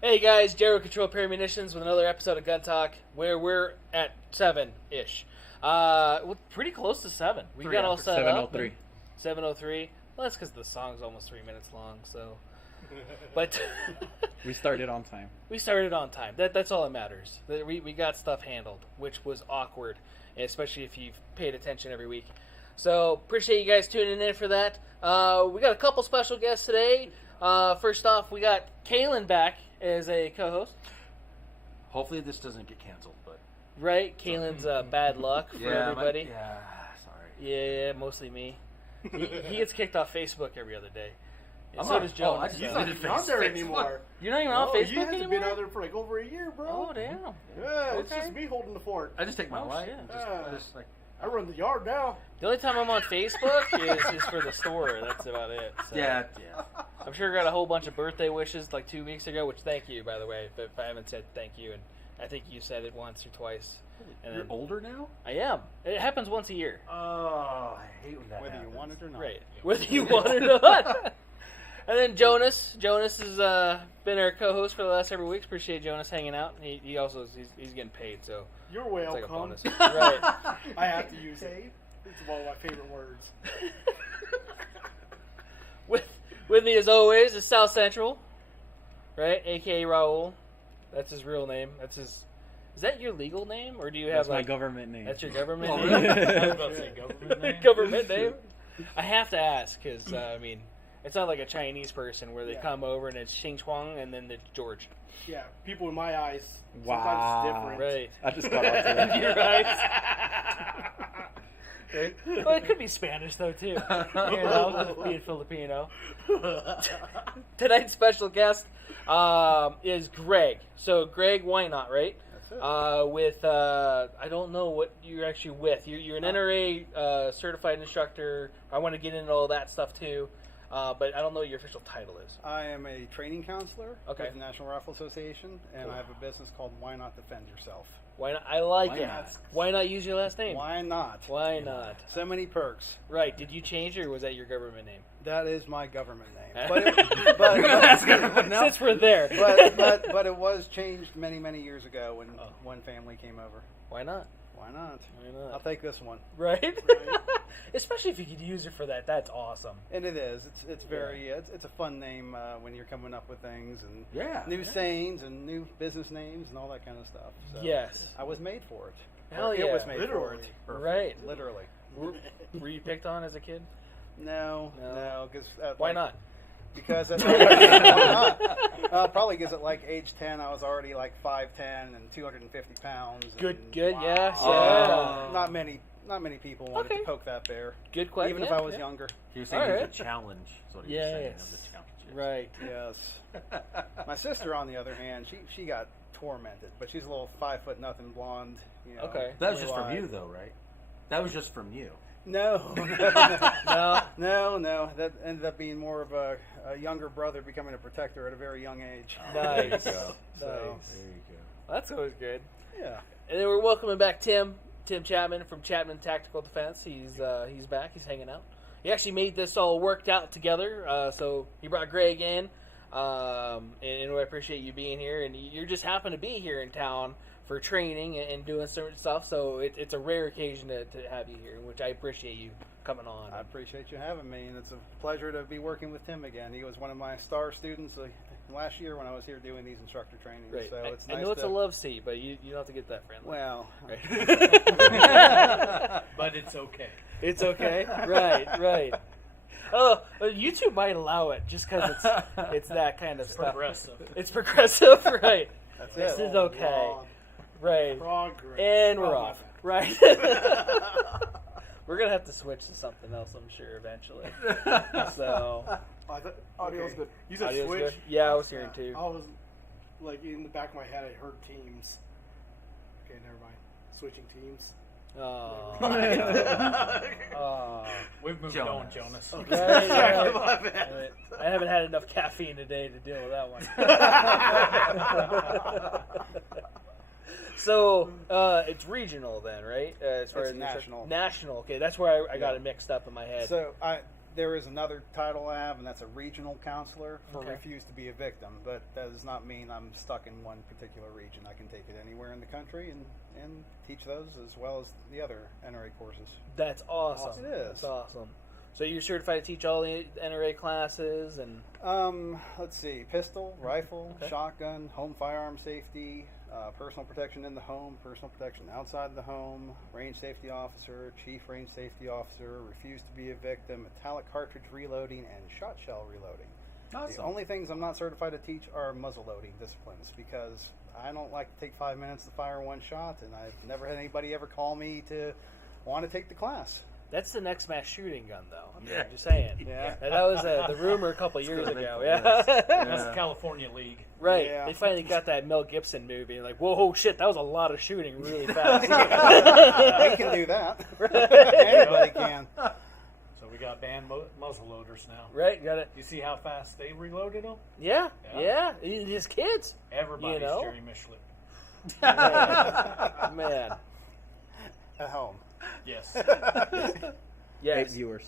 Hey guys, Jerry Control Pair Munitions with another episode of Gun Talk, where we're at 7-ish. Pretty close to 7. We got all set up. 7:03. 7:03. Well, that's because the song's almost 3 minutes long, so. But we started on time. We started on time. That's all that matters. We got stuff handled, which was awkward, especially if you've paid attention every week. So appreciate you guys tuning in for that. We got a couple special guests today. First off, we got Kaylin back as a co-host. Hopefully this doesn't get canceled, but right, Kaylin's bad luck for everybody. Sorry. Yeah, mostly me. He gets kicked off Facebook every other day. And so not- does Jones. oh, I just He's Yeah. not even on there anymore. You're not even on Facebook he hasn't anymore? been out there for like over a year, bro. Oh, damn. Yeah, it's Okay. just me holding the fort. I just take my Oh, life. shit. And Yeah. just like I run the yard now. The only time I'm on Facebook is for the store. That's about it. So. yeah. I'm sure I got a whole bunch of birthday wishes like 2 weeks ago, which thank you, by the way, if I haven't said thank you. And I think you said it once or twice. And You're then, older now? I am. It happens once a year. Oh, I hate when that Whether happens. you want it or not. Right. Whether you want it or not. And then Jonas. Jonas has been our co-host for the last several weeks. Appreciate Jonas hanging out. He also he's getting paid, so You're it's like a welcome. bonus. Right. I have to use it. It's one of my favorite words. With me as always is South Central, right? AKA Raul. That's his real name. That's his. Is that your legal name, or do you have That's my like government name. That's your government Oh, name. really? I was about to say government name. Government name. I have to ask because I mean, it's not like a Chinese person where they come over and it's Xing Chuang and then it's George. Yeah, people in my eyes. Wow. Sometimes it's different. Right. I just got onto that. You're right. Right. Well, it could be Spanish though too. You know, being Filipino. Tonight's special guest is Greg. So Greg Wynot, right? That's it. With I don't know what you're actually with. You're an NRA certified instructor. I want to get into all that stuff too, but I don't know what your official title is. I am a training counselor Okay. with the National Rifle Association, and I have a business called Why Not Defend Yourself. Why not? I like Why it. not? Why not use your last name? Why not? Why not? So many perks. Right. Did you change it, or was that your government name? That is my government name. Since we're there. But it was changed many, many years ago when one family came over. Why not? Why not? Why not? I'll take this one. Right? Especially if you could use it for that. That's awesome. And it is. It's very. It's a fun name when you're coming up with things and Yeah. new sayings and new business names and all that kind of stuff. So Yes. I was made for it. Hell yeah. It was made Literally. for it. Right. Literally. Were you picked on as a kid? No, No. because Why not? Because at, why not? Probably because at like age 10, I was already like 5'10" and 250 pounds. Good. and Yeah. Oh. Not many people wanted Okay. to poke that bear. Good question. Even if I was younger. You're saying All there's right. a challenge. Is what you're saying. Yes. The challenge. Right. Yes. My sister, on the other hand, she got tormented, but she's a little 5'0" blonde. You know, Okay. That was just from blue-eyed. you, though, right? That was just from you. No, No. That ended up being more of a younger brother becoming a protector at a very young age. Nice. So, Nice. There you go. That's always good. yeah. And then we're welcoming back Tim Chapman from Chapman Tactical Defense. He's back. He's hanging out. He actually made this all worked out together. So he brought Greg in, and I appreciate you being here. And you just happen to be here in town for training and doing certain stuff. So it's a rare occasion to have you here, which I appreciate you coming on. I appreciate you having me, and it's a pleasure to be working with Tim again. He was one of my star students last year when I was here doing these instructor trainings. Right. So it's I nice know it's to, a love seat, but you don't have to get that friendly. Well, Right. But it's okay. It's okay. Right. Oh, YouTube might allow it just because it's that kind of stuff. Progressive. It's progressive, right? that's This it. is okay, Wrong. right? Progress. And we're Oh, off, right? We're gonna have to switch to something else, I'm sure, eventually. So, Audio's good. You said audio's switch? good? Yeah, I was hearing too. I was, like, in the back of my head, I heard teams. Okay, never mind. Switching teams. Oh. We've moved Jonas. on, Jonas. Right. My bad. Right. I haven't had enough caffeine today to deal with that one. So it's regional then, right? As far It's as national. National. Okay, that's where I got it mixed up in my head. So There is another title I have, and that's a regional counselor for Okay. refuse to be a victim. But that does not mean I'm stuck in one particular region. I can take it anywhere in the country and teach those as well as the other NRA courses. That's awesome. It is. That's awesome. So you're certified to teach all the NRA classes and Let's see: pistol, rifle, Okay. shotgun, home firearm safety, personal protection in the home, personal protection outside the home, range safety officer, chief range safety officer, refuse to be a victim, metallic cartridge reloading, and shot shell reloading. The Awesome. only things I'm not certified to teach are muzzle loading disciplines because I don't like to take 5 minutes to fire one shot, and I've never had anybody ever call me to want to take the class. that's the next mass shooting gun, though. I'm Yeah. just saying. Yeah. And that was the rumor a couple years gonna ago. make Yeah. That's the California League. Right. Yeah. They finally got that Mel Gibson movie. And like, whoa, shit, that was a lot of shooting really fast. They can do that. Anybody can. So we got banned muzzle loaders now. Right? Got it. You see how fast they reloaded them? Yeah. Yeah. Yeah. Just kids. Everybody's You know? Jerry Michelin. Man. At home. Yes. 8 Yes. viewers.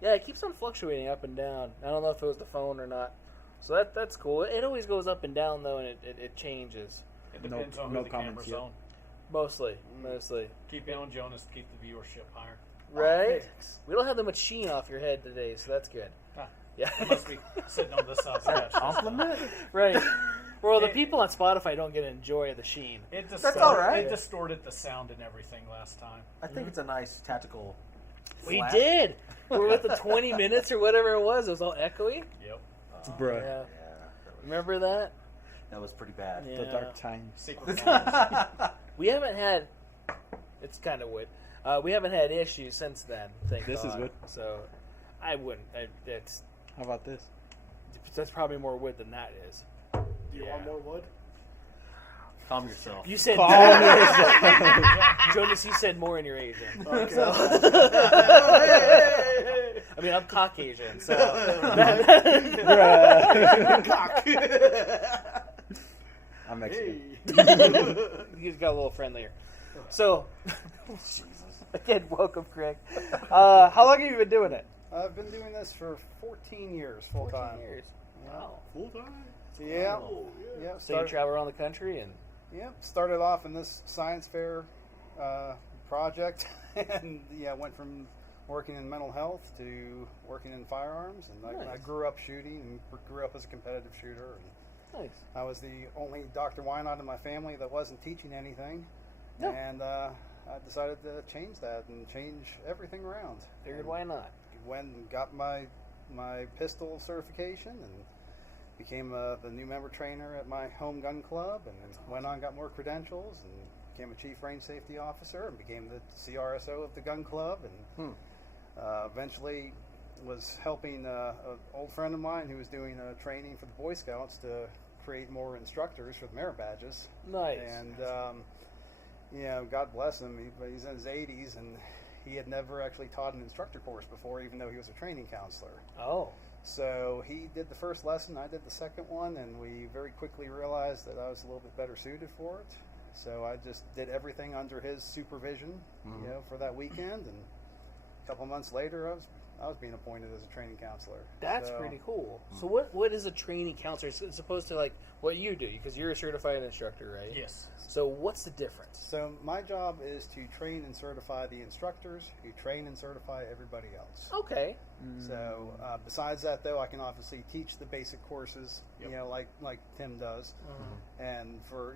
Yeah, it keeps on fluctuating up and down. I don't know if it was the phone or not. So that's cool. It always goes up and down, though, and it changes. It No- depends on no who the comments camera's yet. on. Mostly. Mostly. Keep it on Jonas to keep the viewership higher. Right? We don't have that much sheen off your head today, so that's good. Ah, Yeah. I must be sitting on this side of the couch. Compliment? Right. Well, the It- people on Spotify don't get to enjoy the sheen. all right. It distorted the sound and everything last time. I think it's a nice tactical. We slap. did. We were with the 20 minutes or whatever it was. It was all echoey. Yep. Bruh. Yeah. Yeah, that was, Remember that? that was pretty bad. Yeah. The dark times. Secret comments. We haven't had. It's kind of wood. We haven't had issues since then. Thank This is God. wood. So, I wouldn't. That's How about this? probably more wood than that is. You want more wood? Calm yourself. You said Jonas. You said more in your Asian. I mean, I'm Caucasian, so I'm Mexican. he's got a little friendlier. So, again, welcome, Greg. How long have you been doing it? I've been doing this for 14 years full 14 time. years. Wow. Full time? Yeah. Yeah. So you travel around the country and Yep, started off in this science fair project, and went from working in mental health to working in firearms, and I Nice. grew up shooting and grew up as a competitive shooter. And nice. I was the only Dr. Wynot in my family that wasn't teaching anything, No. and I decided to change that and change everything around. Figured And why not? went and got my pistol certification and became the new member trainer at my home gun club, and then went on, got more credentials, and became a chief range safety officer, and became the CRSO of the gun club, and eventually was helping an old friend of mine who was doing training for the Boy Scouts to create more instructors for the merit badges. Nice. And God bless him, he's in his 80s, and he had never actually taught an instructor course before, even though he was a training counselor. Oh. So he did the first lesson, I did the second one, and we very quickly realized that I was a little bit better suited for it. So I just did everything under his supervision, for that weekend, and a couple months later, I was being appointed as a training counselor. That's So- pretty cool. So what is a training counselor? It's supposed to like what you do because you're a certified instructor, right? Yes. So what's the difference? So my job is to train and certify the instructors who train and certify everybody else. Okay. So besides that, though, I can obviously teach the basic courses, Yep. like Tim does. And for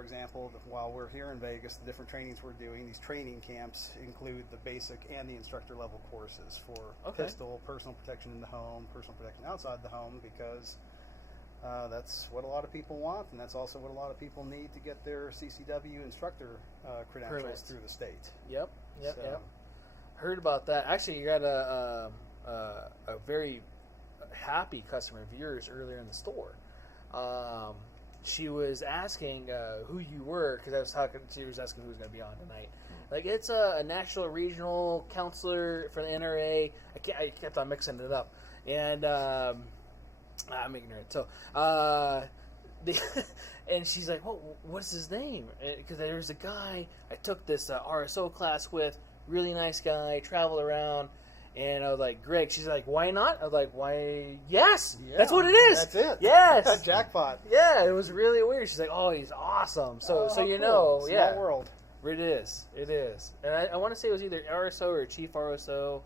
example, while we're here in Vegas, the different trainings we're doing, these training camps include the basic and the instructor level courses for Okay. pistol, personal protection in the home, personal protection outside the home, because that's what a lot of people want, and that's also what a lot of people need to get their CCW instructor credentials Permits. through the state. Yep. So- Yep. Heard about that. Actually, you got a very happy customer of yours earlier in the store. She was asking who you were because I was talking. She was asking who was going to be on tonight. Like it's a national regional counselor for the NRA. I kept on mixing it up, and I'm ignorant. So, and she's like, "Well, what's his name?" Because there's a guy I took this RSO class with. Really nice guy, traveled around, And I was like, Greg, she's like, why not? I was like, why? Yes, Yeah, that's what it is. That's it. Yes. Jackpot. Yeah, it was really weird. She's like, oh, he's awesome. So Oh, you cool. know, Small yeah. world. It is. And I want to say it was either RSO or Chief RSO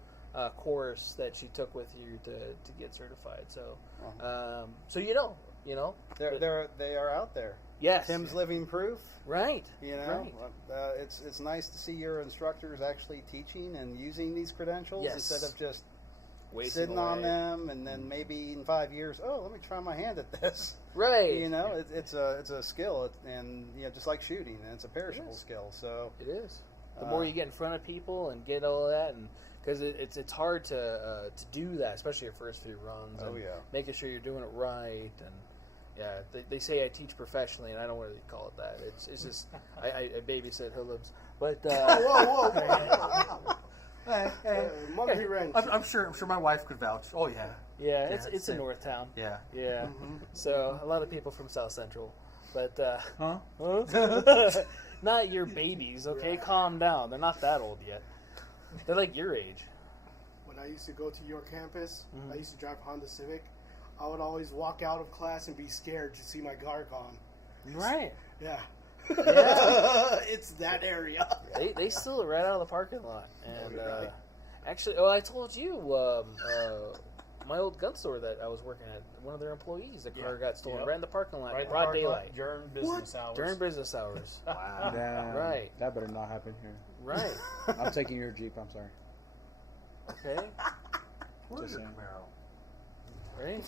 course that she took with you to get certified. So, so you know. They are out there. Yes. Tim's living proof. Right. You know, Right. it's nice to see your instructors actually teaching and using these credentials Yes. instead of just Wasting sitting on away. them and then maybe in 5 years, oh, let me try my hand at this. Right. You know, it's a skill, and just like shooting, and it's a perishable skill. So It is. The more you get in front of people and get all of that, and because it's hard to do that, especially your first few runs. Oh, and yeah. making sure you're doing it right, and yeah, they say I teach professionally, and I don't really call it that. It's just I babysit hoodlums, but Whoa. Monkey wrench. I'm sure my wife could vouch. Oh yeah. yeah, it's it's in a- Northtown. Yeah. Yeah, so a lot of people from South Central, but Huh? not your babies. Okay, calm down. They're not that old yet. They're like your age. When I used to go to your campus, I used to drive Honda Civic. I would always walk out of class and be scared to see my car gone. Right. Yeah. Yeah. It's that area. They steal it right out of the parking lot. And you're right. actually, I told you, my old gun store that I was working at, one of their employees, the car got stolen Yep. right in the parking lot, Right in the broad parking lot daylight, during business hours. during business hours. Wow. Damn. Right. That better not happen here. Right. I'm taking your Jeep. I'm sorry. Okay. Where's Just your saying. Camaro? Right.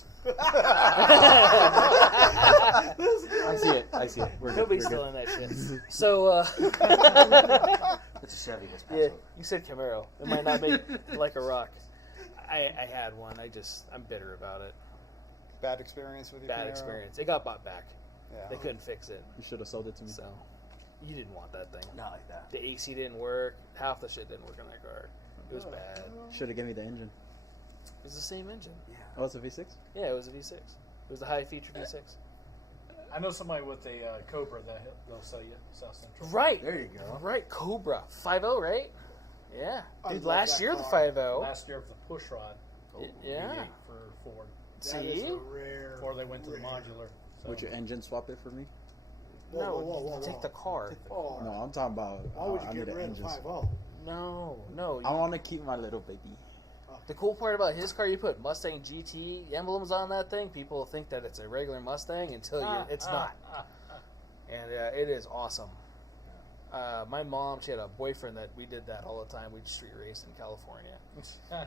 I see it. We're He'll be good. We're stealing that shit. So, It's a Chevy this past yeah, week. you said Camaro. It might not be like a rock. I had one. I'm bitter about it. Bad experience with your Bad Camaro? experience. It got bought back. Yeah. They couldn't fix it. You should have sold it to me. So, you didn't want that thing. Not like that. The AC didn't work. Half the shit didn't work on that car. It was bad. Should have given me the engine. It was the same engine. Oh, it's a V6? Yeah, it was a V6. It was a high feature V6. I know somebody with a Cobra that they'll sell you South Central. Right. There you go. Right. Cobra 5.0, right? Yeah. I Dude, love last that year the car. 5.0. Last year of the push rod. Yeah. V8 for Ford. That is See? a rare. Before they went to the rare. modular. So. Would your engine swap it for me? Whoa, No, whoa, whoa, whoa, take whoa. the car. Oh, No, I'm talking about. why would I you need get an rid of engine. 5.0? No. I want to keep my little baby. The cool part about his car, you put Mustang GT emblems on that thing. People think that it's a regular Mustang until it's not. And it is awesome. My mom, she had a boyfriend that we did that all the time. We'd street race in California.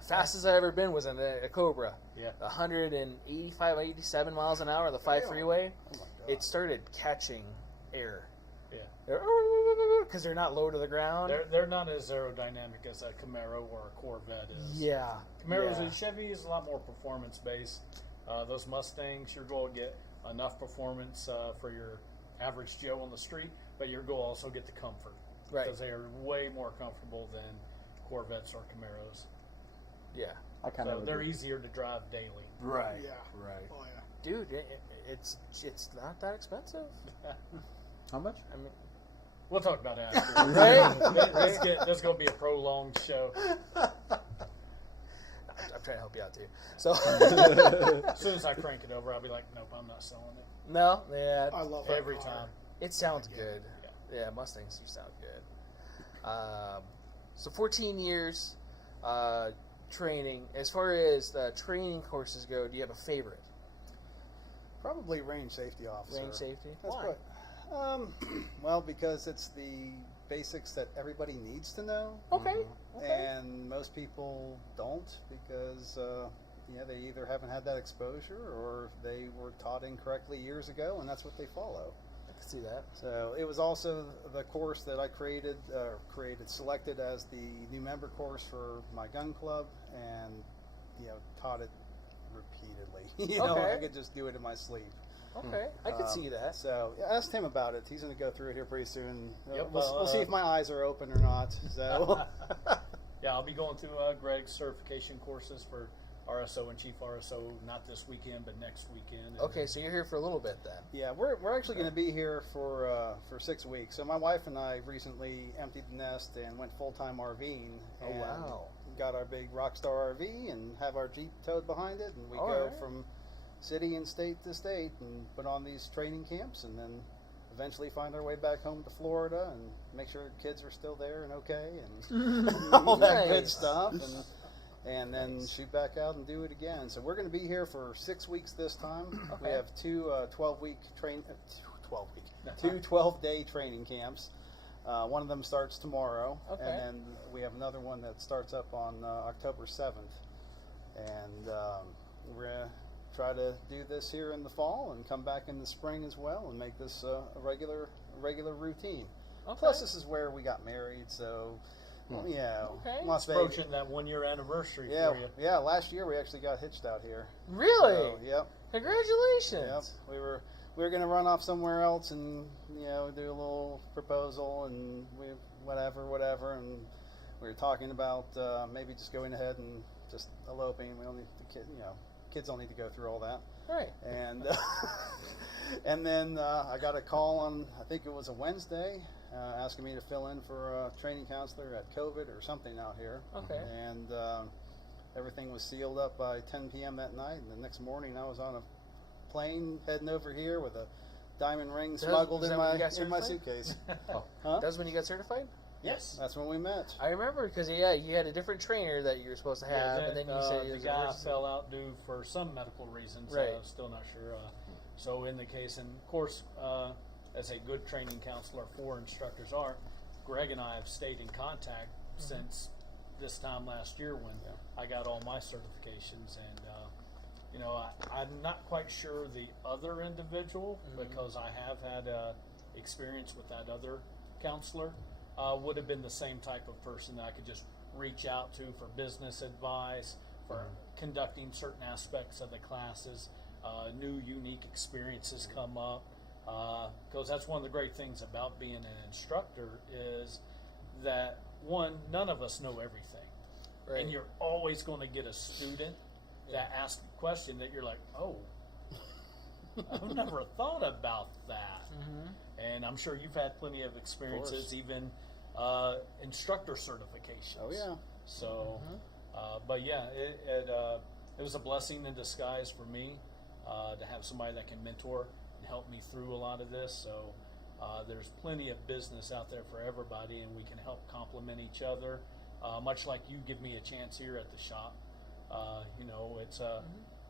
Fastest I ever been was in a Cobra. Yeah. 185, 87 miles an hour, the 5 freeway. Oh my God. It started catching air. Yeah. Because they're not low to the ground. They're not as aerodynamic as a Camaro or a Corvette is. Yeah. Camaros yeah. and Chevy is a lot more performance based. Those Mustangs, you're going to get enough performance for your average Joe on the street, but you're going to also get the comfort. Right. Because they are way more comfortable than Corvettes or Camaros. Yeah. I kind So of. they're easier to drive daily. Right. Yeah. Right. Oh, yeah. Dude, it's not that expensive. How much? I mean, We'll talk about that after. Right? This is going to be a prolonged show. I'm trying to help you out too. So, As soon as I crank it over, I'll be like, nope, I'm not selling it. no, yeah, I love that Every car. time. it sounds good. Yeah. Yeah, Mustangs do sound good. So 14 years training. As far as the training courses go, do you have a favorite? Probably range safety officer. Range safety? That's Why? what. Well, because it's the basics that everybody needs to know, Okay. and most people don't because they either haven't had that exposure or they were taught incorrectly years ago, and that's what they follow. I can see that. So it was also the course that I selected as the new member course for my gun club, and taught it repeatedly. Okay. I could just do it in my sleep. Okay, I can see that. So ask Tim about it. He's going to go through it here pretty soon. Yep, We'll see if my eyes are open or not. So Yeah, I'll be going to Greg's certification courses for RSO and Chief RSO, not this weekend, but next weekend. And Okay, so you're here for a little bit then. yeah, we're actually going to be here for 6 weeks. So my wife and I recently emptied the nest and went full-time RVing. Oh, and wow. got our big Rockstar RV and have our Jeep towed behind it, and we All go right. from city and state to state and put on these training camps, and then eventually find our way back home to Florida and make sure kids are still there and okay and all that good Nice. stuff, and then shoot back out and do it again. So we're going to be here for 6 weeks this time. We Okay. have two 12-day training camps. One of them starts tomorrow, Okay. and then we have another one that starts up on October 7th. And we're going to try to do this here in the fall and come back in the spring as well and make this a regular routine. Okay. Plus, this is where we got married, so Okay. Las Vegas. Approaching that 1-year anniversary Yeah, for you. yeah. Last year we actually got hitched out here. Really? So, yep. Congratulations. Yep. We were going to run off somewhere else and do a little proposal and whatever, and we were talking about maybe just going ahead and just eloping. We don't need kids don't need to go through all that. Right. And and then I got a call on, I think it was a Wednesday, asking me to fill in for a training counselor at COVID or something out here. Okay. And everything was sealed up by 10 p.m. that night, and the next morning I was on a plane heading over here with a diamond ring smuggled is in that when my you got in my certified? suitcase. Huh? That's when you got certified? Yes, that's when we met. I remember because you had a different trainer that you were supposed to have, and then you said it the was guy emergency. fell out due for some medical reasons. Right. Still not sure. So in the case, and of course, as a good training counselor for instructors are, Greg and I have stayed in contact since this time last year when I got all my certifications, and I'm not quite sure the other individual because I have had experience with that other counselor. Would have been the same type of person that I could just reach out to for business advice, for conducting certain aspects of the classes. New unique experiences come up, because that's one of the great things about being an instructor is that one, none of us know everything, Right. and you're always going to get a student that asks a question that you're like, oh, I've never thought about that. And I'm sure you've had plenty of experiences, even instructor certifications. Oh yeah. So, but yeah, it was a blessing in disguise for me to have somebody that can mentor and help me through a lot of this. So there's plenty of business out there for everybody, and we can help complement each other. Much like you give me a chance here at the shop, it's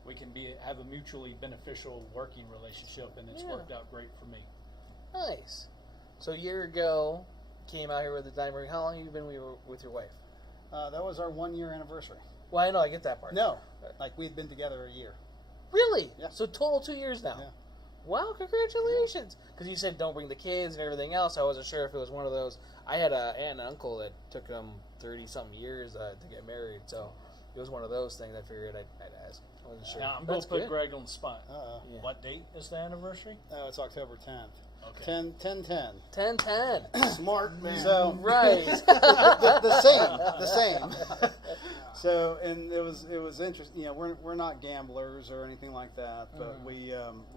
we can have a mutually beneficial working relationship, and it's worked out great for me. Nice. So a year ago, came out here with the diamond ring. How long have you been with your wife? That was our 1-year anniversary. Well, I know, I get that part. No, like we'd been together a year. Really? Yeah. So total 2 years now. Yeah. Wow, congratulations! Because you said don't bring the kids and everything else. I wasn't sure if it was one of those. I had an aunt and uncle that took them 30-something years to get married, so it was one of those things I figured I'd ask. I wasn't sure. Now I'm going That's to put good. Greg on the spot. Yeah. What date is the anniversary? It's October 10th. Okay. 10/10/10. 10-10. Smart man. So Right. the same. So, and it was interesting. We're not gamblers or anything like that, but we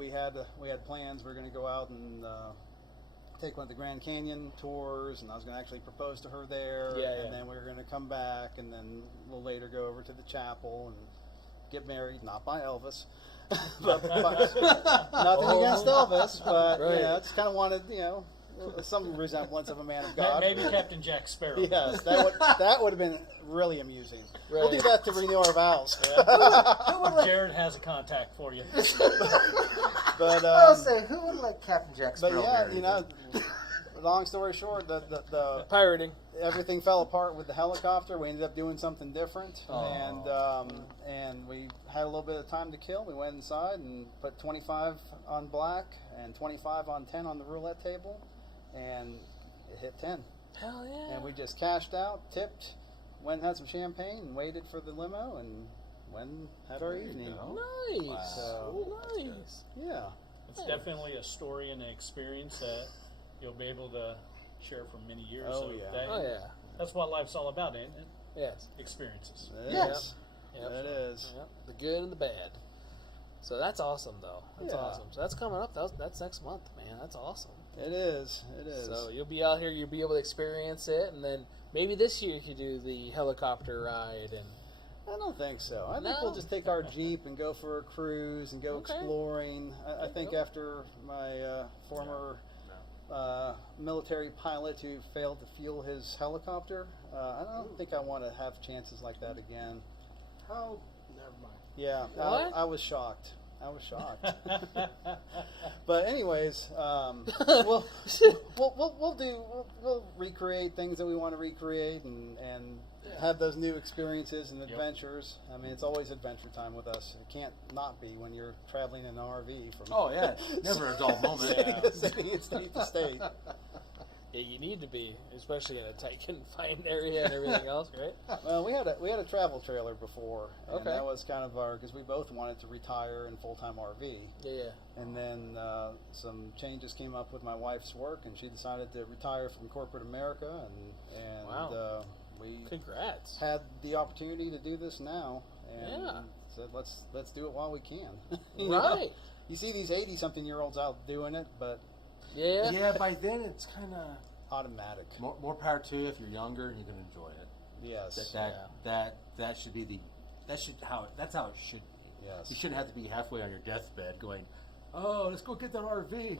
had plans. We were going to go out and take one of the Grand Canyon tours, and I was going to actually propose to her there. Yeah. And then we were going to come back, and then a little later go over to the chapel and get married, not by Elvis. Nothing against Elvis, but Right. just kind of wanted some resemblance of a man of God. Maybe Captain Jack Sparrow. Yes, that would have been really amusing. We'll do Right. that to renew our vows. Jared has a contact for you. But I'll say, who would like Captain Jack but Sparrow? yeah, married? long story short, the Pirating. everything fell apart with the helicopter. We ended up doing something different, and we had a little bit of time to kill. We went inside and put 25 on black and 25 on 10 on the roulette table, and it hit 10. Hell yeah. And we just cashed out, tipped, went and had some champagne, and waited for the limo, and went and had our evening. Nice. So, Nice. yeah. It's definitely a story and an experience that you'll be able to share for many years. Oh, So yeah. that- Oh yeah. That's what life's all about, ain't it? Yes. Experiences. Yes. Yep. That is. Yep. The good and the bad. So that's awesome, though. That's Yeah. awesome. So that's coming up. That's next month, man. That's awesome. It is. It is. So you'll be out here. You'll be able to experience it, and then maybe this year you could do the helicopter ride. And I don't think so. I think No? we'll just take our Jeep and go for a cruise and go Okay. exploring. I think go. after my former military pilot who failed to fuel his helicopter, I don't think I want to have chances like that again. How? Never mind. Yeah, What? I was shocked. But anyways, we'll recreate things that we want to recreate and have those new experiences and adventures. I mean, it's always adventure time with us. It can't not be when you're traveling in an RV from Oh yeah, never a dull moment. city to city and state to state. yeah, you need to be, especially in a tight confined area and everything else, right? Well, we had a travel trailer before, and Okay. that was kind of because we both wanted to retire in full-time RV. Yeah. And then some changes came up with my wife's work, and she decided to retire from corporate America, and Wow. we Congrats. had the opportunity to do this now, and Yeah. said let's do it while we can. You know? Right. You see these 80-something-year-olds out doing it, but Yeah. Yeah, by then it's kind of automatic. more power to you if you're younger and you can enjoy it. Yes. That should be that's how it should be. Yes. You shouldn't have to be halfway on your deathbed going, "Oh, let's go get that RV."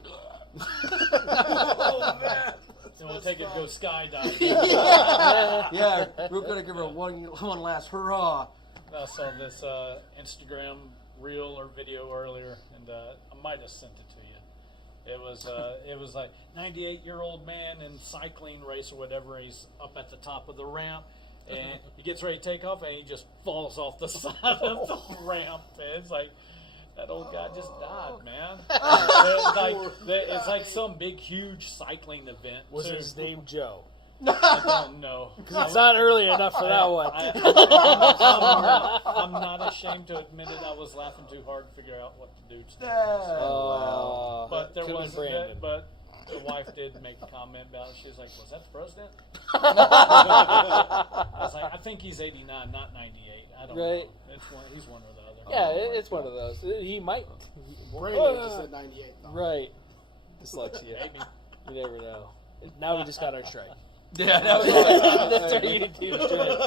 Oh, man. And we'll take it to go skydiving. Yeah, we're gonna give her one last hurrah. I saw this Instagram reel or video earlier, and I might have sent it to you. It was like 98-year-old man in cycling race or whatever. He's up at the top of the ramp, and he gets ready to take off, and he just falls off the side of the ramp. And it's like that old guy just died, man. It's like some big, huge cycling event. Was too. his name Joe? I don't know. It's not early enough for that one. I'm not ashamed to admit it. I was laughing too hard to figure out what to do today. Oh, But there could've was, been Brandon. but the wife did make a comment about it. She was like, "Was that the president?" I was like, "I think he's 89, not 98. I don't Right. know. He's one or the other." Yeah, it's one of those. He might. Brandon just said 98 though. Right. Dyslexia. Maybe. You never know. Now we just got our strike. Yeah, that was That's our unique team strike.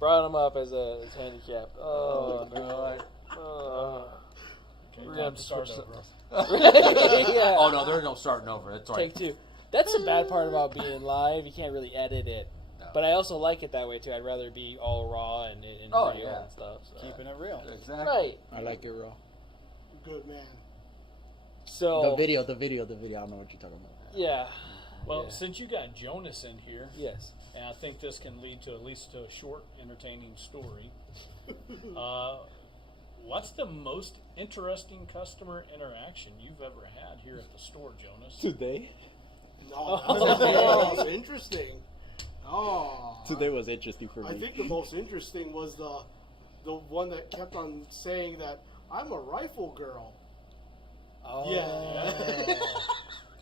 Brought him up as handicapped. Oh, no. Oh. Okay, We're time gonna to start switch over. Yeah. Oh no, there's no starting over. That's right. Take two. That's the bad part about being live. You can't really edit it. No. But I also like it that way too. I'd rather be all raw and Oh, real yeah. and stuff. So. Keeping it real. Exactly. Right. I like it raw. Good man. So The video. I don't know what you're talking about. Yeah. Well, Yeah. since you got Jonas in here, Yes. and I think this can lead to at least to a short, entertaining story. What's the most interesting customer interaction you've ever had here at the store, Jonas? Today? No, that was interesting. Oh, Today was interesting for me. I think the most interesting was the one that kept on saying that I'm a rifle girl. Oh. Yeah.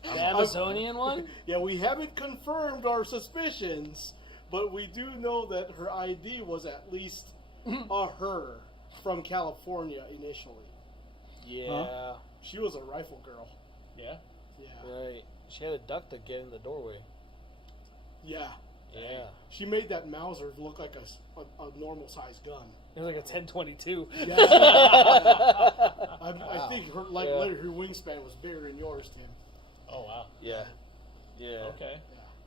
The Amazonian one? Yeah, we haven't confirmed our suspicions, but we do know that her ID was at least a her from California initially. Yeah. She was a rifle girl. Yeah. Yeah. Right. She had a duck to get in the doorway. Yeah. Yeah. She made that Mauser look like a normal sized gun. It was like a 1022. Yeah. I think her later her wingspan was bigger than yours, Tim. Oh wow. Yeah. Yeah. Okay.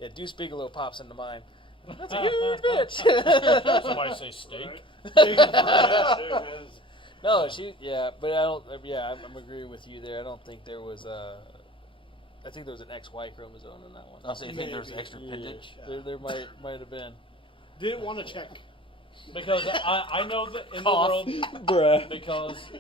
Yeah, Deuce Bigelow pops into mind. That's a huge bitch. Somebody say steak. No, but I don't. I'm agreeing with you there. I don't think there was I think there was an XY chromosome in that one. I'll say, you think there's extra Yeah. appendage? There might have been. Didn't want to check. Because I know that in the world, Bruh. because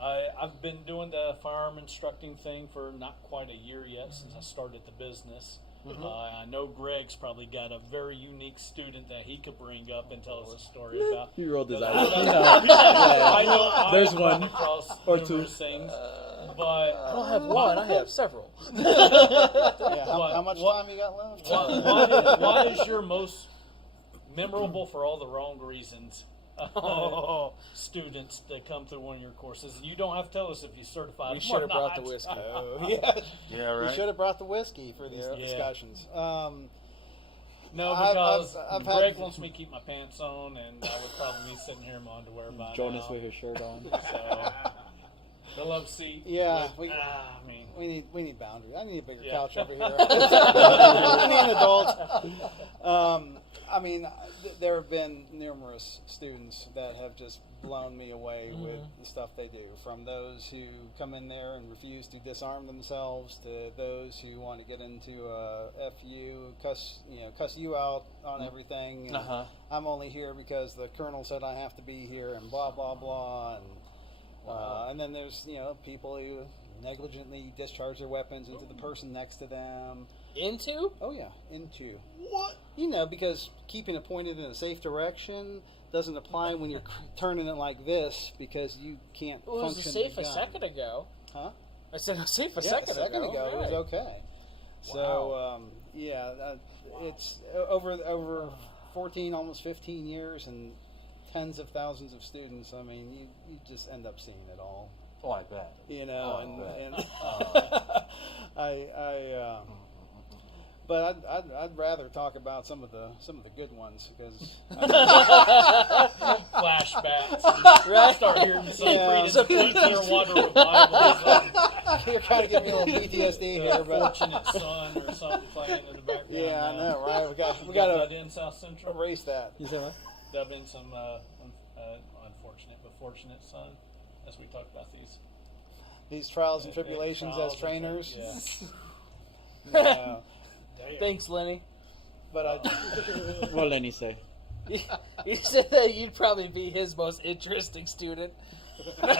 I've been doing the firearm instructing thing for not quite a year yet since I started the business. I know Greg's probably got a very unique student that he could bring up and tell us a story about. He rolled his eyes. I know There's I've one run across or two. numerous things, but I don't have one. I have several. Yeah, how much what- time you got left? what is your most memorable for all the wrong reasons students that come through one of your courses. You don't have to tell us if you certified. We them should or have brought the not. whiskey. Oh, yeah. Yeah, right. We should have brought the whiskey for these Yeah. discussions. No, I've- because I've Greg had- wants me to keep my pants on, and I would probably be sitting here in my underwear by Jonas now. with his shirt on. So, the love seat. Yeah, with- we- I mean, We need boundaries. I need a bigger Yeah. couch over here. I need an adult. I mean, there have been numerous students that have just blown me away with the stuff they do. From those who come in there and refuse to disarm themselves, to those who want to get into FU, cuss you out on everything. And I'm only here because the colonel said I have to be here, and blah blah blah. And then there's people who negligently discharge their weapons into the person next to them. Into? Oh yeah, into. What? Because keeping it pointed in a safe direction doesn't apply when you're turning it like this, because you can't Well, it was function safe the a gun. second ago. Huh? I said it was safe a Yeah, second a second ago it was Right. okay. So it's over 14, almost 15 years, and tens of thousands of students. I mean, you just end up seeing it all. Oh, I bet. But I'd rather talk about some of the good ones, because flashbacks. I start hearing some Creedence Clearwater Revival. you're kind of giving me a little PTSD here. But Fortunate Son or something playing in the background. yeah, I know, right? We got got that in South to Central. erase that. You said what? There have been some unfortunate but fortunate son, as we talk about These trials and Yeah, tribulations trials as and trainers. Yeah. Thanks, Lenny. But What Lenny say? He said that you'd probably be his most interesting student. Are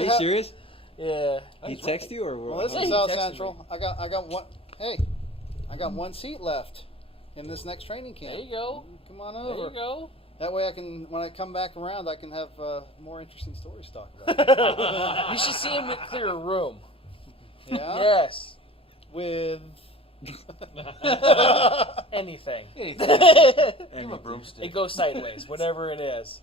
you serious? Yeah. He text you or Well, what? listen, He South texted Central. I got one. Hey, I got one seat left in this next training camp. There you go. Come on There over. you go. That way, when I come back around, I can have more interesting stories to talk about. You should see him clear a room. Yeah. Yes. With. Anything. Give him a broomstick. It goes sideways, whatever it is.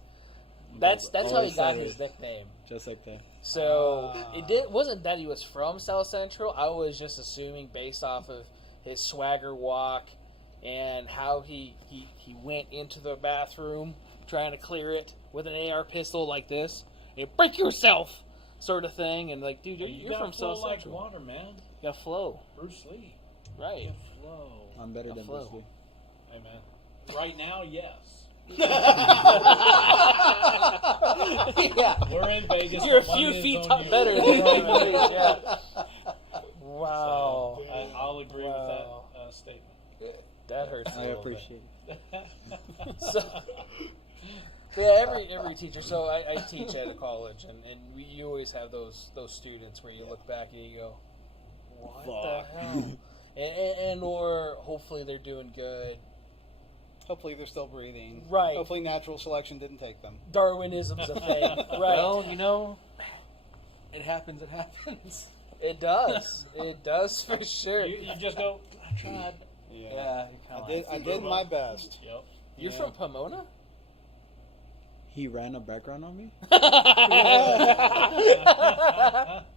That's how he Always got sideways. his nickname. Just like that. So it wasn't that he was from South Central. I was just assuming based off of his swagger walk and how he went into the bathroom trying to clear it with an AR pistol like this. And break yourself, sort of thing. And like, dude, you're got from flow South like Central. water, man. You got flow, Bruce Lee. right? You flow. I'm better than flow. Bruce Lee. Hey, man. Right now, yes. Yeah. We're in Vegas. You're a the money few is feet on you. better than me. Yeah. Wow. So, I'll agree with that statement. That hurts. I appreciate it. So, yeah, every teacher. So I teach at a college, and you always have those students where you look back and you go, "What the hell?" and or hopefully they're doing good. Hopefully, they're still breathing. Right. Hopefully, natural selection didn't take them. Darwinism's a thing, right? Well, it happens. It happens. It does. It does for sure. You just go, I tried. Yeah, I did my best. Yep. You're Yeah. from Pomona? He ran a background on me?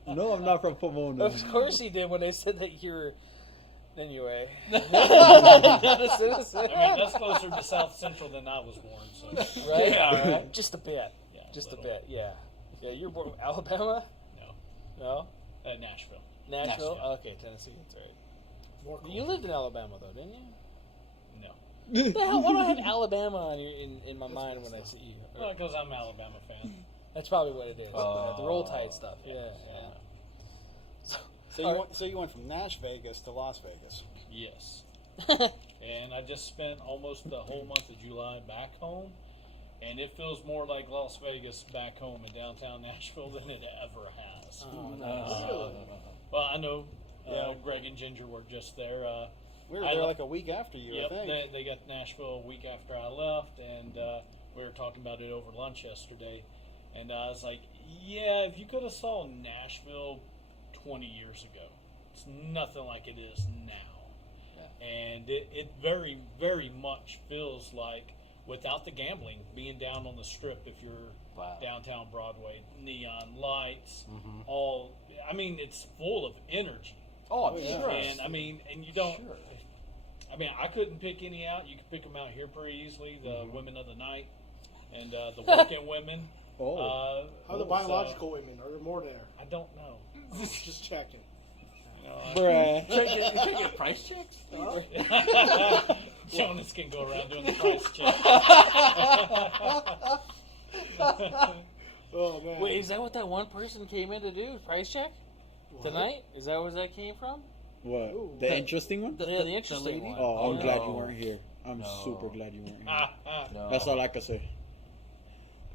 No, I'm not from Pomona. Of course he did when they said that you were. Anyway. I mean, that's closer to South Central than I was born. So. Right? Yeah, right. Just a bit. Yeah, Just a little. bit, yeah. Yeah, you're born Alabama? No. No? Nashville. Nashville? Nashville. Okay, Tennessee, that's right. You lived in Alabama, though, didn't you? No. What the hell? Why do I have Alabama in my mind when I see you? Well, because I'm an Alabama fan. That's probably what it is. The Roll Tide stuff. Yeah. So you went from Nash Vegas to Las Vegas. Yes. And I just spent almost the whole month of July back home, and it feels more like Las Vegas back home in downtown Nashville than it ever has. Well, I know Greg and Ginger were just there. We were there like a week after you, Yep, I think. they got Nashville a week after I left, and we were talking about it over lunch yesterday. And I was like, yeah, if you could have saw Nashville 20 years ago, it's nothing like it is now. And it very, very much feels like without the gambling, being down on the strip, if you're downtown Broadway, neon lights, all. I mean, it's full of energy. Oh, I'm sure. And I mean, and you don't. Sure. I mean, I couldn't pick any out. You could pick them out here pretty easily. The women of the night and the working women. Oh. How are the biological women? Are there more there? I don't know. Just checking. Bruh. You can't get price checks? Jonas can go around doing the price check. Oh, man. Wait, is that what that one person came in to do? Price check? Tonight? Is that where that came from? What? Ooh. The interesting one? The interesting one. Oh, I'm Oh, glad no. you weren't here. I'm No. super glad you weren't here. No. That's all I can say.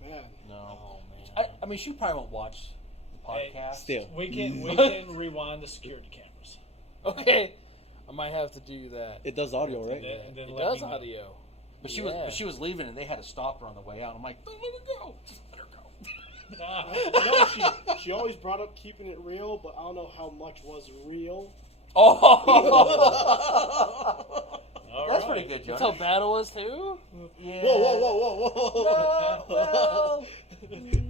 Man. No. Oh, man. I mean, she probably won't watch the podcast. Still. We can rewind the security cameras. Okay. I might have to do that. It does audio, right? And then It let does me know. audio. But she was leaving, and they had to stop her on the way out. I'm like, let her go. Just let her go. I know she always brought up keeping it real, but I don't know how much was real. Oh, All that's right. pretty good, Jonas. That's how bad it was, too? Yeah. Whoa. Well,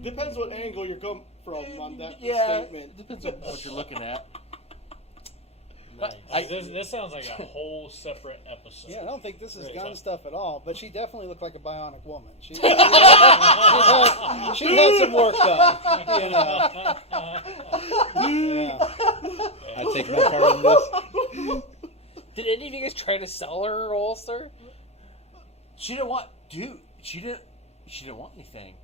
Depends what angle you're coming from on that yeah, statement. depends on what you're looking at. Nice. This sounds like a whole separate episode. Yeah, I don't think this is Really? gun stuff at all, but she definitely looked like a bionic woman. She had some work done, you know. Yeah. I take no part in this. Did any of you guys try to sell her her holster? She didn't want, dude. She didn't want anything.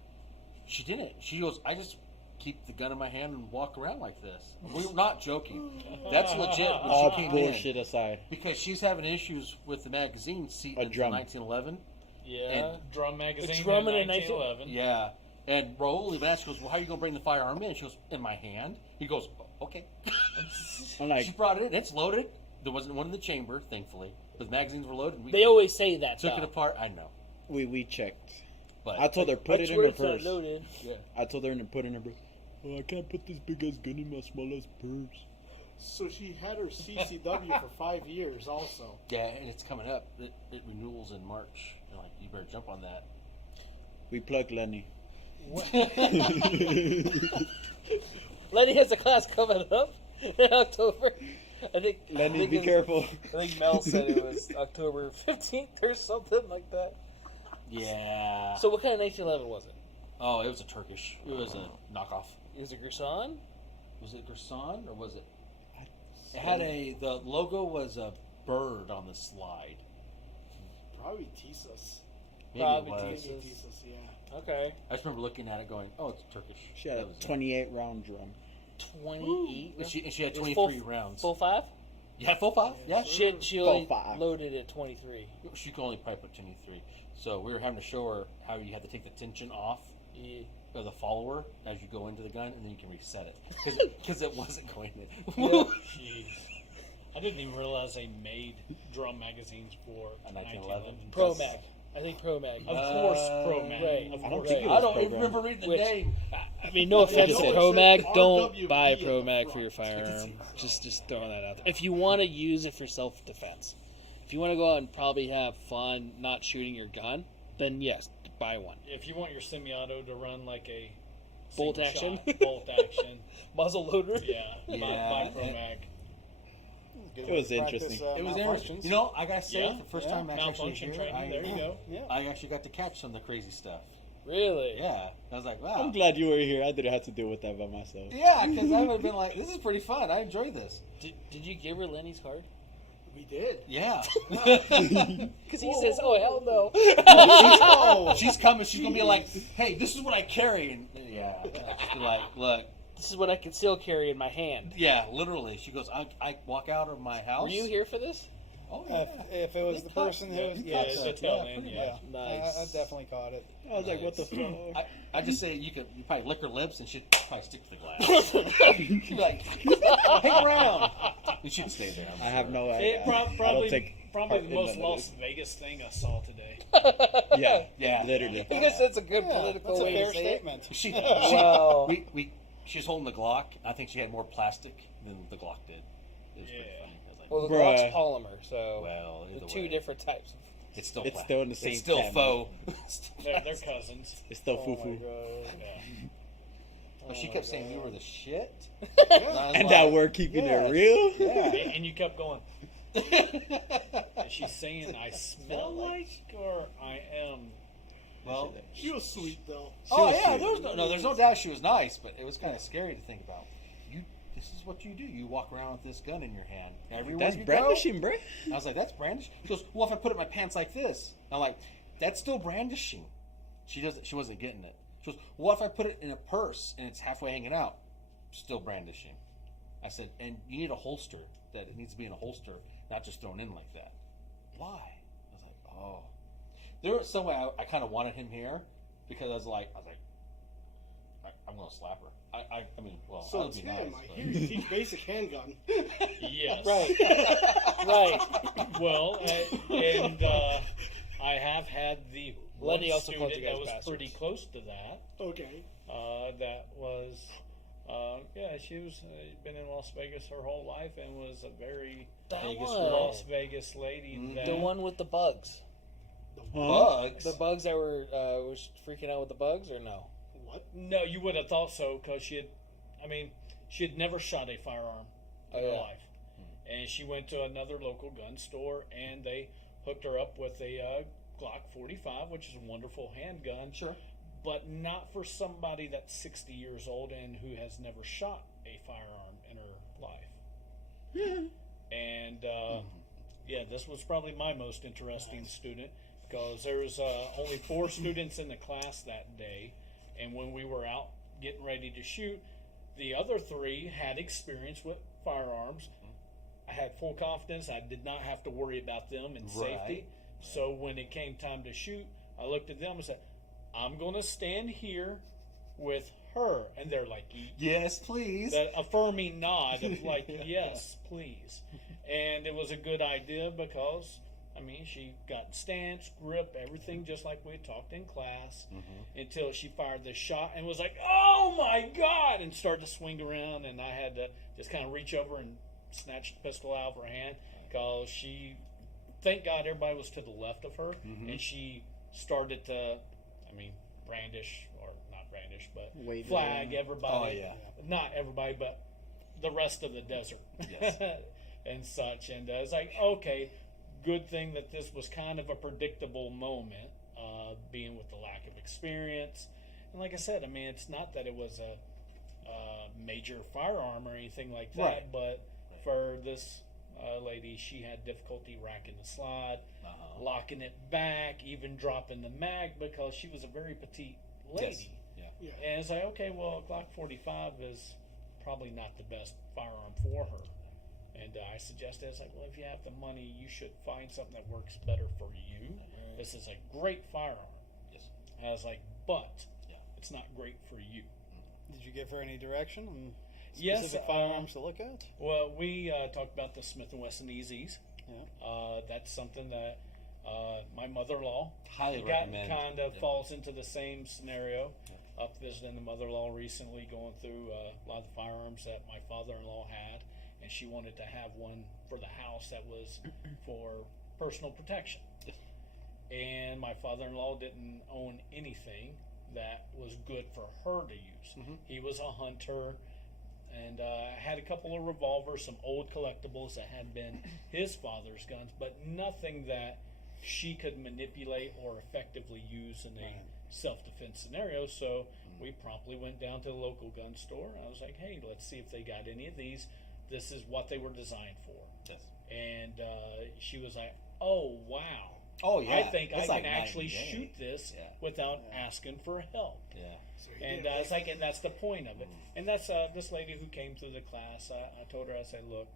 She didn't. She goes, I just keep the gun in my hand and walk around like this. We're not joking. That's legit. When All she came bullshit in, aside. because she's having issues with the magazine seat A in drum. 1911. Yeah. And Drum magazine It's in drumming in 1911. yeah. And Raul even asked, goes, well, how are you going to bring the firearm in? She goes, in my hand. He goes, okay. I'm like, She brought it in. It's loaded. There wasn't one in the chamber, thankfully. But the magazines were loaded. And we They always say that, took though. it apart. I know. we checked. But I told her, put it in Where her it's not purse. loaded. I told her to put it in her purse. Oh, I can't put this big ass gun in my small ass purse. So she had her CCW for 5 years also. yeah, and it's coming up. It renewals in March. You're like, you better jump on that. We plug Lenny. Lenny has a class coming up in October. I think Lenny, I think be it was- careful. I think Mel said it was October 15th or something like that. Yeah. So what kind of 1911 was it? Oh, it was a Turkish. It was a knockoff. Is it Gerson? Was it Gerson or was it? It had the logo was a bird on the slide. Probably Tisas. Maybe Probably it was. Tisas. Maybe Tisas, yeah. Okay. I just remember looking at it going, oh, it's Turkish. She had That a was it. 28 round drum. 28. And she had It was 23 rounds. Full 5? Yeah, full 5. Yeah. She Full only 5. loaded at 23. She could only probably put 23. So we were having to show her how you had to take the tension off Yeah. of the follower as you go into the gun, and then you can reset it because it wasn't going in. Jeez. I didn't even realize they made drum magazines for 1911. 1911. Pro Mag. I think Pro Mag. Of course, Pro Mag. right. Of I don't course. think it I was don't even programmed. remember reading the Which- name. I mean, no offense just to said Pro Mag, RWB don't at buy the Pro Mag for front. your firearm. Just throwing that out there. If you want to use it for self-defense, if you want to go out and probably have fun not shooting your gun, then yes, buy one. If you want your semi-auto to run like a Bolt single action. shot, bolt action, Muzzle loader. yeah, Yeah, buy Pro and- Mag. It was interesting. It was interesting. You know, I gotta say, Yeah, the first time I actually malfunction here, training. There you go. Yeah. I actually got to catch some of the crazy stuff. Really? Yeah, I was like, wow. I'm glad you were here. I didn't have to deal with that by myself. Yeah, because I would have been like, this is pretty fun. I enjoy this. Did you give her Lenny's card? We did. Yeah. Because he says, "Oh hell no." She's coming. She's gonna be like, hey, this is what I carry. And yeah, just be like, look. This is what I conceal carry in my hand. Yeah, literally. She goes, I walk out of my house. Were you here for this? Oh, yeah. If it was the person who was, Yeah, it's a tail end, pretty yeah. much. Nice. I definally caught it. I was like, what the fuck? I just say you probably lick her lips and she'd probably stick to the glass. She'd be like, hang around. And she'd stay there. I have no It idea. I don't probably take the part in most none of Las Vegas thing I saw today. this. Yeah, Yeah. literally. I guess that's a good Yeah, political that's a way fair to say statement. She Wow. she was holding the Glock. I think she had more plastic than the Glock did. It was pretty Yeah. funny. I was like, it. Well, the Bruh. Glock's polymer, so well, the either two way. different types. It's still It's still in the same It's still family. faux. They're cousins. It's still Oh foo-foo. Yeah. But she kept saying you were the shit. And that we're keeping it real? Yeah. And you kept going. Is she saying I smell like or I am? Well, She was sweet though. oh yeah, there's no doubt she was nice, but it was kind of scary to think about. This is what you do. You walk around with this gun in your hand everywhere That's you brandishing, bro. go. I was like, that's brandishing. She goes, well, if I put it in my pants like this, I'm like, that's still brandishing. She wasn't getting it. She goes, well, if I put it in a purse and it's halfway hanging out, still brandishing. I said, and you need a holster. That it needs to be in a holster, not just thrown in like that. Why? I was like, oh. There was some way I kind of wanted him here because I was like, I'm going to slap her. I mean, well, So that would be Tim, nice. I hear you teach basic handgun. Yes. Right. Well, I have had the one Lenny also called student you guys that was bastards. pretty close to that. Okay. That was, she was been in Las Vegas her whole life and was a very That Las Vegas lady. Mhm. That, The one with the bugs. Bugs. The bugs that were was freaking out with the bugs, or no? What? No, you would have thought so because she had never shot a firearm in her life, and she went to another local gun store and they hooked her up with a Glock 45, which is a wonderful handgun. Sure. But not for somebody that's 60 years old and who has never shot a firearm in her life. And this was probably my most interesting student because there was only 4 students in the class that day, and when we were out getting ready to shoot, the other 3 had experience with firearms. I had full confidence. I did not have to worry about them and safety. So when it came time to shoot, I looked at them and said, I'm going to stand here with her. And they're like, Yes, please. that affirming nod of like, yes, please. And it was a good idea because, she got stance, grip, everything just like we had talked in class until she fired the shot and was like, oh my God, and started to swing around. And I had to just kind of reach over and snatch the pistol out of her hand because thank God everybody was to the left of her, and she started to, brandish, or not brandish, but Wave flag around. everybody. Oh, yeah. Not everybody, but the rest of the desert. Yes. And such. And it's like, okay, good thing that this was kind of a predictable moment, being with the lack of experience. And like I said, it's not that it was a major firearm or anything like that, Right. but for this lady, she had difficulty racking the slide, locking it back, even dropping the mag because she was a very petite lady. Yes. Yeah. Yeah. And it's like, okay, well, a Glock 45 is probably not the best firearm for her. And I suggested, it's like, well, if you have the money, you should find something that works better for you. This is a great firearm. Yes. I was like, but it's not great for you. Did you give her any direction on Yes, specific firearms to look at? Well, we talked about the Smith & Wesson EZs. Yeah. That's something that my mother-in-law Highly recommend. kind of falls into the same scenario. Up visiting the mother-in-law recently, going through a lot of the firearms that my father-in-law had, and she wanted to have one for the house that was for personal protection. And my father-in-law didn't own anything that was good for her to use. He was a hunter, and had a couple of revolvers, some old collectibles that had been his father's guns, but nothing that she could manipulate or effectively use in a self-defense scenario. So we promptly went down to the local gun store. I was like, hey, let's see if they got any of these. This is what they were designed for. Yes. And she was like, oh, wow. Oh, yeah. I think It's I like can night actually and day. shoot this Yeah. without asking for help. Yeah. And it's like, and that's the point of it. And that's this lady who came through the class. I told her, I said, look,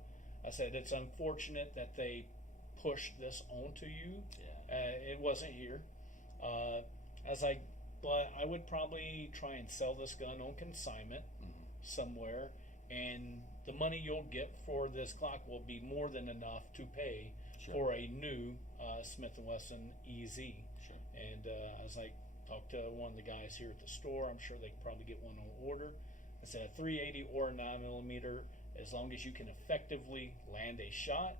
I said, it's unfortunate that they pushed this onto you. It wasn't here. I was like, but I would probably try and sell this gun on consignment somewhere, and the money you'll get for this Glock will be more than enough to pay for a new Smith & Wesson EZ. Sure. And I was like, talk to one of the guys here at the store. I'm sure they could probably get one on order. I said a 380 or a 9mm, as long as you can effectively land a shot.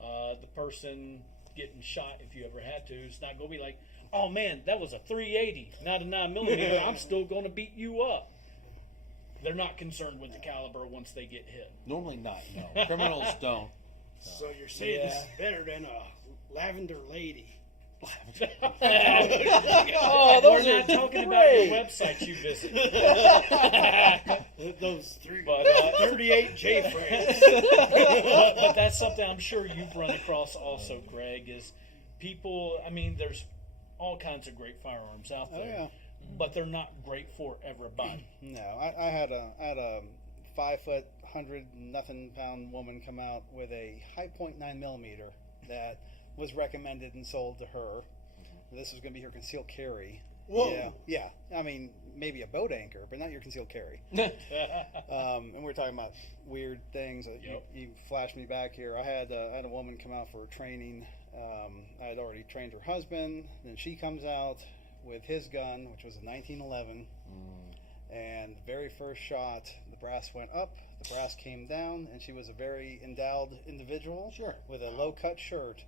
The person getting shot if you ever had to. It's not going to be like, oh man, that was a 380, not a 9mm. I'm still going to beat you up. They're not concerned with the caliber once they get hit. Normally not, no. Criminals don't. So you're saying this is better than a lavender lady. Oh, those we're not talking about your websites you visit. Those 38 J-frames. But that's something I'm sure you've run across also, Greg, is people, I mean, there's all kinds of great firearms out there. Oh, yeah. But they're not great for everybody. No, I had a 5 foot, 100-nothing-pound woman come out with a high point 9mm that was recommended and sold to her. This is going to be her concealed carry. Whoa. Yeah. I mean, maybe a boat anchor, but not your concealed carry. And we're talking about weird things. Yep. You flashed me back here. I had a woman come out for training. I had already trained her husband. Then she comes out with his gun, which was a 1911. And the very first shot, the brass went up, the brass came down, and she was a very endowed individual with a low-cut shirt.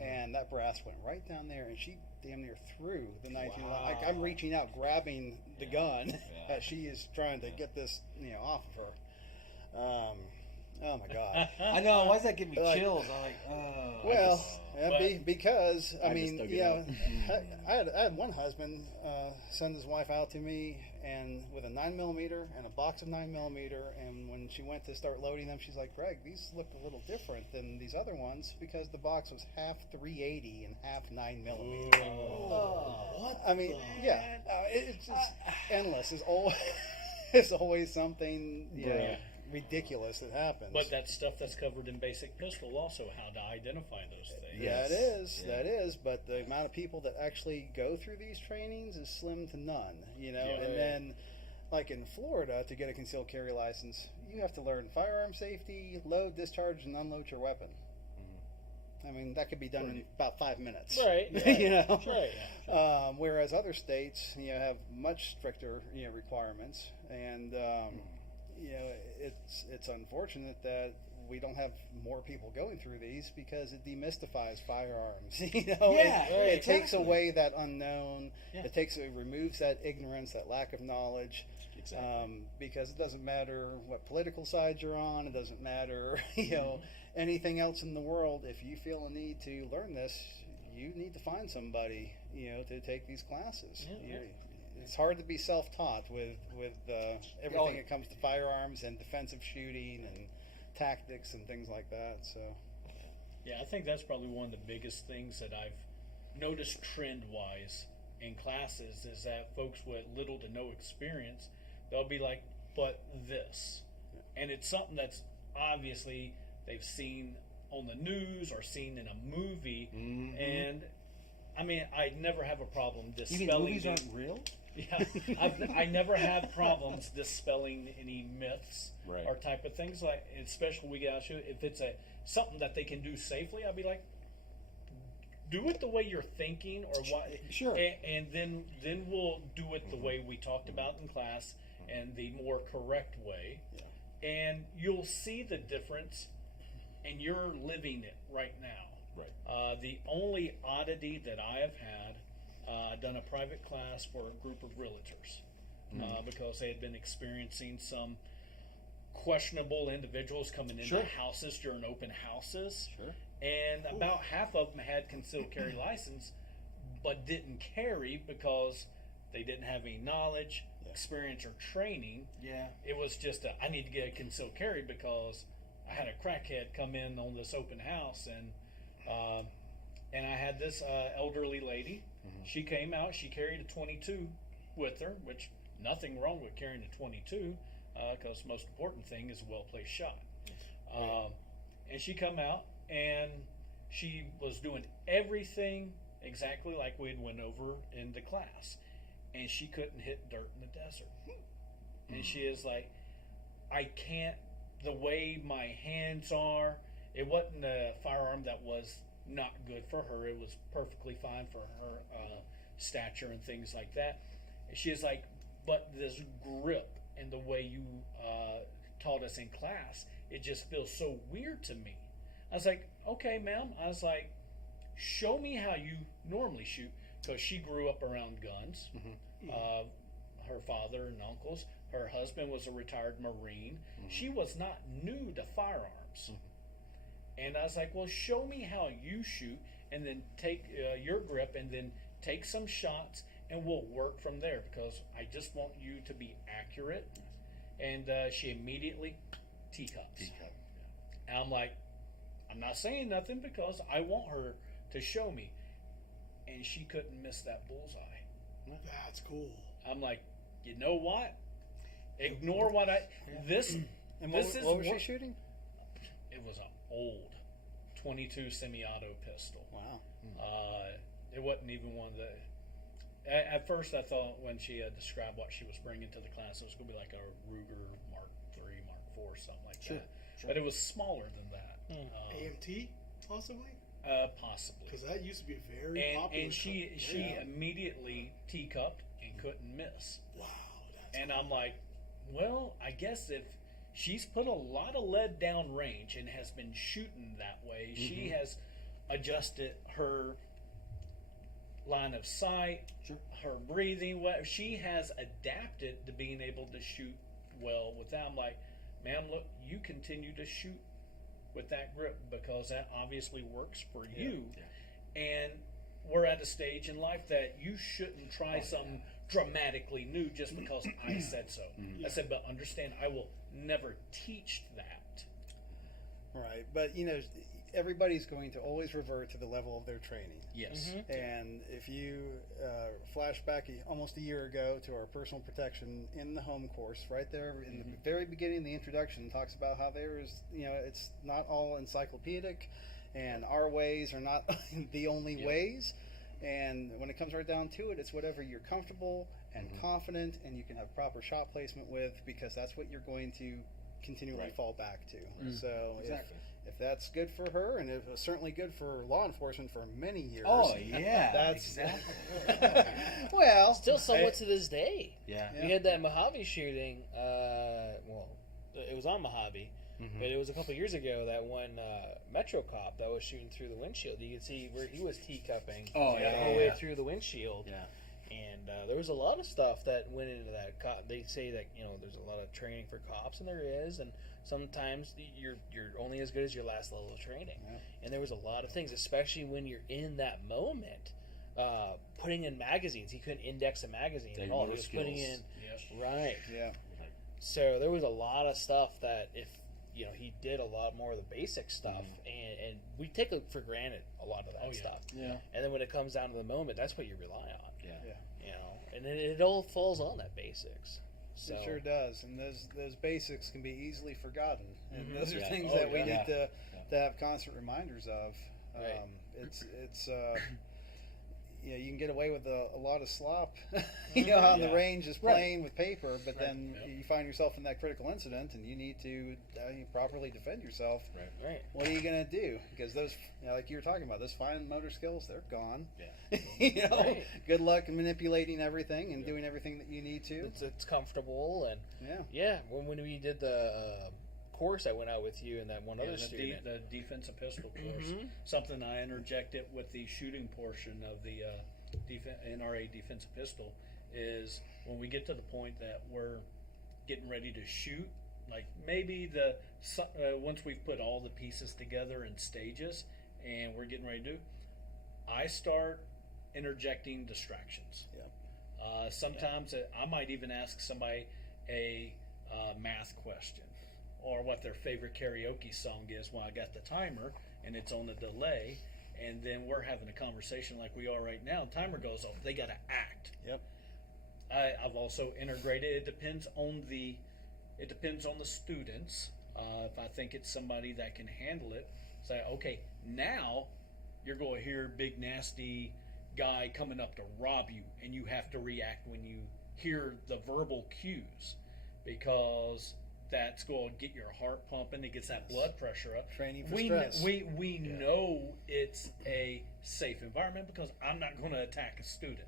And that brass went right down there, and she damn near threw the 1911. Like, I'm reaching out, grabbing the gun as she is trying to get this, off of her. Oh my God! I know. Why does that give me chills? I'm like, oh. Well, because I mean, just dug it I had one husband send his wife out to me and with a 9mm and a box of 9mm, and when she went to start loading them, she's like, Greg, these look a little different than these other ones because the box was half 380 and half 9mm. What? I mean, it's just endless. It's always something. Ridiculous that happens. But that's stuff that's covered in basic pistol also, how to identify those things. Yeah, that is, but the amount of people that actually go through these trainings is slim to none, and then like in Florida, to get a concealed carry license, you have to learn firearm safety, load, discharge, and unload your weapon. I mean, that could be done in about 5 minutes. Right. Right. Whereas other states, have much stricter, requirements, and it's unfortunate that we don't have more people going through these because it demystifies firearms. It takes away that unknown. It removes that ignorance, that lack of knowledge. Exactly. Because it doesn't matter what political side you're on. It doesn't matter, anything else in the world. If you feel a need to learn this, you need to find somebody, to take these classes. It's hard to be self-taught with everything that comes to firearms and defensive shooting and tactics and things like that. So, yeah, I think that's probably one of the biggest things that I've noticed trend-wise in classes is that folks with little to no experience, they'll be like, but this. And it's something that's obviously they've seen on the news or seen in a movie. And, I mean, I never have a problem dispelling. You mean movies aren't real? Yeah, I never have problems dispelling any myths or type of things, like, especially we get out shoot. If it's something that they can do safely, I'll be like, do it the way you're thinking, or what? Sure. And then we'll do it the way we talked about in class, and the more correct way, and you'll see the difference, and you're living it right now. Right. The only oddity that I have had. Done a private class for a group of realtors because they had been experiencing some questionable individuals coming into houses during open houses. And about half of them had concealed carry license but didn't carry because they didn't have any knowledge, experience, or training. It was just I need to get a concealed carry because I had a crackhead come in on this open house, and I had this elderly lady. She came out, she carried a 22 with her, which nothing wrong with carrying a 22 because the most important thing is a well-placed shot. And she come out and she was doing everything exactly like we had went over in the class, and she couldn't hit dirt in the desert. And she is like, I can't, the way my hands are, it wasn't a firearm that was not good for her. It was perfectly fine for her stature and things like that. And she is like, but this grip and the way you taught us in class, it just feels so weird to me. I was like, okay, ma'am. I was like, show me how you normally shoot, because she grew up around guns. Her father and uncles. Her husband was a retired Marine. She was not new to firearms. And I was like, well, show me how you shoot, and then take your grip, and then take some shots, and we'll work from there, because I just want you to be accurate. And she immediately teacups. And I'm like, I'm not saying nothing because I want her to show me. And she couldn't miss that bullseye. That's cool. I'm like, you know what? Ignore what I this. And this what was is she shooting? It was an old 22 semi-auto pistol. Wow. It wasn't even one of the. At first, I thought when she described what she was bringing to the class, it was going to be like a Ruger Mark III, Mark IV, something like that. But it was smaller than that. AMT, possibly? Possibly. Because that used to be very popular. And she immediately teacupped and couldn't miss. Wow. And I'm like, well, I guess if she's put a lot of lead down range and has been shooting that way, she has adjusted her line of sight, her breathing. She has adapted to being able to shoot well with that. I'm like, ma'am, look, you continue to shoot with that grip because that obviously works for you. And we're at a stage in life that you shouldn't try something dramatically new just because I said so. I said, but understand, I will never teach that. Right, but you know, everybody's going to always revert to the level of their training. Yes. And if you flash back almost a year ago to our personal protection in the home course, right there in the very beginning, the introduction talks about how there is, you know, it's not all encyclopedic, and our ways are not the only ways. And when it comes right down to it, it's whatever you're comfortable and confident, and you can have proper shot placement with, because that's what you're going to continually fall back to. So if that's good for her, and it was certainly good for law enforcement for many years. Oh yeah, that's exactly. well, Still somewhat to this day. Yeah. We had that Mojave shooting. Well, it was on Mojave, but it was a couple of years ago that one Metro cop that was shooting through the windshield. You could see where he was teacupping the whole way through the windshield. Yeah. And there was a lot of stuff that went into that. They say that, you know, there's a lot of training for cops, and there is, and sometimes you're only as good as your last level of training. And there was a lot of things, especially when you're in that moment. Putting in magazines, he couldn't index a magazine at all. He was putting in So there was a lot of stuff that if you know he did a lot more of the basic stuff, and we take for granted a lot of that stuff. And then when it comes down to the moment, that's what you rely on. You know, and it all falls on that basics. So. It sure does, and those basics can be easily forgotten, and those are things that we need to have constant reminders of. It's you know, you can get away with a lot of slop, you know, on the range just playing with paper, but then you find yourself in that critical incident, and you need to properly defend yourself. What are you going to do? Because those, you know, like you were talking about, those fine motor skills, they're gone. You know, good luck manipulating everything and doing everything that you need to. It's comfortable, and when we did the course, I went out with you and that one other student. The defensive pistol course. Something I interjected with the shooting portion of the NRA defensive pistol is when we get to the point that we're getting ready to shoot, like maybe once we've put all the pieces together in stages and we're getting ready to do, I start interjecting distractions. Sometimes I might even ask somebody a math question, or what their favorite karaoke song is when I got the timer and it's on a delay, and then we're having a conversation like we are right now. Timer goes off. They got to act. I've also integrated. It depends on the students. If I think it's somebody that can handle it, say, okay, now you're going to hear big nasty guy coming up to rob you, and you have to react when you hear the verbal cues, because that's going to get your heart pumping. It gets that blood pressure up. Training for stress. We know it's a safe environment because I'm not going to attack a student.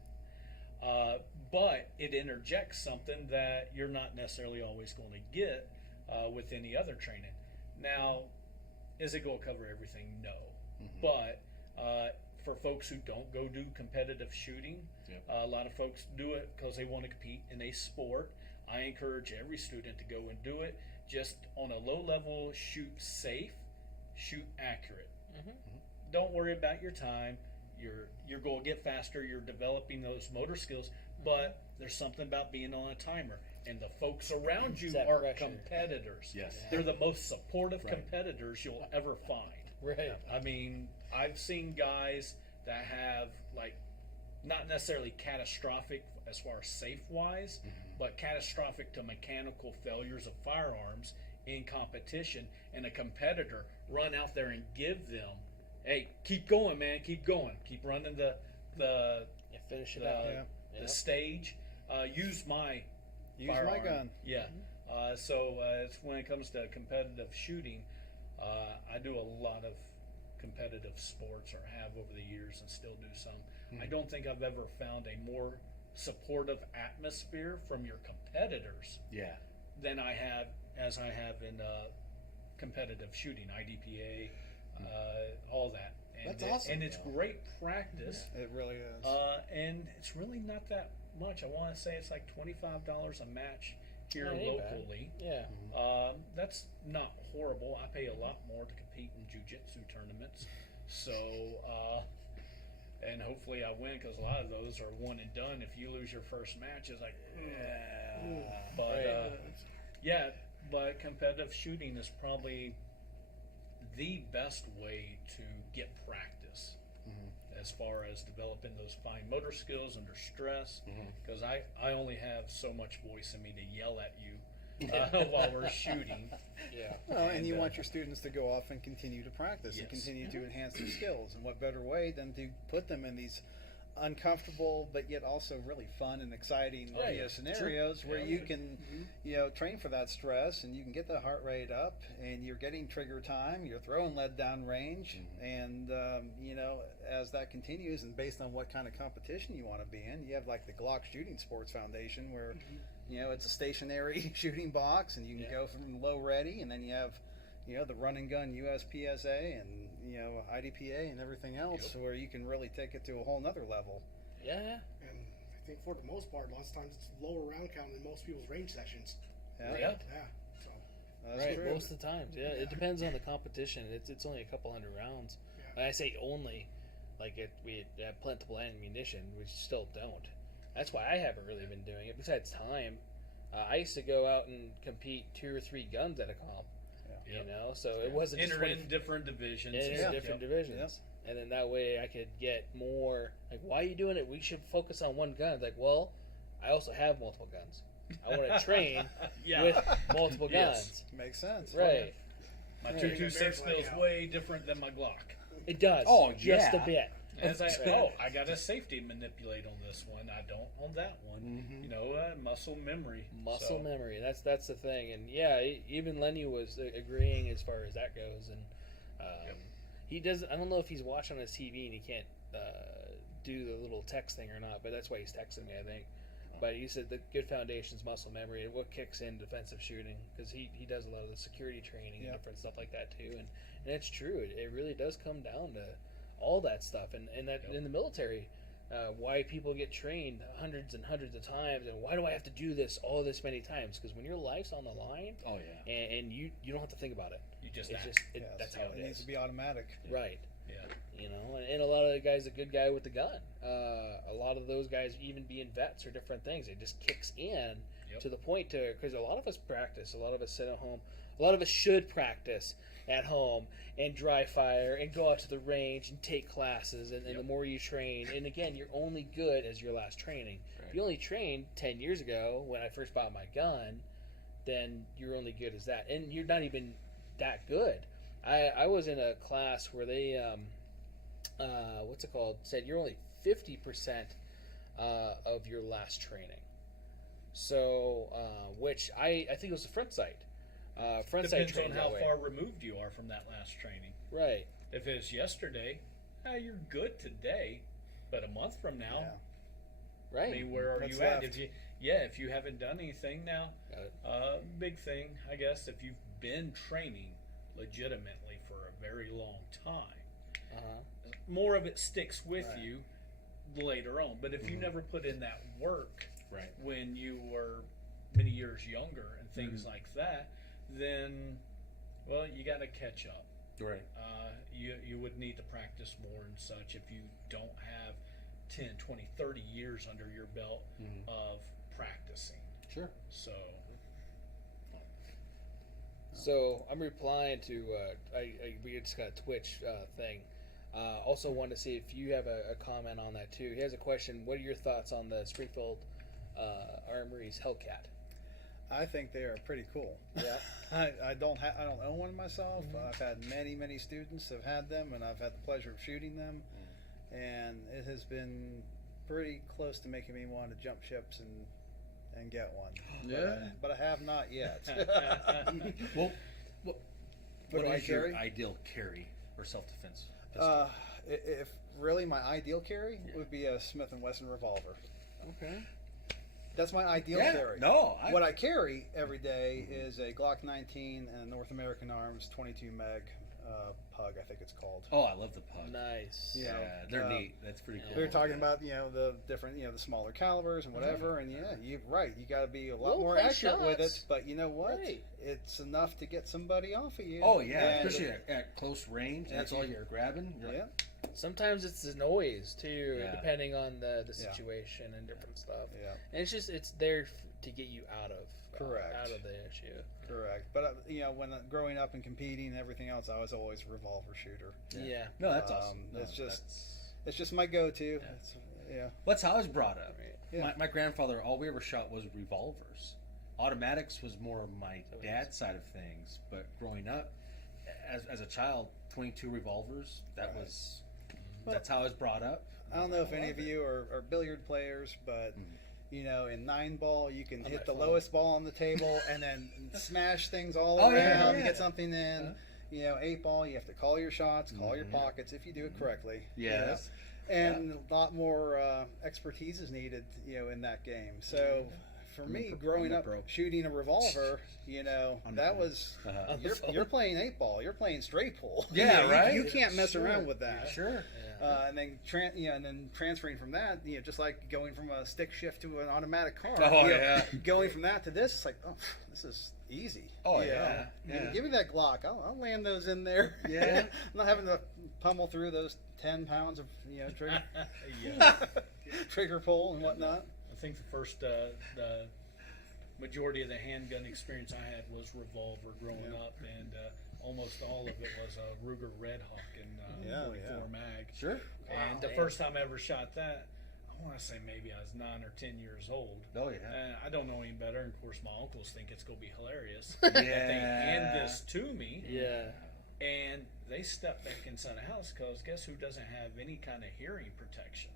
But it interjects something that you're not necessarily always going to get with any other training. Now, is it going to cover everything? No. But for folks who don't go do competitive shooting. Yep. A lot of folks do it because they want to compete in a sport. I encourage every student to go and do it. Just on a low level, shoot safe, shoot accurate. Don't worry about your time. You're going to get faster. You're developing those motor skills, but there's something about being on a timer. And the folks around you That are pressure. competitors. Yes. They're the most supportive Right. competitors you'll ever find. Right. I mean, I've seen guys that have, like, not necessarily catastrophic as far as safe wise, but catastrophic to mechanical failures of firearms in competition, and a competitor run out there and give them, hey, keep going, man, keep going, keep running the Finish it the, up. the stage. Use my Use my gun. Yeah. So it's when it comes to competitive shooting, I do a lot of competitive sports, or have over the years, and still do some. I don't think I've ever found a more supportive atmosphere from your competitors Yeah. than I have in competitive shooting, IDPA, all that. And That's awesome. And it's great practice. It really is. And it's really not that much. I want to say it's like $25 a match here That ain't bad. locally. Yeah. That's not horrible. I pay a lot more to compete in jiu-jitsu tournaments. So, and hopefully I win, because a lot of those are one and done. If you lose your first match, it's like, but yeah, but competitive shooting is probably the best way to get practice as far as developing those fine motor skills under stress, because I only have so much voice in me to yell at you while we're shooting. Yeah. Well, and you want your students to go off and continue to practice and Yes. continue to enhance their skills. And what better way than to put them in these uncomfortable but yet also really fun and exciting scenarios where you can train for that stress, and you can get the heart rate up, and you're getting trigger time, you're throwing lead down range, and as that continues, and based on what kind of competition you want to be in, you have like the Glock Shooting Sports Foundation, where it's a stationary shooting box, and you can go from low ready, and then you have the run and gun USPSA and IDPA and everything else, where you can really take it to a whole nother level. Yeah. And I think for the most part, lots of times it's lower round count in most people's range sessions. Yeah, Right. Yeah. So that's Right. true. Most of the times, yeah. It depends on the competition. It's only a couple hundred rounds. Yeah. When I say only, we have plentiful ammunition. We still don't. That's why I haven't really been doing it. Besides time, I used to go out and compete 2 or 3 guns at a comp. So it wasn't Enter just in different divisions. in different divisions, and then that way I could get more. Like, why are you doing it? We should focus on one gun. Like, well, I also have multiple guns. I want to train with multiple guns. Makes sense. Right. My 226 feels way different than my Glock. It does. Oh, just yeah. a bit. As I got a safety manipulate on this one. I don't on that one. Muscle memory. Muscle memory. That's the thing. And yeah, even Lenny was agreeing as far as that goes. And he doesn't. I don't know if he's watching on his TV and he can't do the little text thing or not. But that's why he's texting me, I think. But he said the good foundation's muscle memory, and what kicks in defensive shooting, because he does a lot of the security training and different stuff like that too. And it's true. It really does come down to all that stuff, and that in the military, why people get trained hundreds and hundreds of times, and why do I have to do this all this many times? Because when your life's on the line, and you don't have to think about it. You just it's act. that's how it needs is. to be automatic. Right. Yeah. And a lot of the guys, a good guy with the gun. A lot of those guys, even being vets or different things, it just kicks in to the point because a lot of us practice, a lot of us sit at home, a lot of us should practice at home and dry fire and go out to the range and take classes, and the more you train, and again, you're only good as your last training. If you only trained 10 years ago when I first bought my gun, then you're only good as that, and you're not even that good. I was in a class where they said you're only 50% of your last training. So which I think it was the front sight. Front sight Depends training on how that way. far removed you are from that last training. Right. If it's yesterday, you're good today, but a month from now, right. I mean, where are What's you at? left? If you haven't done anything now, big thing, I guess, if you've been training legitimately for a very long time, more of it sticks with Right. you later on. But if you never put in that work Right. when you were many years younger and things like that, then, well, you got to catch up. Right. You would need to practice more and such if you don't have 10, 20, 30 years under your belt of practicing. Sure. So I'm replying to we just got a Twitch thing. Also wanted to see if you have a comment on that too. He has a question. What are your thoughts on the Springfield Armory's Hellcat? I think they are pretty cool. Yeah. I don't own one myself. I've had many students have had them, and I've had the pleasure of shooting them, and it has been pretty close to making me want to jump ships and get one. Yeah. But I have not yet. Well, What what do I is your carry? ideal carry or self-defense pistol? If really my ideal carry would be a Smith & Wesson revolver. Okay. That's my ideal Yeah, carry. no, What I carry every day is a Glock 19 and a North American Arms 22 mag Pug, I think it's called. Oh, I love the Pug. Nice. Yeah. Yeah, they're neat. That's pretty cool. We were talking about the different the smaller calibers and whatever, and you're right. You got to be a lot Low more price accurate with it. shots. But you know what? Right. It's enough to get somebody off of you. Oh yeah, And- especially at close range. That's all you're grabbing. You're Yeah. like, Sometimes it's the noise too, Yeah. depending on the Yeah. situation and different stuff. Yeah. And it's there to get you out of Correct. out of the issue. Correct. But when growing up and competing and everything else, I was always a revolver shooter. Yeah. No, that's awesome. No, It's just that's- it's just my go-to. Yeah. Yeah. That's how I was brought up. Right. Yeah. My grandfather, all we ever shot was revolvers. Automatics was more of my dad's side of things. But growing up, as a child, 22 revolvers. That's how I was brought up. I don't know if any of you are billiard players, but in 9-ball you can hit the lowest ball on the table and then smash things all Oh, around yeah, to yeah. get something in. 8-ball you have to call your shots, call your pockets if you do it correctly. Yes. And a lot more expertise is needed, in that game. So for me, growing up shooting a revolver, that was you're playing 8-ball. You're playing straight pull. Yeah, right? You can't mess Sure. around with that. Sure. And then and then transferring from that, just like going from a stick shift to an automatic car. Oh, yeah. Going from that to this, it's like, oh, this is easy. Oh, You yeah. know? Yeah. Give me that Glock. I'll land those in there. Yeah. I'm not having to pummel through those 10 pounds of trigger, Yeah. trigger pull and whatnot. I think the first the majority of the handgun experience I had was revolver growing up, and almost all of it was a Ruger Red Hawk in 44 mag. Sure. And the first time I ever shot that, I want to say maybe I was 9 or 10 years old. Oh, yeah. I don't know any better, and of course my uncles think it's going to be hilarious. Yeah. That they hand this to me, Yeah. and they step back inside the house because guess who doesn't have any kind of hearing protection?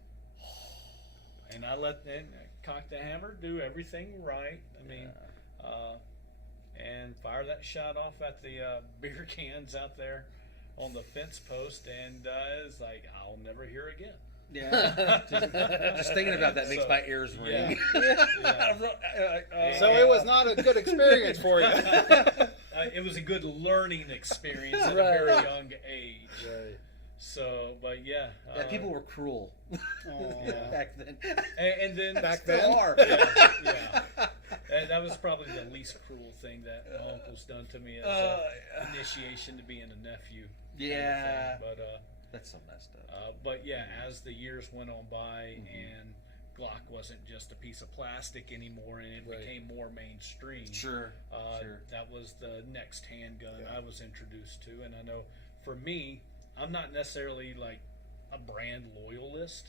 And I let them cock the hammer, do everything right. I mean, and fire that shot off at the beer cans out there on the fence post, and it's like I'll never hear again. Yeah. Just thinking about that makes my ears ring. So it was not a good experience for you. It was a good learning experience at a very young age. Right. So, but yeah. People were cruel back then. And then Back Still then? are. yeah. That was probably the least cruel thing that my uncle's done to me as initiation to being a nephew. Yeah. Kind of thing. That's so messed up. But yeah, as the years went on by and Glock wasn't just a piece of plastic anymore, and it became more mainstream. Sure. That was the next handgun I was introduced to, and I know for me, I'm not necessarily like a brand loyalist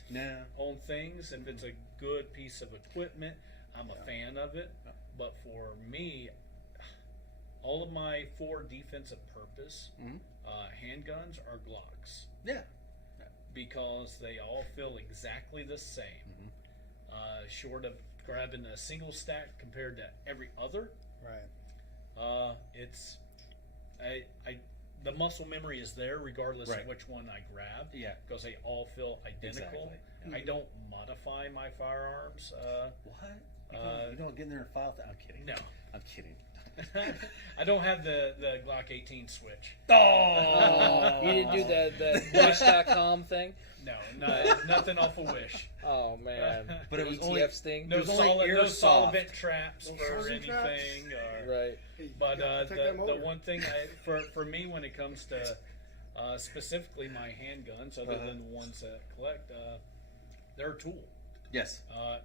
on things. If it's a good piece of equipment, I'm a fan of it. But for me, all of my for defensive purpose handguns are Glocks. Yeah. Because they all feel exactly the same. Short of grabbing a single stack compared to every other, Right. it's the muscle memory is there regardless of which one I grab. Yeah. Because they all feel identical. Exactly. I don't modify my firearms. What? You don't get in there and file that? I'm kidding. No. I'm kidding. I don't have the Glock 18 switch. Oh, you didn't do the Wish.com thing? No, nothing off of Wish. Oh man! But it was ETF only sting. No was only no airsoft. solvent traps No for solvent traps? anything. Right. Hey, But you gotta protect that the motor. one thing for me when it comes to specifically my handguns, other than the ones that I collect, they're a tool. Yes.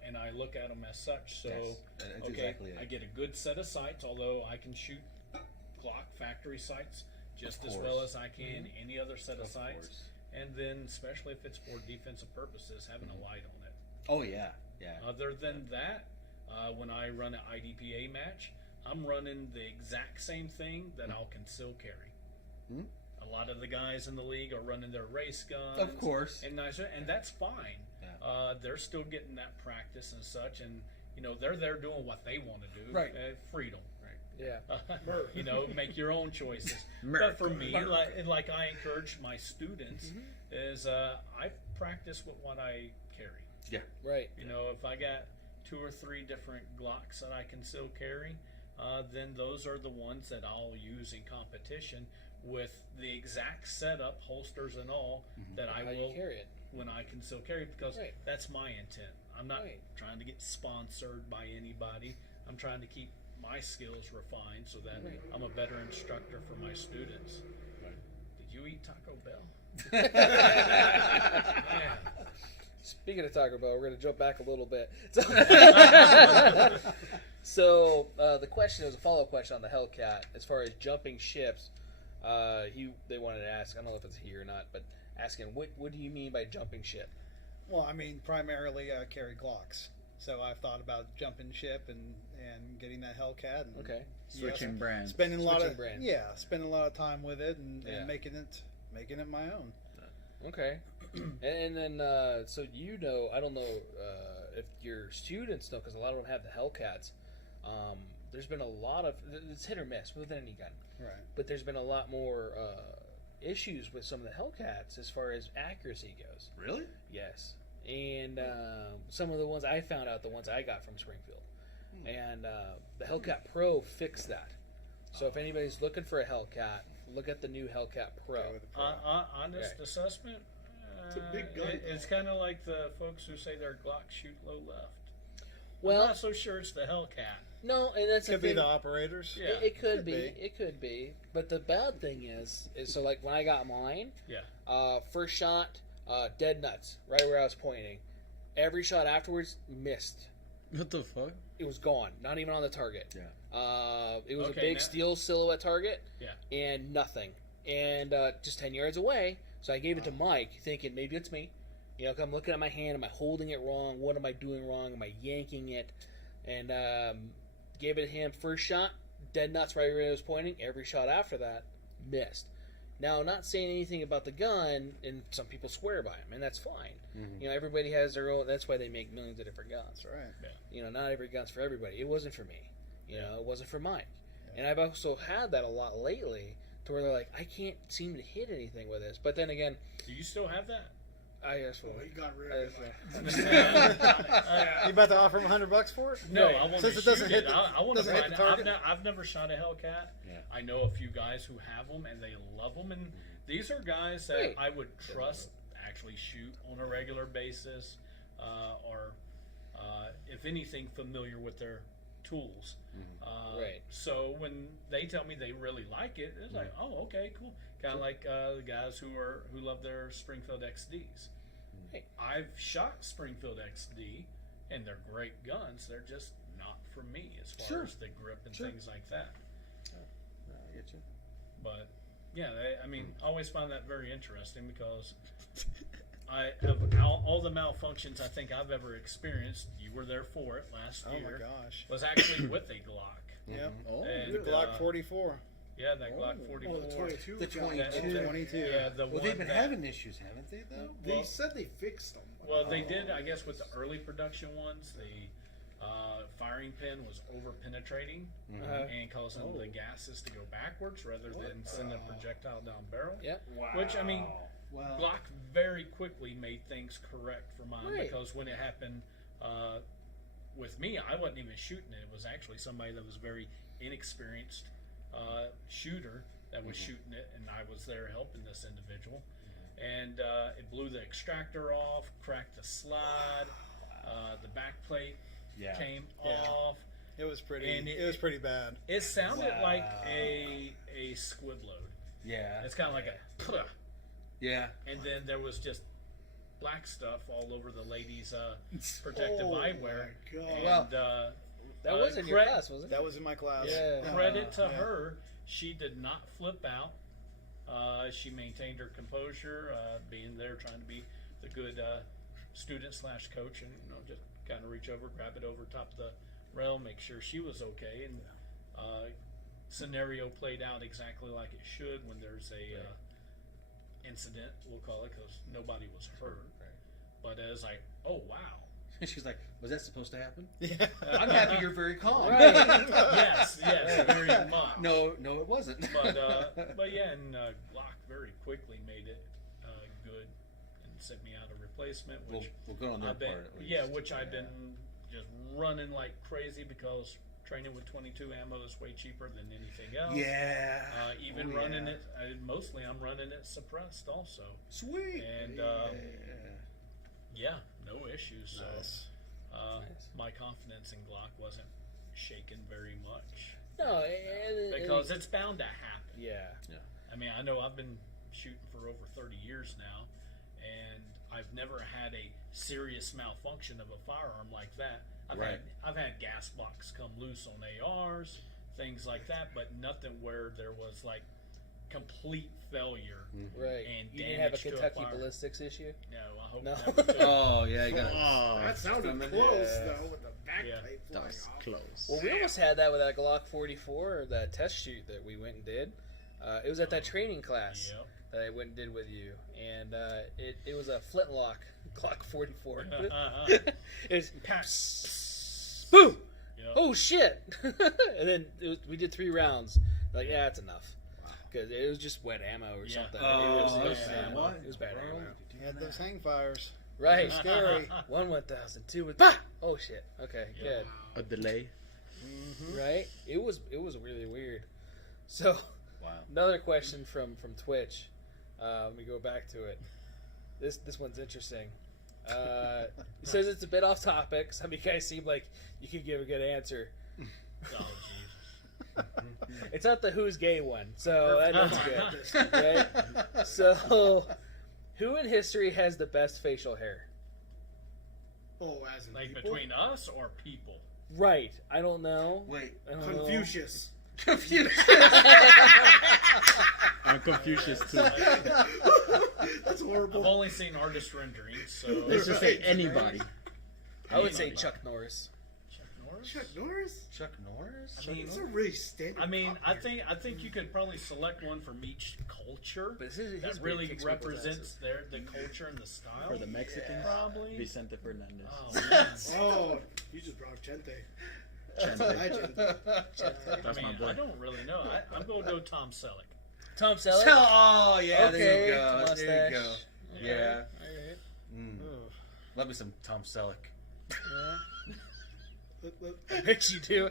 And I look at them as such. So, Yes, that's okay, exactly it. I get a good set of sights, although I can shoot Glock factory sights just as well as I can any other set of sights. course. And then, especially if it's for defensive purposes, having a light on it. Oh yeah, yeah. Other than that, when I run an IDPA match, I'm running the exact same thing that I'll conceal carry. Hmm? A lot of the guys in the league are running their race guns, Of course. and nicer, and that's fine. Yeah. They're still getting that practice and such, and they're there doing what they want to do. Right. Freedom. Yeah. Make your own choices. Merc. But for me, like I encourage my students, is I practice with what I carry. Yeah. Right. If I got 2 or 3 different Glocks that I can still carry, then those are the ones that I'll use in competition with the exact setup, holsters and all, that I How will you carry it? when I can still carry, because Right. that's my intent. I'm not Right. trying to get sponsored by anybody. I'm trying to keep my skills refined so that Right. I'm a better instructor for my students. Did you eat Taco Bell? Yeah. Speaking of Taco Bell, we're going to jump back a little bit. So the question is a follow-up question on the Hellcat. As far as jumping ships, they wanted to ask, I don't know if it's he or not, but asking, what do you mean by jumping ship? Well, I mean, primarily I carry Glocks. So I've thought about jumping ship and getting that Hellcat. And, Okay. Switching brands. Spending a lot Switching of brands. spending a lot of time with it and Yeah. making it my own. Okay. and then, so I don't know if your students know, because a lot of them have the Hellcats. There's been a lot of, it's hit or miss with any gun. Right. But there's been a lot more issues with some of the Hellcats as far as accuracy goes. Really? Yes. And some of the ones I found out, the ones I got from Springfield. And the Hellcat Pro fixed that. So if anybody's looking for a Hellcat, look at the new Hellcat Pro. Honest Okay. assessment, It's a big gun, It's kind of like the folks who say their Glocks shoot low left. Well, I'm not so sure it's the Hellcat. no, and that's Could the be thing. the operators. Yeah. It could be. be. It could be. But the bad thing is so like when I got mine, Yeah. first shot, dead nuts, right where I was pointing. Every shot afterwards missed. What the fuck? It was gone. Not even on the target. Yeah. It was a Okay, big now- steel silhouette target. Yeah. And nothing. And just 10 yards away. So I gave it to Mike, thinking maybe it's me. 'Cause I'm looking at my hand. Am I holding it wrong? What am I doing wrong? Am I yanking it? And gave it to him. First shot, dead nuts right where I was pointing. Every shot after that, missed. Now, not saying anything about the gun, and some people swear by them, and that's fine. Everybody has their own. That's why they make millions of different guns. That's right. Not every gun's for everybody. It wasn't for me. It wasn't for Mike. And I've also had that a lot lately, to where they're like, I can't seem to hit anything with this. But then again, Do you still have that? I just Oh, he got rid of it. You about to offer him $100 for it? No, I want to Since it shoot doesn't hit it. the- I want to doesn't hit find the out. target? I've never shot a Hellcat. Yeah. I know a few guys who have them, and they love them. And these are guys that Great. I would trust actually shoot on a regular basis, or if anything, familiar with their tools. Right. So when they tell me they really like it, it's like, oh, okay, cool. Kind of like the guys who love their Springfield XDs. Right. I've shot Springfield XD, and they're great guns. They're just not for me as far as the grip and things like that. I get you. But yeah, I mean, I always find that very interesting because of all the malfunctions I think I've ever experienced. You were there for it last Oh year. my gosh. Was actually with a Glock. Yep. Oh, And, The Glock 44. Yeah, that Glock 44. Oh, the 22. The got 22. it. 22. Yeah, the Well, one they've been that- having issues, haven't they? Though. They Well- said they fixed them. Well, they did, I guess, with the early production ones. The firing pin was over penetrating and causing the gases to go backwards rather than send a projectile down barrel. Yep. Which, I mean, Wow. Glock very quickly made things correct for mine Right. because when it happened with me, I wasn't even shooting it. It was actually somebody that was very inexperienced shooter that was shooting it, and I was there helping this individual, and it blew the extractor off, cracked the slide, the back plate came off. It was pretty. And it was pretty bad. It sounded like a squib load. Yeah. It's kind of like a. Yeah. And then there was just black stuff all over the lady's protective eyewear. God. And That was in your class, wasn't it? That was in my class. Yeah. Credit to her, she did not flip out. She maintained her composure, being there, trying to be the good student / coach, and just kind of reach over, grab it over top the rail, make sure she was okay, and scenario played out exactly like it should when there's a incident, we'll call it, because nobody was hurt. But as oh wow. She's like, was that supposed to happen? Yeah. I'm happy you're very calm. Right. yes, very much. No, it wasn't. But yeah, and Glock very quickly made it good and sent me out a replacement, which We'll go on that part at least. which I've been just running like crazy because training with 22 ammo is way cheaper than anything else. Yeah. Even running it, mostly I'm running it suppressed also. Sweet. And no issues. So my confidence in Glock wasn't shaken very much. No, Because it's bound to happen. yeah. I mean, I know I've been shooting for over 30 years now, and I've never had a serious malfunction of a firearm like that. I've had gas blocks come loose on ARs, things like that, but nothing where there was like complete failure. Right. And You didn't have a damage to Kentucky fire. ballistics issue? No, I hope No. never to. Oh, yeah, you got That sounded Yeah. close, though, with the backplate flying That's off. close. Well, we almost had that with that Glock 44, or that test shoot that we went and did. It was at that training class Yep. that I went and did with you, and it was a flintlock Glock 44. It was boom! Yep. Oh shit! And then we did 3 rounds. Like, yeah, that's enough, because it was just wet ammo or Yeah. something. Oh, it was okay. bad ammo. What? It was bad ammo. You had those hang fires. Right. Scary. 1 1000, 2 with bah! Oh shit. Okay, Yeah. good. A delay. Right? It was really weird. So, another question from Twitch. We go back to it. This one's interesting. He says it's a bit off topic. Some of you guys seem like you could give a good answer. Oh, Jesus. It's not the who's gay one, so that's good. Right? So, who in history has the best facial hair? Oh, as in Like people? between us or people? Right. I don't know. Wait. I don't know. Confucius. I'm Confucius too. That's I've horrible. only seen artist renderings, so Let's just say anybody. I would say Chuck Norris. Chuck Norris. Chuck Norris? Chuck Norris? I mean, It's a really standard. I mean, pop I think you could probably select one from each culture But his that beard really kicks people's represents the culture and the style. For the Mexicans, Probably. Vicente Fernandez. Oh, man. Oh, you just brought Chente. Chente. Legend. That's I my mean, boy. I don't really know. I'm going to go Tom Selleck. Tom Selleck? Oh, yeah, there Okay, you go. mustache. There you go. Yeah. Alright. Love me some Tom Selleck. I bet you do.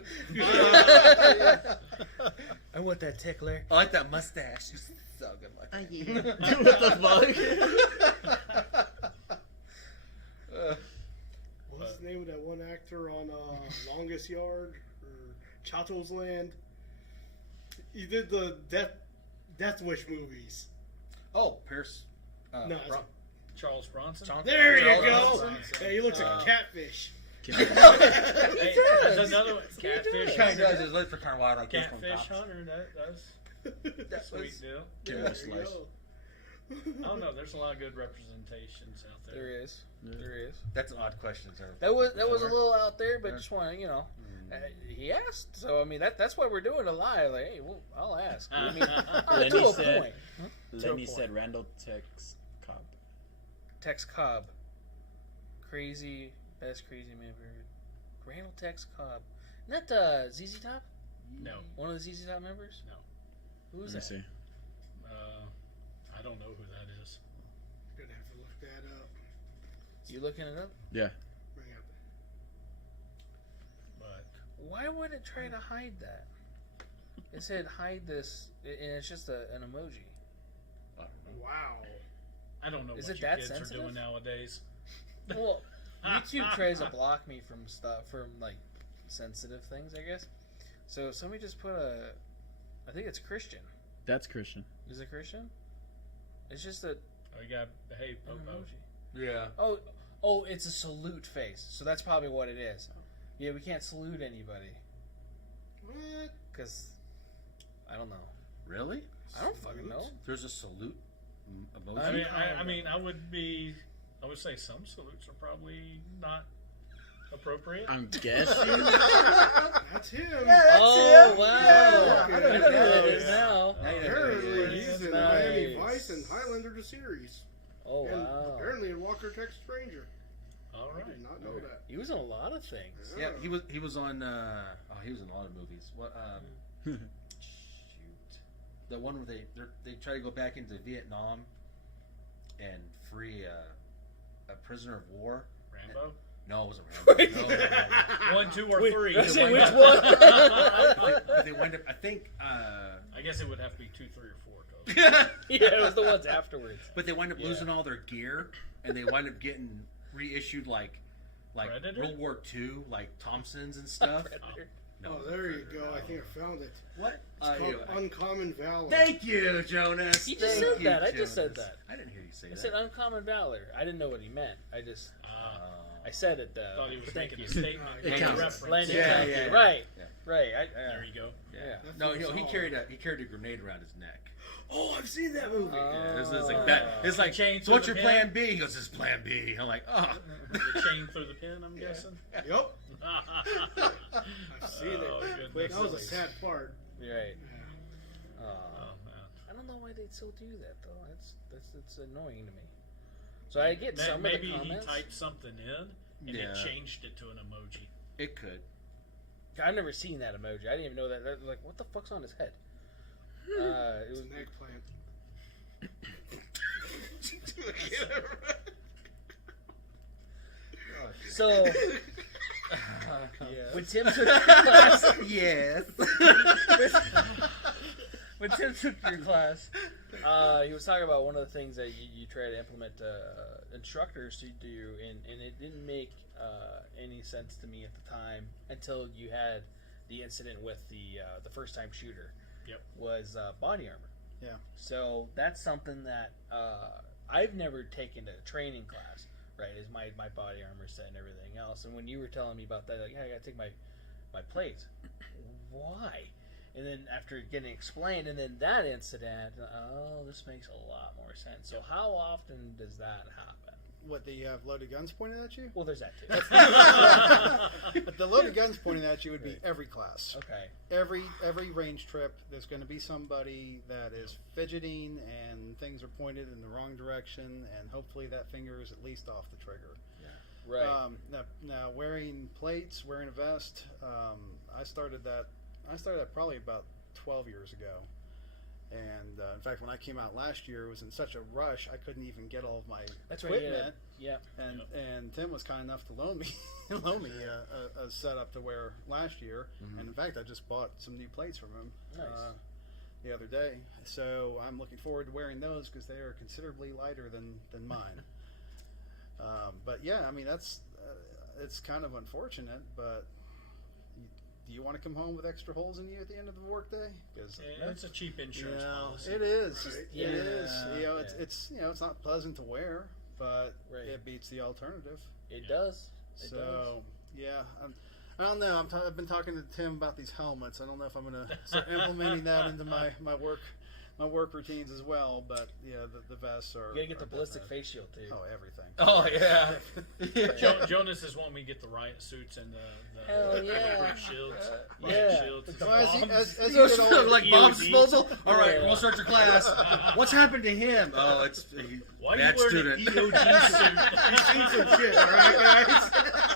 I want that tickler. I like that mustache. It's so good looking. What the fuck? What's the name of that one actor on Longest Yard or Chato's Land? He did the Death Wish movies. Oh, Pierce. No, it's Bron- Charles Bronson. there you Charles go. Bronson. Yeah, he looks like a catfish. Hey, there's another one. Catfish Kind of does. hunter. His lips are kind of wide like this one. Catfish Tops. hunter. That's a sweet deal. Give Yeah, him a there you slice. go. I don't know. There's a lot of good representations out there. There is. There is. That's an odd question, sir. That was a little out there, but just want to, he asked, so I mean that's why we're doing it live. Like, hey, well, I'll ask. I mean, to Lenny a said- point. Lenny To a said point. Randall Tex Cobb. Tex Cobb, best crazy man ever. Randall Tex Cobb, isn't that ZZ Top? No. One of the ZZ Top members? No. Who is Let me that? see. I don't know who that is. Gonna have to look that up. You looking it up? Yeah. Bring up. But Why would it try to hide that? It said hide this, and it's just an emoji. Wow. I don't know Is what it you that kids sensitive? are doing nowadays. Well, YouTube tries to block me from stuff, from like sensitive things, I guess. So somebody just put I think it's Christian. That's Christian. Is it Christian? It's just a Oh, you got hey, an Popo. emoji. Yeah. Oh, it's a salute face. So that's probably what it is. Yeah, we can't salute anybody What? because I don't know. Really? I don't fucking know. There's a salute emoji. I mean, I would say some salutes are probably not appropriate. I'm guessing. That's him. Oh wow! Yeah, I know who that is yeah. now. Apparently, Nice. he's in Nice. Miami Vice and Highlander the series. Oh And wow! apparently in Walker, Texas Ranger. All I right. did not know that. He was in a lot of things. Yeah, he was on. He was in a lot of movies. What? Shoot, the one where they try to go back into Vietnam and free a prisoner of war. Rambo. No, it wasn't Rambo. No. 1, 2, or Wait, 3. I say which one? But they wind up. I think. I guess it would have to be 2, 3, or 4. Cause Yeah, it was the ones afterwards. But they wind up Yeah. losing all their gear, and they wind up getting reissued like Predator? World War II, like Thompsons and stuff. Predator. No, Oh, there you Predator, go. I no. think I found it. What? It's called Uncommon Valor. Thank you, Jonas. You just Thank said you, that. I just said Jonas. that. I didn't hear you say I that. said uncommon valor. I didn't know what he meant. I just I I said it though. thought he was Thank making you. a statement. It made a counts. reference. Landon, Yeah, thank yeah, you. yeah. Right. Yeah. Right. There you go. Yeah. That No, feels he all carried a grenade around his neck. Oh, I've seen that movie. Yeah, it's like that. It's like, Chain so what's through your the plan pin? B? He goes, "It's plan B." I'm like, oh. The chain through the pin, I'm guessing. Yep. I've I've seen it. That was a sad part. You're right. Oh, man. I don't know why they'd still do that though. It's annoying to me. So I get some Maybe of the comments. he typed something in and Yeah. it changed it to an emoji. It could. I've never seen that emoji. I didn't even know that. Like, what the fuck's on his head? It It's was an eggplant. so. When Tim took your class, Yes. when Tim took your class, he was talking about one of the things that you try to implement instructors to do, and it didn't make any sense to me at the time until you had the incident with the first time shooter. Yep. Was body armor. Yeah. So that's something that I've never taken a training class. Right, is my body armor set and everything else. And when you were telling me about that, like, yeah, I gotta take my plates. Why? And then after getting explained, and then that incident, oh, this makes a lot more sense. So how often does that happen? What, the loaded guns pointed at you? Well, there's that too. But the loaded guns pointed at you would be every class. Okay. Every range trip, there's going to be somebody that is fidgeting and things are pointed in the wrong direction, and hopefully that finger is at least off the trigger. Right. Now wearing plates, wearing a vest, I started that probably about 12 years ago. And in fact, when I came out last year, it was in such a rush I couldn't even get all of my That's right. equipment. Yeah. And Tim was kind enough to loan me a setup to wear last year. Mhm. And in fact, I just bought some new plates from him Nice. the other day. So I'm looking forward to wearing those because they are considerably lighter than mine. But yeah, I mean that's it's kind of unfortunate, but. Do you want to come home with extra holes in you at the end of the workday? Because It's a cheap insurance policy. it is. Right. It is. Yeah. You know, it's it's not pleasant to wear, but Right. it beats the alternative. It does. It does. So yeah, I don't know. I've been talking to Tim about these helmets. I don't know if I'm going to start implementing that into my work routines as well. But yeah, the vests are. You gotta get the are ballistic definitely- face shield too. Oh, everything. Oh yeah. Jonas is wanting me to get the riot suits and the Hell yeah. bulletproof shields. Yeah. Riot shields. The Well, bombs. as you get older, Like bomb EOD. disposal. All right, Yeah. we'll start your class. What's happened to him? Oh, it's Why are bad you wearing student. an EOD suit? You've seen some shit, all right, guys?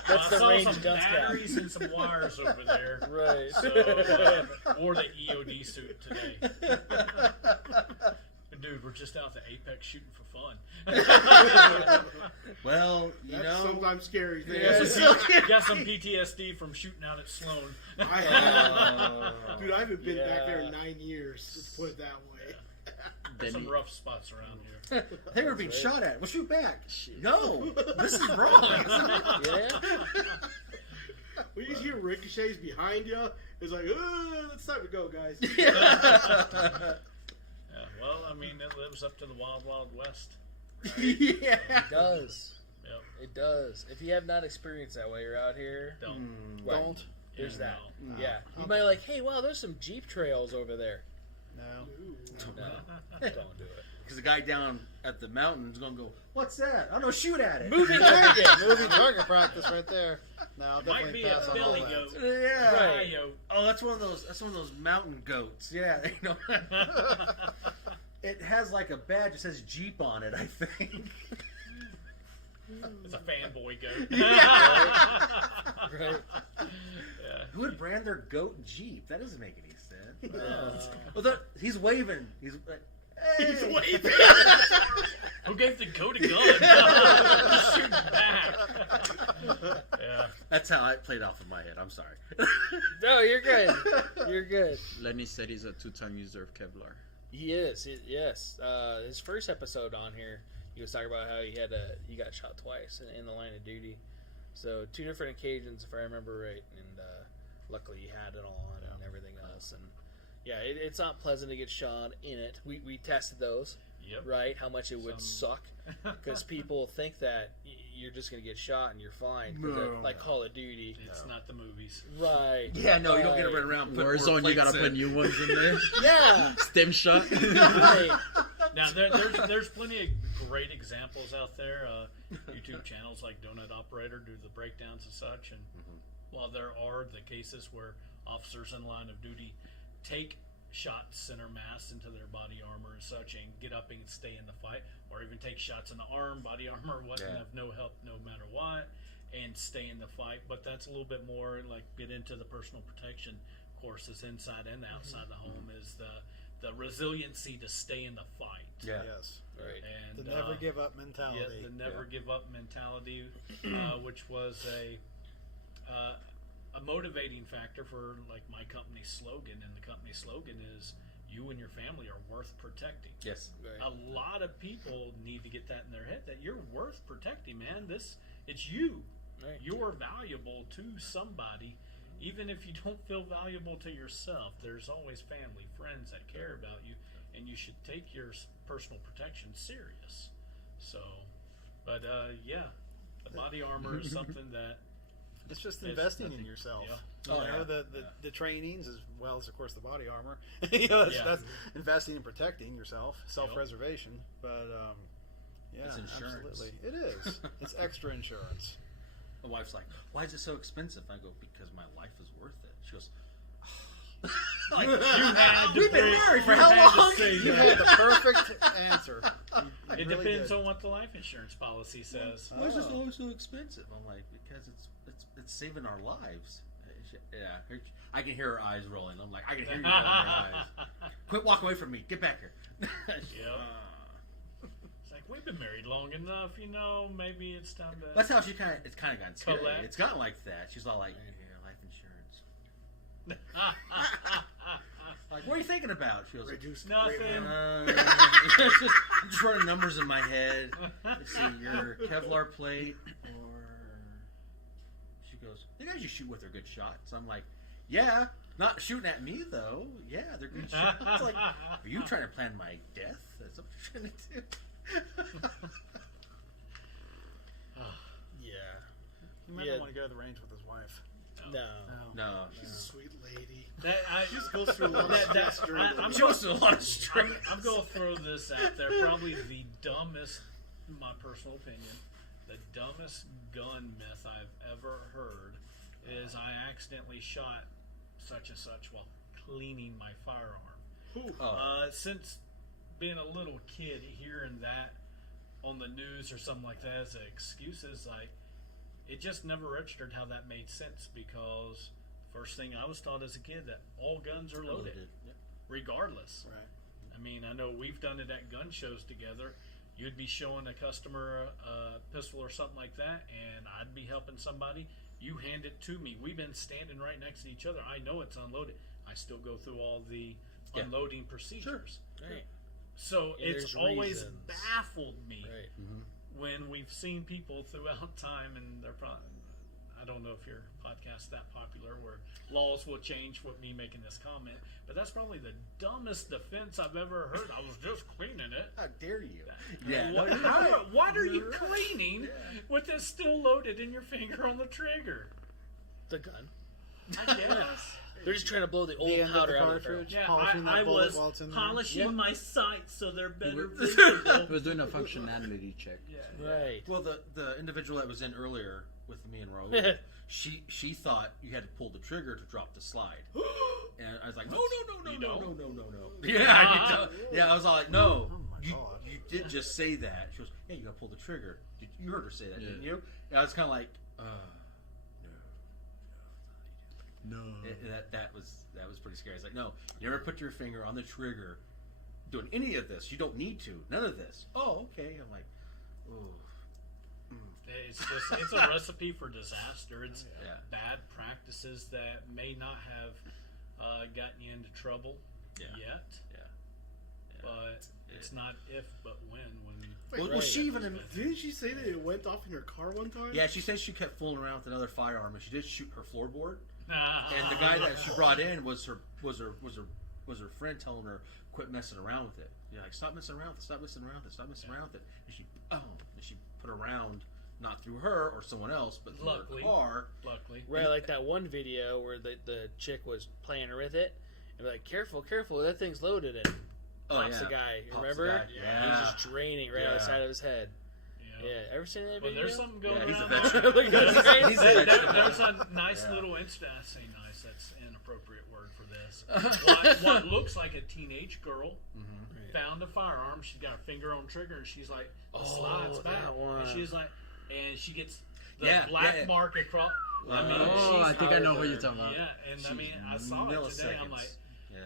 That's I the saw range some dunce cap. batteries and some wires over there. Right. So, or the EOD suit today. Dude, we're we're just out at Apex shooting for fun. Well, That's sometimes scary. Thing. Got some PTSD from shooting out at Sloan. Dude, I haven't been back there in 9 years. Let's put it that way. There's some rough spots around here. They were being shot at. Well, shoot back. No, this is wrong. Yeah. When you hear ricochets behind you, it's like, it's time to go, guys. Yeah, well, I mean, it lives up to the Wild Wild West. Right? Yeah. It does. Yep. It does. If you have not experienced that while you're out here, Don't. There's that. No. Yeah. You might be like, hey, wow, there's some Jeep trails over there. No. No, don't do it. Because the guy down at the mountain is going to go, what's that? I don't know, shoot at it. Moving target. Moving target practice right there. No, I'll Might definitely be a pass on all billy that. goat. Yeah. Right. Coyote. Oh, that's one of those mountain goats. Yeah, you know. It has like a badge that says Jeep on it, I think. It's a fanboy goat. Right. Yeah. Who would brand their goat Jeep? That doesn't make any sense. Well, he's waving. He's like, hey. He's waving. Who gave the goat a gun? He's shooting back. Yeah. That's how I played off in my head. I'm sorry. No, you're good. You're good. Lenny said he's a 2-time user of Kevlar. He is. Yes. His first episode on here, he was talking about how he got shot twice in the line of duty. So 2 different occasions, if I remember right, and luckily he had it all on and everything else. And yeah, it's not pleasant to get shot in it. We tested those. Yep. Right? How much it would suck. Because people think that you're just going to get shot and you're fine. Like Call of Duty. It's not the movies. Right. Yeah, no, you don't get to run around. Warzone, you gotta put new ones in there. Yeah. Stem shot. Right. Now there's plenty of great examples out there. YouTube channels like Donut Operator do the breakdowns and such. And while there are the cases where officers in line of duty take shots center mass into their body armor and such and get up and stay in the fight, or even take shots in the arm, body armor, have no help no matter what, and stay in the fight. But that's a little bit more like get into the personal protection courses inside and outside the home is the resiliency to stay in the fight. Yeah. Yes. Right. The And never give up mentality. Yeah, the never give up mentality, which was a motivating factor for like my company's slogan, and the company's slogan is "You and your family are worth protecting." Yes. Right. A lot of people need to get that in their head that you're worth protecting, man. It's you. Right. You're valuable to somebody, even if you don't feel valuable to yourself. There's always family, friends that care about you, and you should take your personal protection serious. So, but yeah, the body armor is something that It's just It's investing in nothing. yourself. Yeah. You Oh, know, yeah. the trainings as well as, of course, the body armor. You know, that's investing in protecting yourself, self-preservation. But yeah, It's insurance. absolutely, it is. It's extra insurance. My wife's like, "Why is it so expensive?" I go, "Because my life is worth it." She goes, like, you had to "We've been bring- married for you how had to long?" say You that. had the perfect answer. You It really depends did. on what the life insurance policy says. Why is this always so expensive? I'm like, because it's saving our lives. Yeah, I can hear her eyes rolling. I'm like, I can hear you rolling your eyes. Quit walking away from me. Get back here. Yep. It's like we've been married long enough, you know. Maybe it's time to. That's how it's kind of gotten scary. Collect. It's gotten like that. She's all like, "Here, life insurance." Like, what are you thinking about? She goes, Reduce the Nothing. premium. I'm just running numbers in my head. Let's see, your Kevlar plate, or she goes, "You guys just shoot with their good shots." I'm like, "Yeah, not shooting at me though. Yeah, they're good shots." Like, are you trying to plan my death? That's what you're trying to do. Yeah. You might Yeah. not want to go to the range with his wife. No. No, She's a sweet lady. She just goes through a lot of stress during the I'm she goes through a lot of stress. I'm going to throw this out there. Probably the dumbest, in my personal opinion, the dumbest gun myth I've ever heard is I accidentally shot such and such while cleaning my firearm. Since being a little kid, hearing that on the news or something like that as an excuse is like, it just never registered how that made sense, because first thing I was taught as a kid that all guns are loaded, Yep. regardless. Right. I mean, I know we've done it at gun shows together. You'd be showing a customer a pistol or something like that, and I'd be helping somebody. You hand it to me. We've been standing right next to each other. I know it's unloaded. I still go through all the unloading procedures. Sure. Right. So Yeah, it's there's always reasons. baffled me Right. when we've seen people throughout time, and they're probably, I don't know if your podcast's that popular where laws will change with me making this comment, but that's probably the dumbest defense I've ever heard. I was just cleaning it. How dare you? Yeah. What are you cleaning with this still loaded in your finger on the trigger? The gun. I guess. They're just trying to blow the old The end of powder the out of the barrel. cartridge, Yeah, polishing I that bullet was while it's in there. polishing my sights so they're better He visible. was doing a functionality check. Right. Well, the individual that was in earlier with me and Raul, she thought you had to pull the trigger to drop the slide, and I was like, no. Yeah, you don't. Yeah, I was all like, no. Oh my you, God. you did just say that. She goes, yeah, you got to pull the trigger. You heard her say that, didn't you? And I was kind of like, No. That was pretty scary. It's like, no, you never put your finger on the trigger doing any of this. You don't need to. None of this. Oh, okay. I'm like, oh. It's a recipe for disaster. It's Yeah. bad practices that may not have gotten you into trouble yet. Yeah. But it's not if, but when. Well, she even Didn't she say that it went off in her car one time? Yeah, she said she kept fooling around with another firearm, and she did shoot her floorboard. And And the guy that she brought in was her friend telling her quit messing around with it. Yeah, like stop messing around with it, stop messing around with it, stop messing around with it. And she put a round not through her or someone else, but through Luckily. her car. Luckily. Right, like that one video where the chick was playing her with it, and be like, careful, that thing's loaded, and pops the guy. Pops Remember? the guy. Yeah. He's just draining right out the side of his head. Yeah, ever seen that Well, video? there's something going Yeah, he's a on. veteran. Look at his face. He's a veteran. There's a nice little incident. I say nice. That's an inappropriate word for this. What looks like a teenage girl found a firearm. She's got her finger on trigger, and she's like, the slide's back. That one. And she's like, and she gets the black mark across. I mean, Oh, I she's think I know out what you're there. talking about. Yeah, and I mean, I saw it today. I'm like,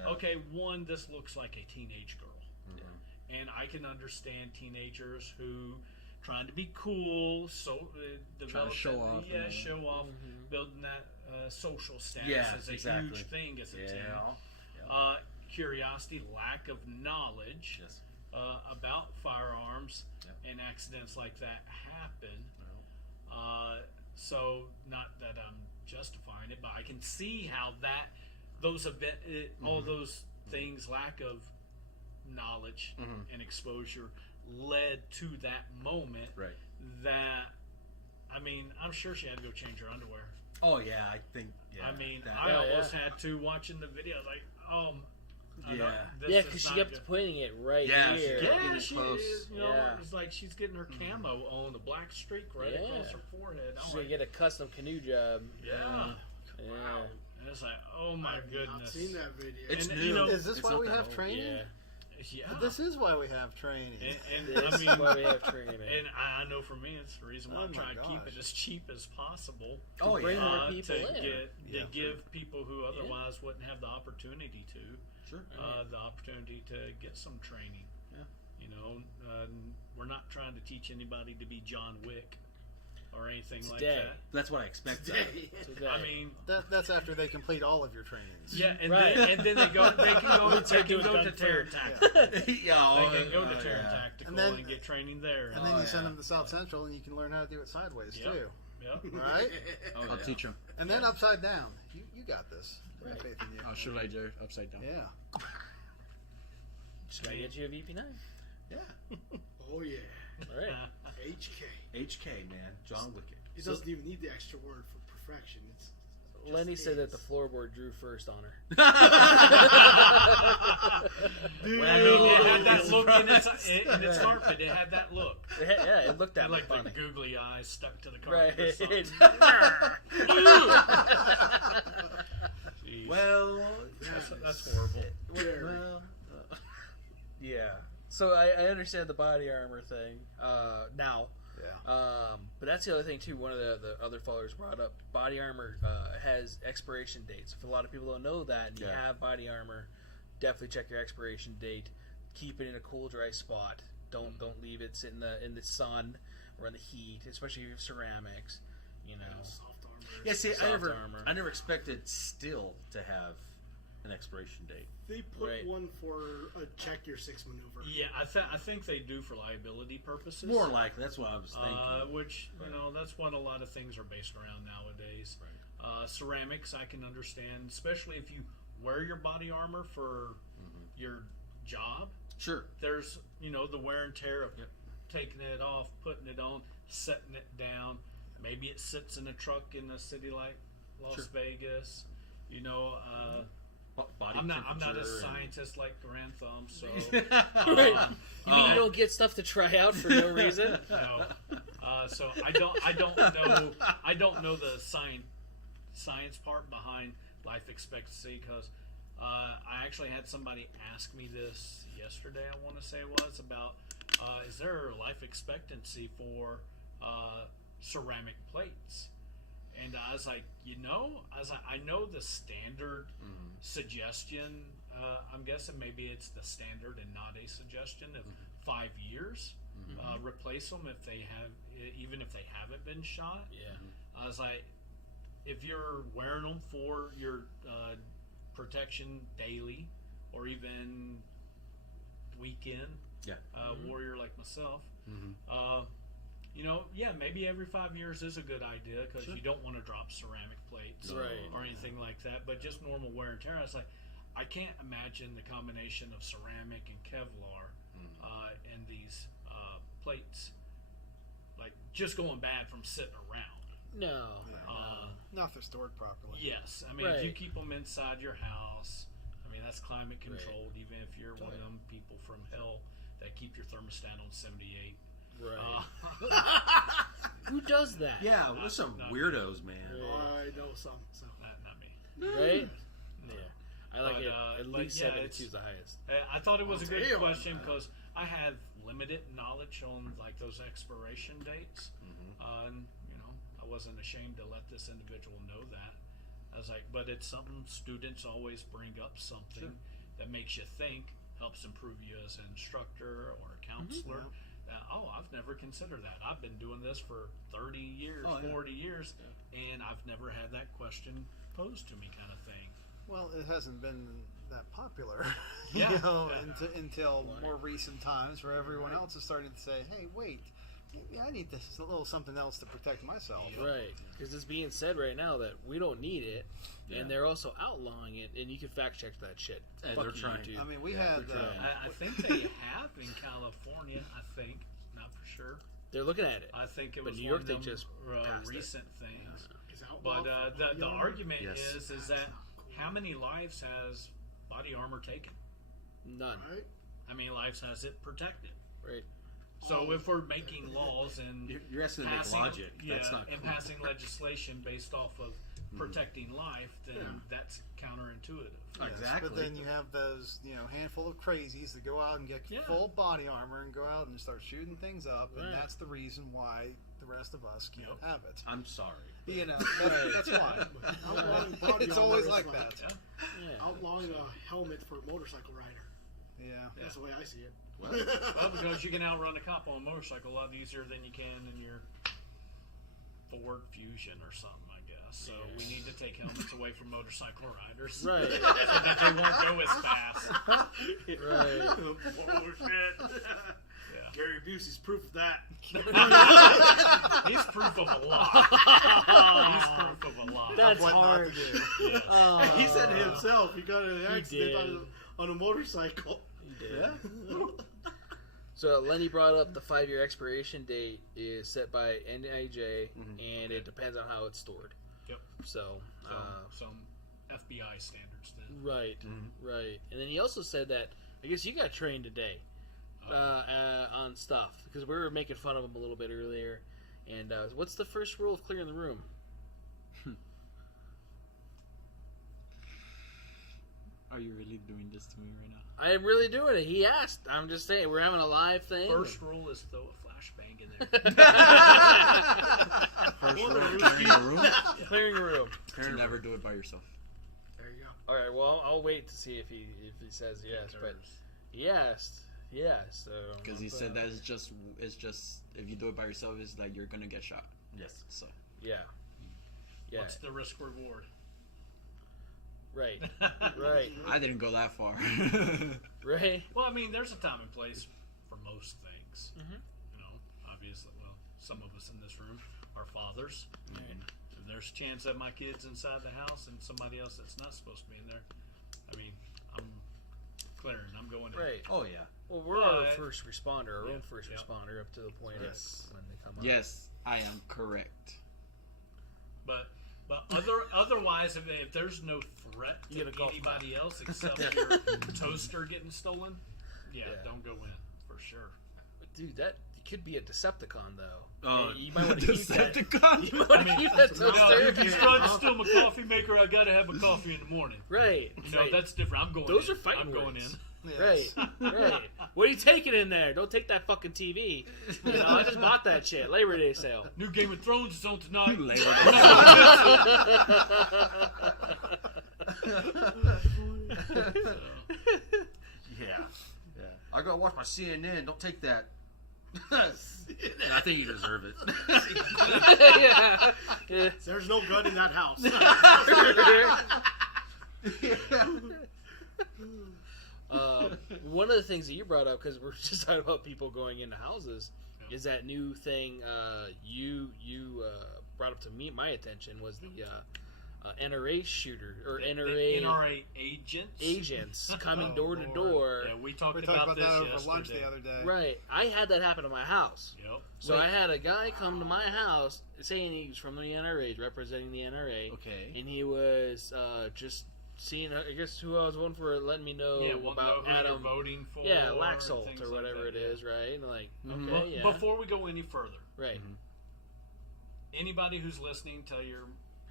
okay, one, this looks like a teenage girl. And I can understand teenagers who trying to be cool, develop show off, show off, building that social status is a exactly. huge thing as a teen. Yeah. Curiosity, lack of knowledge Yes. about firearms, and accidents like that happen. So, not that I'm justifying it, but I can see how those all those things, lack of knowledge and exposure led to that moment. Right. That, I mean, I'm sure she had to go change her underwear. Oh yeah, I think. Yeah, I mean, that- I almost had to watching the video. Like, Yeah, because she kept putting it right Yeah, here. she kept getting she close. is. You know, Yeah. it's like she's getting her camo on, a black streak right across her forehead. She's I'm gonna like, get a custom canoe job. yeah. Yeah. Wow. And it's like, oh my I've goodness. not seen that video. It's And, new. you know, Is this It's why not we that have old. training? Yeah. Yeah. This is why we have training. And This I is mean, why we have training. and I know for me, it's the reason why Oh I my try to keep gosh. it as cheap as possible. Oh bring yeah. more people to in. give people who otherwise wouldn't have the opportunity to, Sure. the opportunity to get some training. Yeah. You know, we're not trying to teach anybody to be John Wick or anything like Today. that. That's what I expect. Today. I mean, That's after they complete all of your trainings. yeah, and Right. then they can go to Terror Tactical. Yeah. They can go to Terror Tactical And then- and get training there. And then you send them to South Central, and you can learn how to do it sideways Yep. too. Yep. Right? I'll teach him. And then upside down. You got this. I have faith in you. I'll shoot like Jared upside down. Yeah. Just gotta get you a VP9. Yeah. Oh yeah, All right. HK. HK man, John Wicket. It doesn't even need the extra word for perfection. It's Lenny just said that is. the floorboard drew first on her. I mean, it had that look in its carpet. It had that look. Yeah, it looked that Like funny. the googly eyes stuck to the Right. carpet or something. Jeez. Well, That's horrible. well, Yeah. So I understand the body armor thing now. Yeah. But that's the other thing too. One of the other followers brought up body armor has expiration dates. If a lot of people don't know that, and you Yeah. have body armor, definitely check your expiration date. keep it in a cool, dry spot. Don't leave it sit in the sun or in the heat, especially if you have ceramics. You know. Soft armor. Yeah, see, Soft I armor. never expected steel to have an expiration date. They put Right. one for a check your six maneuver. Yeah, I think they do for liability purposes. More likely, that's what I was thinking. Which, that's what a lot of things are based around nowadays. Right. Ceramics, I can understand, especially if you wear your body armor for your job. Sure. There's, the wear and tear of taking it off, putting it on, setting it down. Maybe it sits in a truck in a city like Las Vegas. Body I'm not a temperature scientist like Grand Thumb, so Right. You mean you don't get stuff to try out for no reason? no. So I don't know the science part behind life expectancy, because I actually had somebody ask me this yesterday. I want to say it was about is there a life expectancy for ceramic plates? And I was like, I know the standard suggestion. I'm guessing maybe it's the standard and not a suggestion of 5 years. Replace them even if they haven't been shot. Yeah. I was like, if you're wearing them for your protection daily or even weekend, warrior like myself, maybe every 5 years is a good idea, because you don't want to drop ceramic plates or anything like that. But just normal wear and tear, I was like, I can't imagine the combination of ceramic and Kevlar and these plates like just going bad from sitting around. No. Not if they're stored properly. Yes, I mean if you keep them inside your house, I mean that's climate controlled. Even if you're one of them people from hell that keep your thermostat on 78. Right. Who does that? Yeah, we're some weirdos, man. I know some. So. Not me. Right? Yeah. I like it. At but least yeah, 72 is the highest. I thought it was a good question, because I have limited knowledge on like those expiration dates, and I wasn't ashamed to let this individual know that. I was like, but it's something students always bring up, something that makes you think, helps improve you as an instructor or a counselor. I've never considered that. I've been doing this for 30 years, 40 years, and I've never had that question posed to me, kind of thing. Well, it hasn't been that popular, until more recent times, where everyone else is starting to say, "Hey, wait, maybe I need this little something else to protect myself." Right, because it's being said right now that we don't need it, and they're also outlawing it, and you can fact check that shit. And they're trying to. I mean, we had. I think they have in California. I think, not for sure. They're looking at it. I think it but was New York, one they of them, just passed recent things. But the argument is that how many lives has body armor taken? None. Right? How many lives has it protected? Right. So if we're making laws and you're asking to make logic, that's not and cool. passing legislation based off of protecting life, then that's counterintuitive. Yes, Exactly. But then you have those, handful of crazies that go out and get full body armor and go out and start shooting things up, and that's the reason why the rest of us can't have it. I'm sorry. That's why. Outlawing body It's armor always is like that. outlawing a helmet for a motorcycle rider. Yeah. That's the way I see it. Well, because you can outrun a cop on a motorcycle a lot easier than you can in your Ford Fusion or something, I guess. So we need to take helmets away from motorcycle riders. Right. So that they won't go as fast. Right. Oh, shit. Gary Busey's proof of that. He's proof of a lot. He's proof of a lot. That's What not hard. to do. Oh. He said it himself. He got in an accident on a motorcycle. He did. So Lenny brought up the 5-year expiration date is set by NIJ, and it depends on how it's stored. Yep. So, some FBI standards then. right, right. And then he also said that, I guess you got trained today on stuff, because we were making fun of him a little bit earlier. And what's the first rule of clearing the room? Are you really doing this to me right now? I'm really doing it. He asked. I'm just saying, we're having a live thing. First rule is throw a flashbang in there. First rule of clearing a room? Clearing a room. To never do it by yourself. There you go. All right. Well, I'll wait to see if he says yes. But he asked, Yeah, so Because he said that it's just if you do it by yourself, it's like you're gonna get shot. Yes. So yeah. What's the risk reward? Right. Right. I didn't go that far. Right. Well, I mean, there's a time and place for most things. Mm-hmm. You know, obviously, well, some of us in this room are fathers. And if there's a chance that my kid's inside the house and somebody else that's not supposed to be in there, I mean, I'm clearing. I'm going in. Right. Oh yeah. Well, we're our first responder, our own first responder, up to the point Yes. of when they come up. Yes, I am correct. But otherwise, if there's no threat You to get a golf anybody else except your toaster getting stolen, don't go in for sure. Dude, that could be a Decepticon, though. Oh, you might want to keep that. Decepticon? You might want to keep that toaster. If he's trying to steal my coffee maker, I gotta have a coffee in the morning. Right. You know, right. that's different. I'm going. Those in. are fighting I'm going words. in. Right, right. What are you taking in there? Don't take that fucking TV. You know, I just bought that shit. Labor Day sale. New Game of Thrones is on tonight. Labor Yeah. I gotta watch my CNN. Don't take that. And I think you deserve it. Yeah. Yeah. There's no gun in that house. One of the things that you brought up, because we're just talking about people going into houses, is that new thing you brought up to my attention was the NRA shooter or NRA agents coming door to door. Yeah, we talked We about talked about this that over yesterday. lunch the other day. Right, I had that happen at my house. Yep. So I had a guy come to my house saying he was from the NRA, representing the NRA. Okay. And he was just seeing, I guess, who I was voting for, letting me know about who you're Adam. voting for. Yeah, and Laxalt things or like whatever that, it is, right? And like, Mhm. okay, yeah. Before we go any further, Right. anybody who's listening, tell your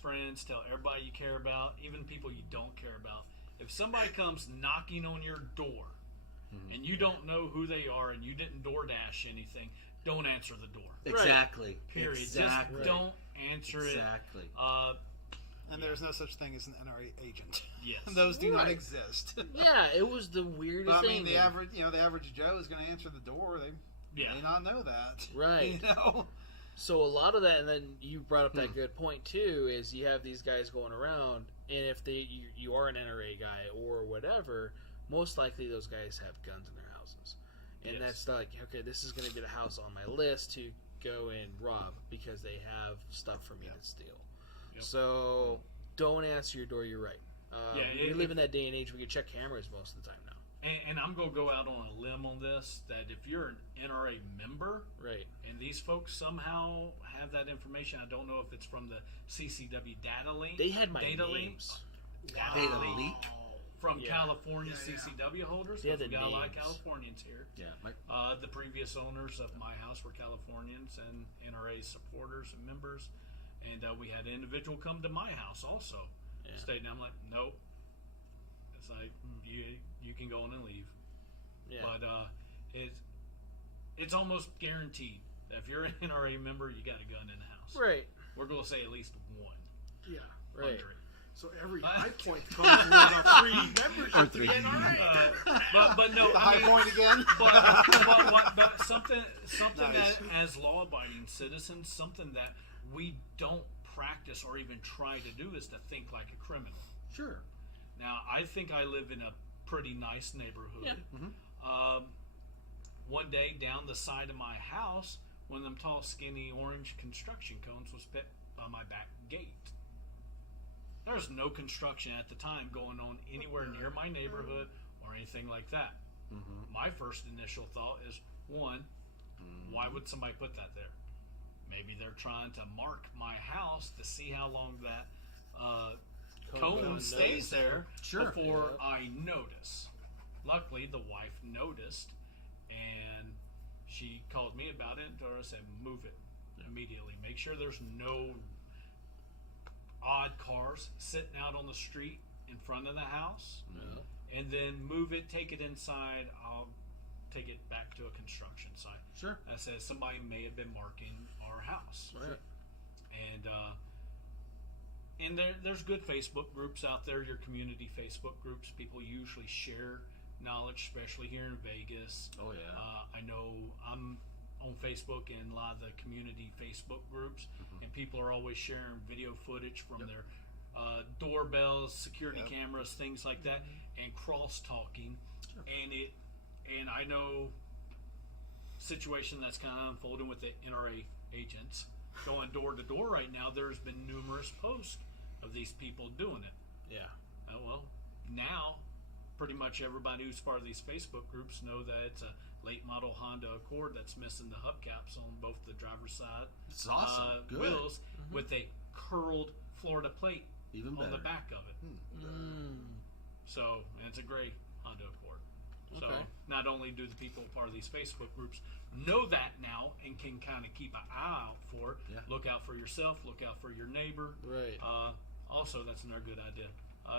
friends, tell everybody you care about, even people you don't care about. If somebody comes knocking on your door and you don't know who they are and you didn't DoorDash anything, don't answer the door. Exactly. Period. Exactly. Just don't answer Exactly. it. And there's no such thing as an NRA agent. Yes. Those do not Right. exist. Yeah, it was the weirdest But I thing. mean, the average Joe is going to answer the door. They may not know that. Right. You know? So a lot of that, and then you brought up that good point too, is you have these guys going around, and if you are an NRA guy or whatever, most likely those guys have guns in their houses, and that's like, okay, this is going to be the house on my list to go and rob because they have stuff for me to steal. Yep. So don't answer your door. You're right. We live in that day and age where you check cameras most of the time now. And I'm going to go out on a limb on this, that if you're an NRA member, right, and these folks somehow have that information, I don't know if it's from the CCW data link. They had my data names. Data leak? From California CCW holders. They had We the got a lot of names. Californians here. Yeah. The previous owners of my house were Californians and NRA supporters and members. And we had an individual come to my house also. Stating, I'm like, nope. It's like, you can go in and leave. Yeah. But it's almost guaranteed that if you're an NRA member, you got a gun in the house. Right. We're going to say at least one. Yeah. Right. Under it. So every high point comes with a free membership Or to three. the NRA. But no, The I high mean, point again? but something Nice. that as law-abiding citizens, something that we don't practice or even try to do is to think like a criminal. Sure. Now, I think I live in a pretty nice neighborhood. Yeah. Mm-hmm. One day, down the side of my house, one of them tall, skinny orange construction cones was put by my back gate. There was no construction at the time going on anywhere near my neighborhood or anything like that. Mm-hmm. My first initial thought is, one, why would somebody put that there? Maybe they're trying to mark my house to see how long that cone stays there before I notice. Luckily, the wife noticed, and she called me about it, and I said, move it immediately. Make sure there's no odd cars sitting out on the street in front of the house, and then move it, take it inside. I'll take it back to a construction site. Sure. That says somebody may have been marking our house. Right. And there's good Facebook groups out there, your community Facebook groups. People usually share knowledge, especially here in Vegas. Oh yeah. I know I'm on Facebook and a lot of the community Facebook groups, and people are always sharing video footage from their doorbells, security cameras, things like that, and cross talking. And I know situation that's kind of unfolding with the NRA agents going door to door right now. There's been numerous posts of these people doing it. Yeah. Well, now pretty much everybody who's part of these Facebook groups know that it's a late model Honda Accord that's missing the hubcaps on both the driver's side It's awesome. Good. wheels with a curled Florida plate Even on better. the back of it. So, and it's a gray Honda Accord. So Okay. not only do the people part of these Facebook groups know that now and can kind of keep an eye out for it, look out for yourself, look out for your neighbor. Right. Also, that's another good idea.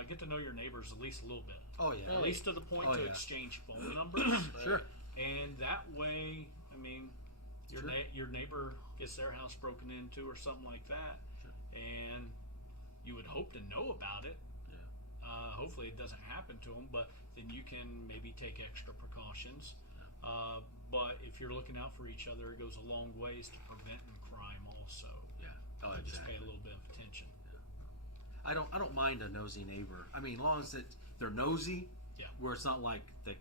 Get to know your neighbors at least a little bit. Oh yeah. At least to the point Oh, to yeah. exchange phone numbers. Sure. And that way, I mean, your neighbor gets their house broken into or something like that, and you would hope to know about it. Hopefully it doesn't happen to them, but then you can maybe take extra precautions. But if you're looking out for each other, it goes a long ways to preventing crime also. Yeah. Oh, So just exactly. pay a little bit of attention. I don't mind a nosy neighbor. I mean, as long as they're nosy, where it's not like the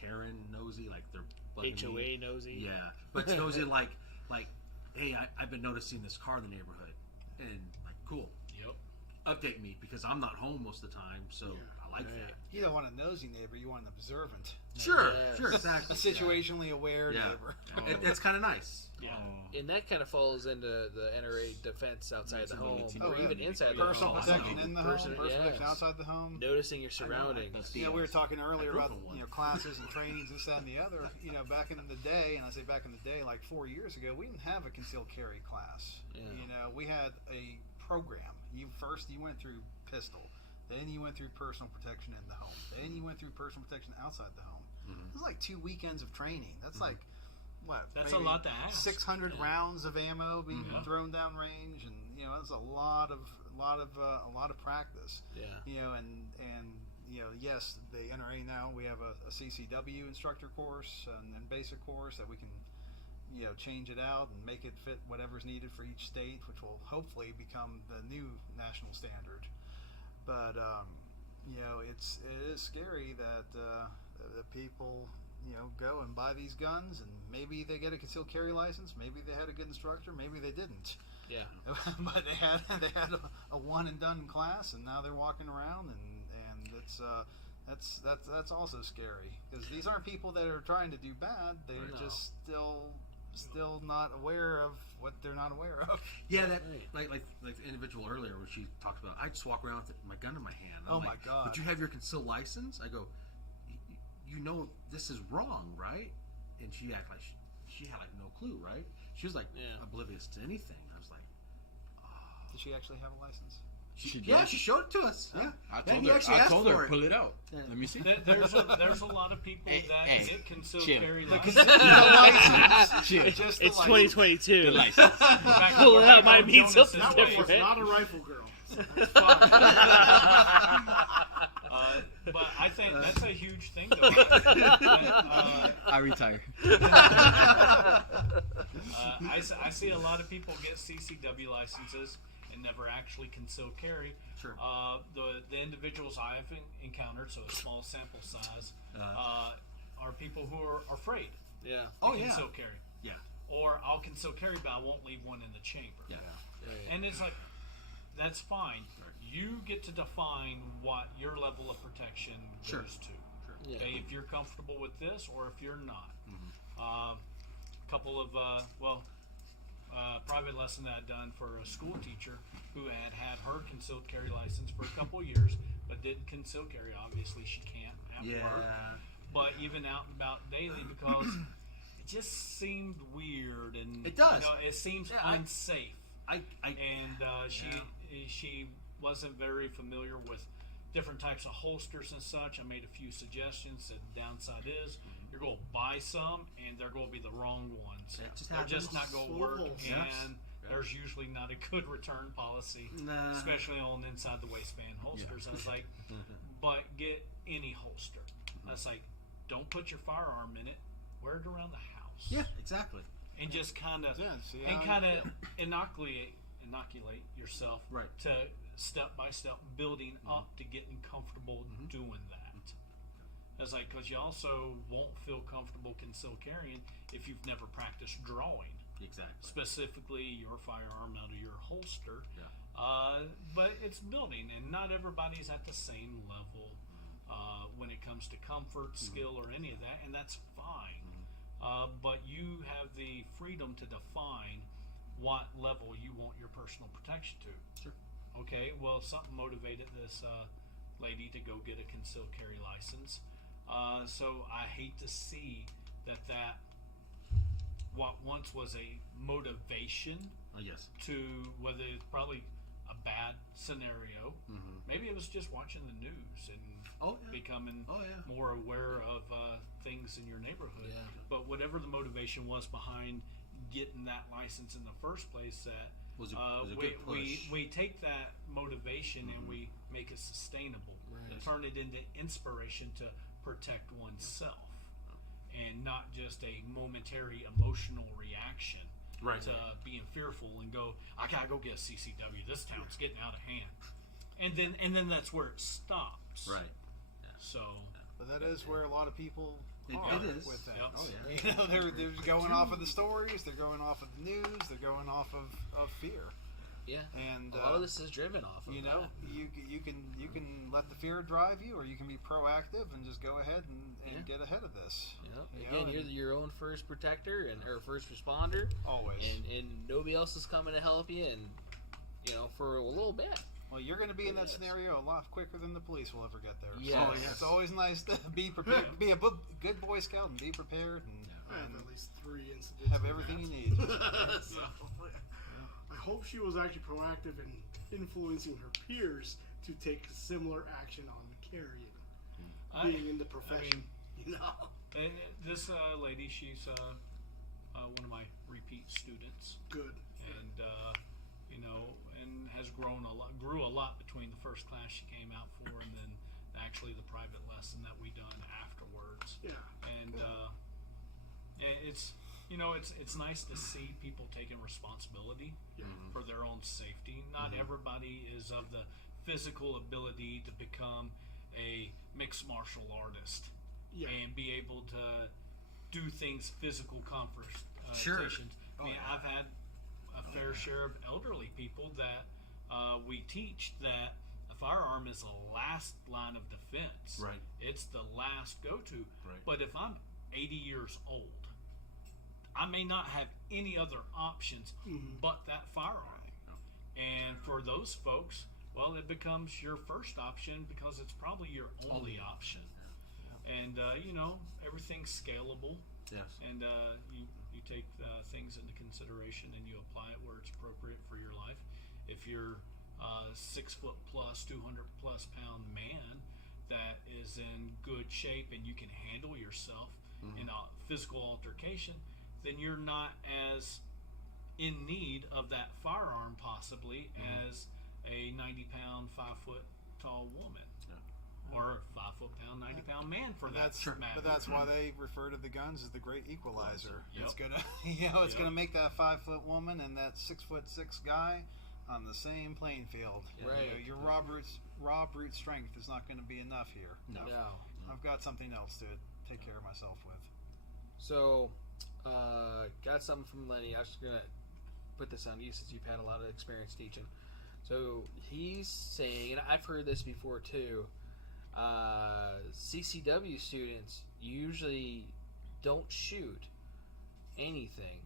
Karen nosy, like they're bugging me. HOA nosy. Yeah, but it's nosy like, hey, I've been noticing this car in the neighborhood, and like, cool. Yep. Update me because I'm not home most of the time, so I like that. You don't want a nosy neighbor. You want an observant. Sure, Yes. sure, exactly. A situationally aware neighbor. That's kind of nice. Yeah. And that kind of falls into the NRA defense outside the home, Oh, or yeah. even inside the Personal home. protection in the home, personal yes. protection outside the home. Noticing your surroundings. We were talking earlier grew about up in one. classes and trainings, this, that, and the other. Back in the day, and I say back in the day, like 4 years ago, we didn't have a concealed carry class. Yeah. We had a program. You went through pistol, then you went through personal protection in the home, then you went through personal protection outside the home. It was like 2 weekends of training. That's like what? That's maybe a lot to ask. 600 rounds of ammo being thrown down range, and that's a lot of practice. Yeah. Yes, the NRA now we have a CCW instructor course and basic course that we can change it out and make it fit whatever's needed for each state, which will hopefully become the new national standard. But it is scary that the people go and buy these guns, and maybe they get a concealed carry license, maybe they had a good instructor, maybe they didn't. Yeah. But they had a one and done class, and now they're walking around, and that's also scary, because these aren't people that are trying to do bad. They're just still not aware of what they're not aware of. Yeah, that like the individual earlier where she talked about, I just walk around with my gun in my hand. I'm my God! But you have your concealed license? I go, this is wrong, right? And she acted like she had like no clue, right? She was like oblivious to anything. I was like, Did she actually have a license? she showed it to us. Yeah, I Yeah, told he her. actually I asked told for her, it. pull it out. Let me see. There's a lot of people that get concealed chill. carry The licenses. license. Chill. Just the It's license. 2022. The license. Pull it out might mean Jonas' something way. That one was different. not a rifle girl. But I think that's a huge thing, though. I retire. I see a lot of people get CCW licenses and never actually conceal carry. Sure. The individuals I have encountered, so a small sample size, are people who are afraid Yeah. to conceal carry. Yeah. Or I'll conceal carry, but I won't leave one in the chamber. Yeah. And it's like, that's fine. You get to define what your level of protection Sure. goes to. Yeah. Okay, if you're comfortable with this or if you're not. Couple of private lesson that I'd done for a school teacher who had her concealed carry license for a couple years, but didn't conceal carry. Obviously, she can't at work, but even out and about daily, because it just seemed weird and It does. it seems unsafe. She wasn't very familiar with different types of holsters and such. I made a few suggestions. The downside is you're going to buy some and they're going to be the wrong ones. They're just not going to work, and there's usually not a good return policy, especially on inside the waistband holsters. I was like, but get any holster. That's like, don't put your firearm in it. Wear it around the house. Yeah, exactly. And just kind of inoculate yourself to step by step building up to getting comfortable doing that. That's like, because you also won't feel comfortable concealed carrying if you've never practiced drawing. Exactly. Specifically, your firearm out of your holster. But it's building, and not everybody's at the same level when it comes to comfort, skill, or any of that, and that's fine. But you have the freedom to define what level you want your personal protection to. Sure. Okay, well, something motivated this lady to go get a concealed carry license. So I hate to see that what once was a motivation to, whether it's probably a bad scenario, maybe it was just watching the news and becoming more aware of things in your neighborhood. But whatever the motivation was behind getting that license in the first place, that was a good push. we take that motivation and we make it sustainable, turn it into inspiration to protect oneself, and not just a momentary emotional reaction to being fearful and go, I gotta go get a CCW. This town's getting out of hand, and then that's where it stops. Right. So, but that is where a lot of people are it is. with that. Yep. So, you know, they're going off of the stories, they're going off of the news, they're going off of fear. Yeah, and a lot of this is driven off of that. You can let the fear drive you, or you can be proactive and just go ahead and get ahead of this. Again, you're your own first protector or first responder. Always. And nobody else is coming to help you, and for a little bit. Well, you're going to be in that scenario a lot quicker than the police will ever get there. Yes. So it's always nice to be prepared, be a good Boy Scout, and be prepared, and have at least 3 incidents. Have everything you need. I hope she was actually proactive in influencing her peers to take similar action on carrying, being in the profession. And this lady, she's one of my repeat students. Good. And and has grew a lot between the first class she came out for, and then actually the private lesson that we done afterwards. Yeah. And it's nice to see people taking responsibility for their own safety. Not everybody is of the physical ability to become a mixed martial artist and be able to do things physical confrontations. I mean, I've had a fair share of elderly people that we teach that a firearm is the last line of defense. Right. It's the last go-to. Right. But if I'm 80 years old, I may not have any other options but that firearm. And for those folks, well, it becomes your first option because it's probably your only option. And everything's scalable. Yes. And you take things into consideration and you apply it where it's appropriate for your life. If you're 6 foot plus, 200 plus pound man that is in good shape and you can handle yourself in a physical altercation, then you're not as in need of that firearm possibly as a 90-pound, 5 foot tall woman. Or a 5 foot pound, 90 pound man for that matter. But that's why they refer to the guns as the great equalizer. It's gonna make that 5 foot woman and that 6'6" guy on the same playing field. Right. Your raw brute strength is not going to be enough here. No. I've got something else to take care of myself with. So, got something from Lenny. I was just gonna put this on you since you've had a lot of experience teaching. So he's saying, and I've heard this before too. CCW students usually don't shoot anything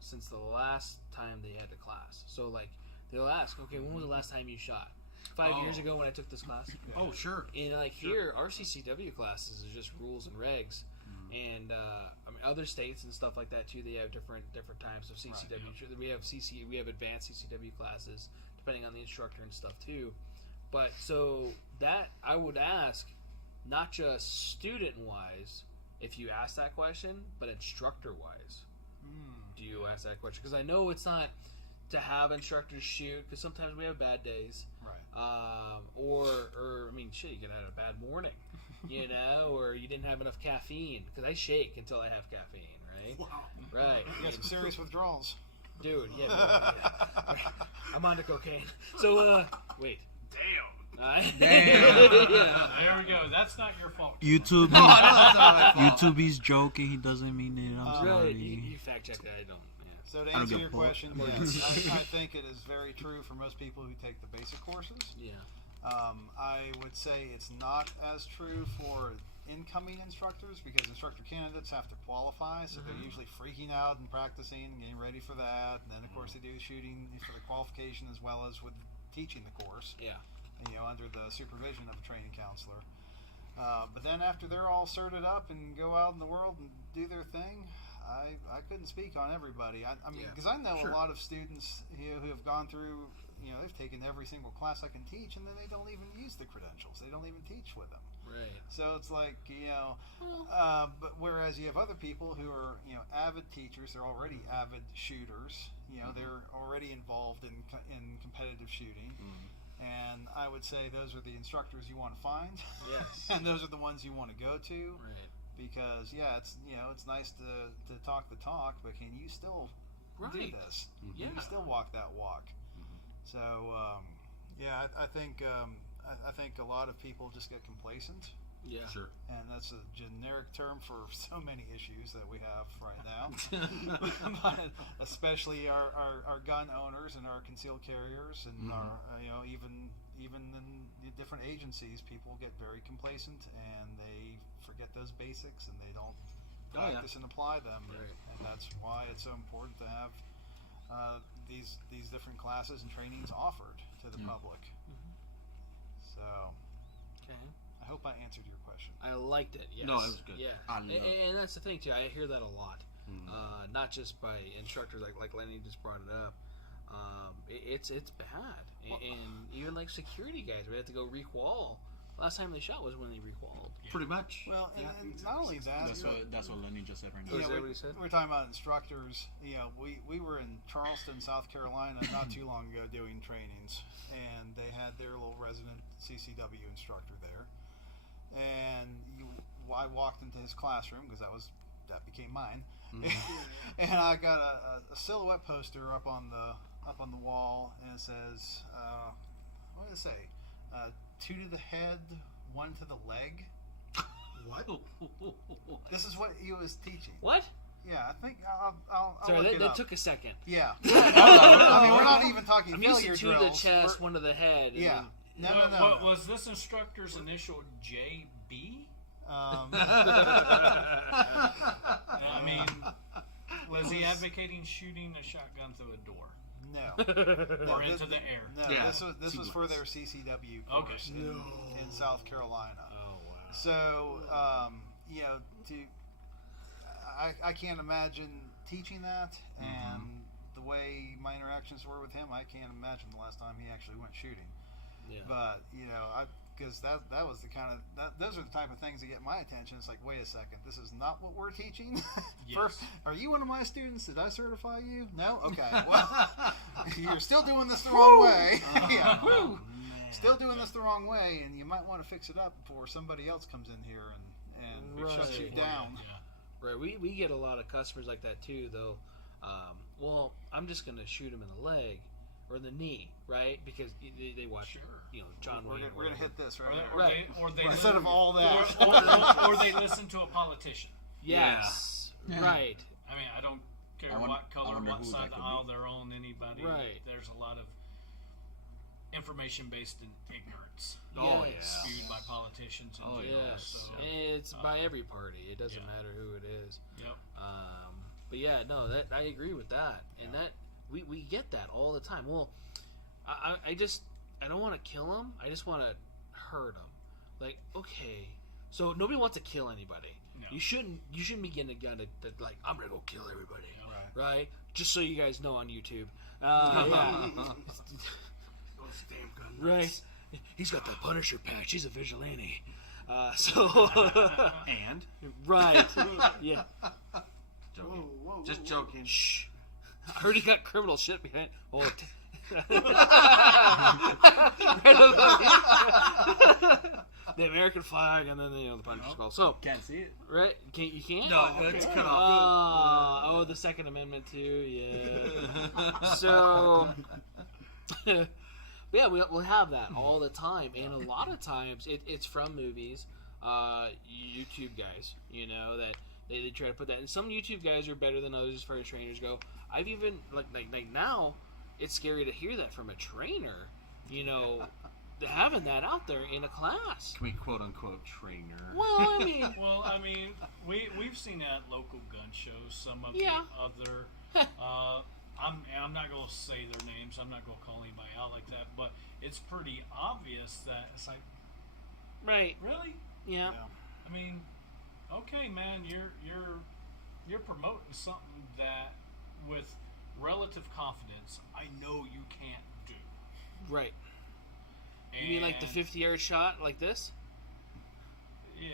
since the last time they had the class. So like they'll ask, okay, when was the last time you shot? 5 years ago when I took this class. Oh, sure. And like here, our CCW classes is just rules and regs. And I mean, other states and stuff like that too. They have different types of CCW. We have advanced CCW classes depending on the instructor and stuff too. But so that I would ask, not just student wise, if you ask that question, but instructor wise. Do you ask that question? Because I know it's not to have instructors shoot, because sometimes we have bad days. Right. Or I mean, shit, you can have a bad morning. you know, or you didn't have enough caffeine. Because I shake until I have caffeine, right? Wow. Right. You got some serious withdrawals. Dude, yeah. I'm on to cocaine. So, wait. Damn. Yeah. There we go. That's not your fault. YouTube. YouTube, he's joking. He doesn't mean it. I'm sorry. Right. You fact check that. I don't. Yeah. So to I don't answer give your a fuck. question, yes, I think it is very true for most people who take the basic courses. Yeah. I would say it's not as true for incoming instructors because instructor candidates have to qualify, so they're usually freaking out and practicing and getting ready for that. And then, of course, they do shooting for the qualification as well as with teaching the course. Yeah. You know, under the supervision of a training counselor. But then after they're all certed up and go out in the world and do their thing, I couldn't speak on everybody. I mean, because I know a lot of students who have gone through, they've taken every single class I can teach, and then they don't even use the credentials. They don't even teach with them. Right. So it's like, but whereas you have other people who are, avid teachers, they're already avid shooters, they're already involved in competitive shooting. And I would say those are the instructors you want to find. Yes. And those are the ones you want to go to. Right. Because, it's nice to talk the talk, but can you still do this? Yeah. Can you still walk that walk? So, I think a lot of people just get complacent. Yeah. Sure. And that's a generic term for so many issues that we have right now. But especially our gun owners and our concealed carriers and our, even in the different agencies, people get very complacent and they forget those basics and they don't practice and apply them. Right. And that's why it's so important to have these different classes and trainings offered to the public. So, I hope I answered your question. I liked it. Yes. No, it was good. Yeah, and that's the thing too. I hear that a lot, not just by instructors like Lenny just brought it up. It's bad, and even like security guys, we had to go requal. Last time they shot was when they requalled. Pretty much. Well, and not only that, That's what Lenny just said right now. Is that what he said? We're talking about instructors. We were in Charleston, South Carolina, not too long ago doing trainings, and they had their little resident CCW instructor there. And I walked into his classroom because that became mine, and I got a silhouette poster up on the wall, and it says, what did it say? 2 to the head, 1 to the leg. What? This is what he was teaching. What? Yeah, I think I'll Sorry, look it that up. took a second. Yeah. I mean, we're not even talking I'm failure used to 2 to drills. the chest, 1 to the head. And Yeah. then, No. Was this instructor's initial JB? I mean, was he advocating shooting a shotgun through a door? No. Or into the air? No, Yeah. this was for their CCW course in South Carolina. oh wow. So, I can't imagine teaching that, and the way my interactions were with him, I can't imagine the last time he actually went shooting. Yeah. But because that was the kind of those are the type of things that get my attention. It's like, wait a second, this is not what we're teaching. First, are you one of my students? Did I certify you? No. Okay. Well, you're still doing this the wrong way. Yeah. Woo. Still doing this the wrong way, and you might want to fix it up before somebody else comes in here and shuts you down. Right. We get a lot of customers like that too, though. Well, I'm just gonna shoot him in the leg or the knee, right? Because they watch, John Wayne. We're gonna hit this right now. Or they Instead of all that. or they listen to a politician. Yes. Yeah. Right. I mean, I don't care I wonder- what color, I wonder what who side of that the could aisle be. they're on, anybody. Right. There's a lot of information based in ignorance. Oh, Yes. Spewed by politicians in Oh, general. Yes. So, It's by every party. It doesn't matter who it is. yep. But yeah, no, that I agree with that, and that we get that all the time. Well, I don't want to kill him. I just want to hurt him. Like, okay, so nobody wants to kill anybody. No. You shouldn't be getting a gun that like, I'm gonna go kill everybody, Yeah. right? Just so you guys know on YouTube. Yeah. Those damn gun Right. nuts. He's got the Punisher patch. He's a vigilante. So And right, yeah. joking. Just joking. Shh. I heard he got criminal shit behind. Oh, the American flag, and then the Punch Skull. So Can't see it. right? You can't. No, it's cut off. The Second Amendment too. Yeah. So. Yeah, we'll have that all the time, and a lot of times it's from movies. YouTube guys, that they try to put that. And some YouTube guys are better than others as far as trainers go. I've even like now, it's scary to hear that from a trainer. Having that out there in a class. Can we quote unquote trainer? Well, I mean, we've seen that at local gun shows. Some of Yeah. the other. I'm not going to say their names. I'm not going to call anybody out like that. But it's pretty obvious that it's like, right? Really? Yeah. I mean, okay, man, you're promoting something that with relative confidence, I know you can't do. Right. And You mean like the 50-yard shot like this? Yeah.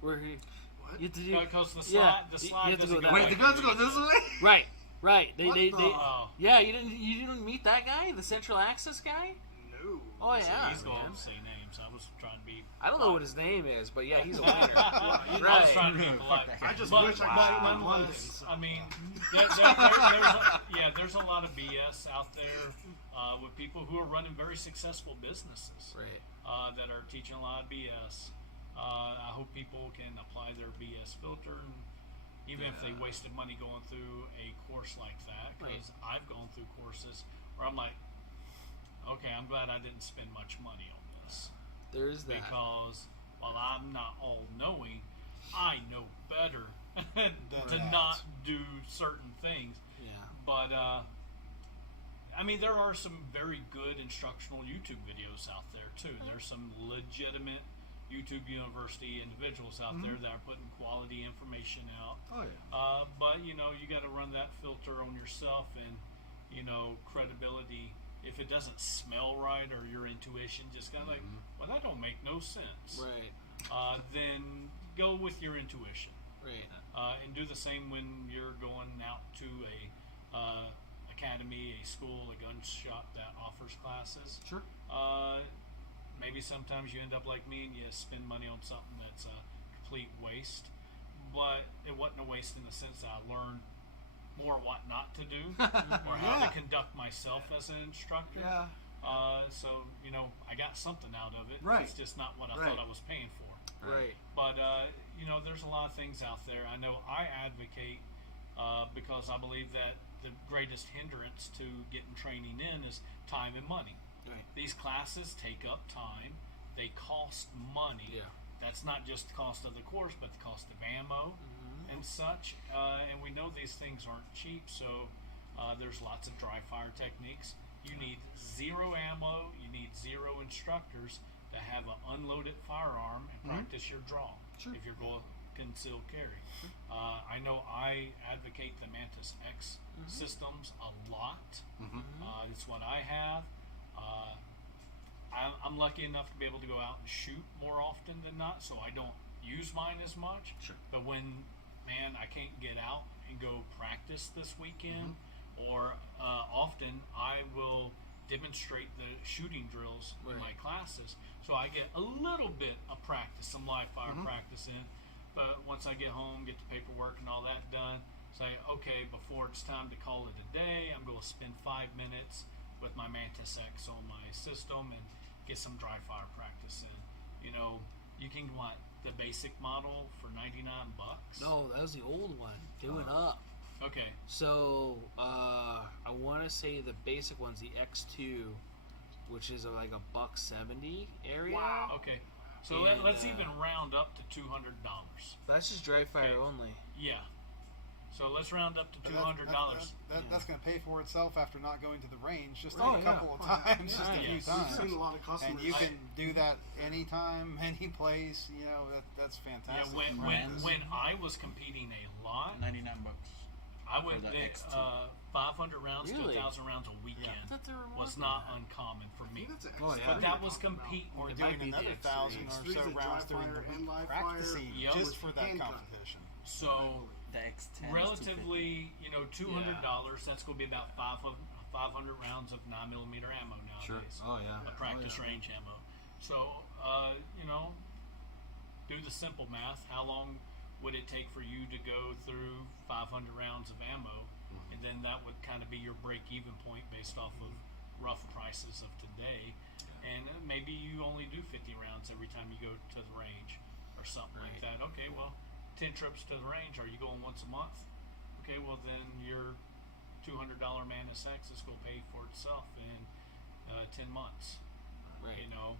Where he, What? You have to do, Because the slide you have to doesn't go that go way. Wait, the guns go this way? Right. They Oh. yeah. You didn't meet that guy, the Central Access guy? No. Oh yeah. He's going man. to say names. I was trying to be. I don't know what his name is, but yeah, he's a winner. I was Right. trying to be polite. I just But wish I could see London. nonetheless, I mean, there's a lot of BS out there with people who are running very successful businesses Right. that are teaching a lot of BS. I hope people can apply their BS filter, and even if they wasted money going through a course like that, because I've gone through courses where I'm like, okay, I'm glad I didn't spend much money on this. There's that. Because while I'm not all-knowing, I know better to that. not do certain things. Yeah. But, I mean, there are some very good instructional YouTube videos out there, too. There's some legitimate YouTube University individuals out there that are putting quality information out. Oh, yeah. But, you got to run that filter on yourself and, credibility. If it doesn't smell right or your intuition just kind of like, well, that don't make no sense. Right. Then go with your intuition. Right. And do the same when you're going out to a academy, a school, a gun shop that offers classes. Sure. Maybe sometimes you end up like me and you spend money on something that's a complete waste. But it wasn't a waste in the sense that I learned more what not to do or how to conduct myself as an instructor. Yeah. So, I got something out of it. Right. It's just not what I Right. thought I was paying for. Right. But, there's a lot of things out there. I know I advocate because I believe that the greatest hindrance to getting training in is time and money. Right. These classes take up time. They cost money. Yeah. That's not just the cost of the course, but the cost of ammo and such. And we know these things aren't cheap, so there's lots of dry fire techniques. You need zero ammo. You need zero instructors to have an unloaded firearm and practice your draw if you're going to conceal carry. I know I advocate the Mantis X systems a lot. It's what I have. I'm lucky enough to be able to go out and shoot more often than not, so I don't use mine as much. Sure. But when, I can't get out and go practice this weekend, or often I will demonstrate the shooting drills in my classes, so I get a little bit of practice, some live fire practice in. But once I get home, get the paperwork and all that done, say, okay, before it's time to call it a day, I'm going to spend 5 minutes with my Mantis X on my system and get some dry fire practice in. You can get the basic model for $99. No, that was the old one. They went up. Okay. So I want to say the basic one's the X2, which is like $170 area. Wow. Okay. So And, let's even round up to $200. That's just dry fire Okay. only. Yeah. So let's round up to And $200. That's going to pay for itself after not going to the range just Oh, a couple of times, just a few Yes. times. We've seen a lot of customers. And you can do that anytime, any place. That's Yeah. fantastic. When I was competing a lot, $99. I went the did, X2. 500 rounds Really? to 1,000 rounds a weekend. I thought they were more Was than not that. uncommon for me. Oh, yeah. But that was competing. Or It doing might be the another X3. 1,000 or X3 so is a dry rounds during fire the and week, live practicing fire. just With for that handgun. competition. So The X10. relatively, $200. That's going to be about 500 rounds of 9mm ammo nowadays. Sure. Oh, yeah. A practice Oh, yeah. range ammo. So, do the simple math. How long would it take for you to go through 500 rounds of ammo? And then that would kind of be your break-even point based off of rough prices of today. And maybe you only do 50 rounds every time you go to the range or something like that. Okay, well, 10 trips to the range. Are you going once a month? Okay, well then your $200 Manus X is going to pay for itself in 10 months. Right. You know,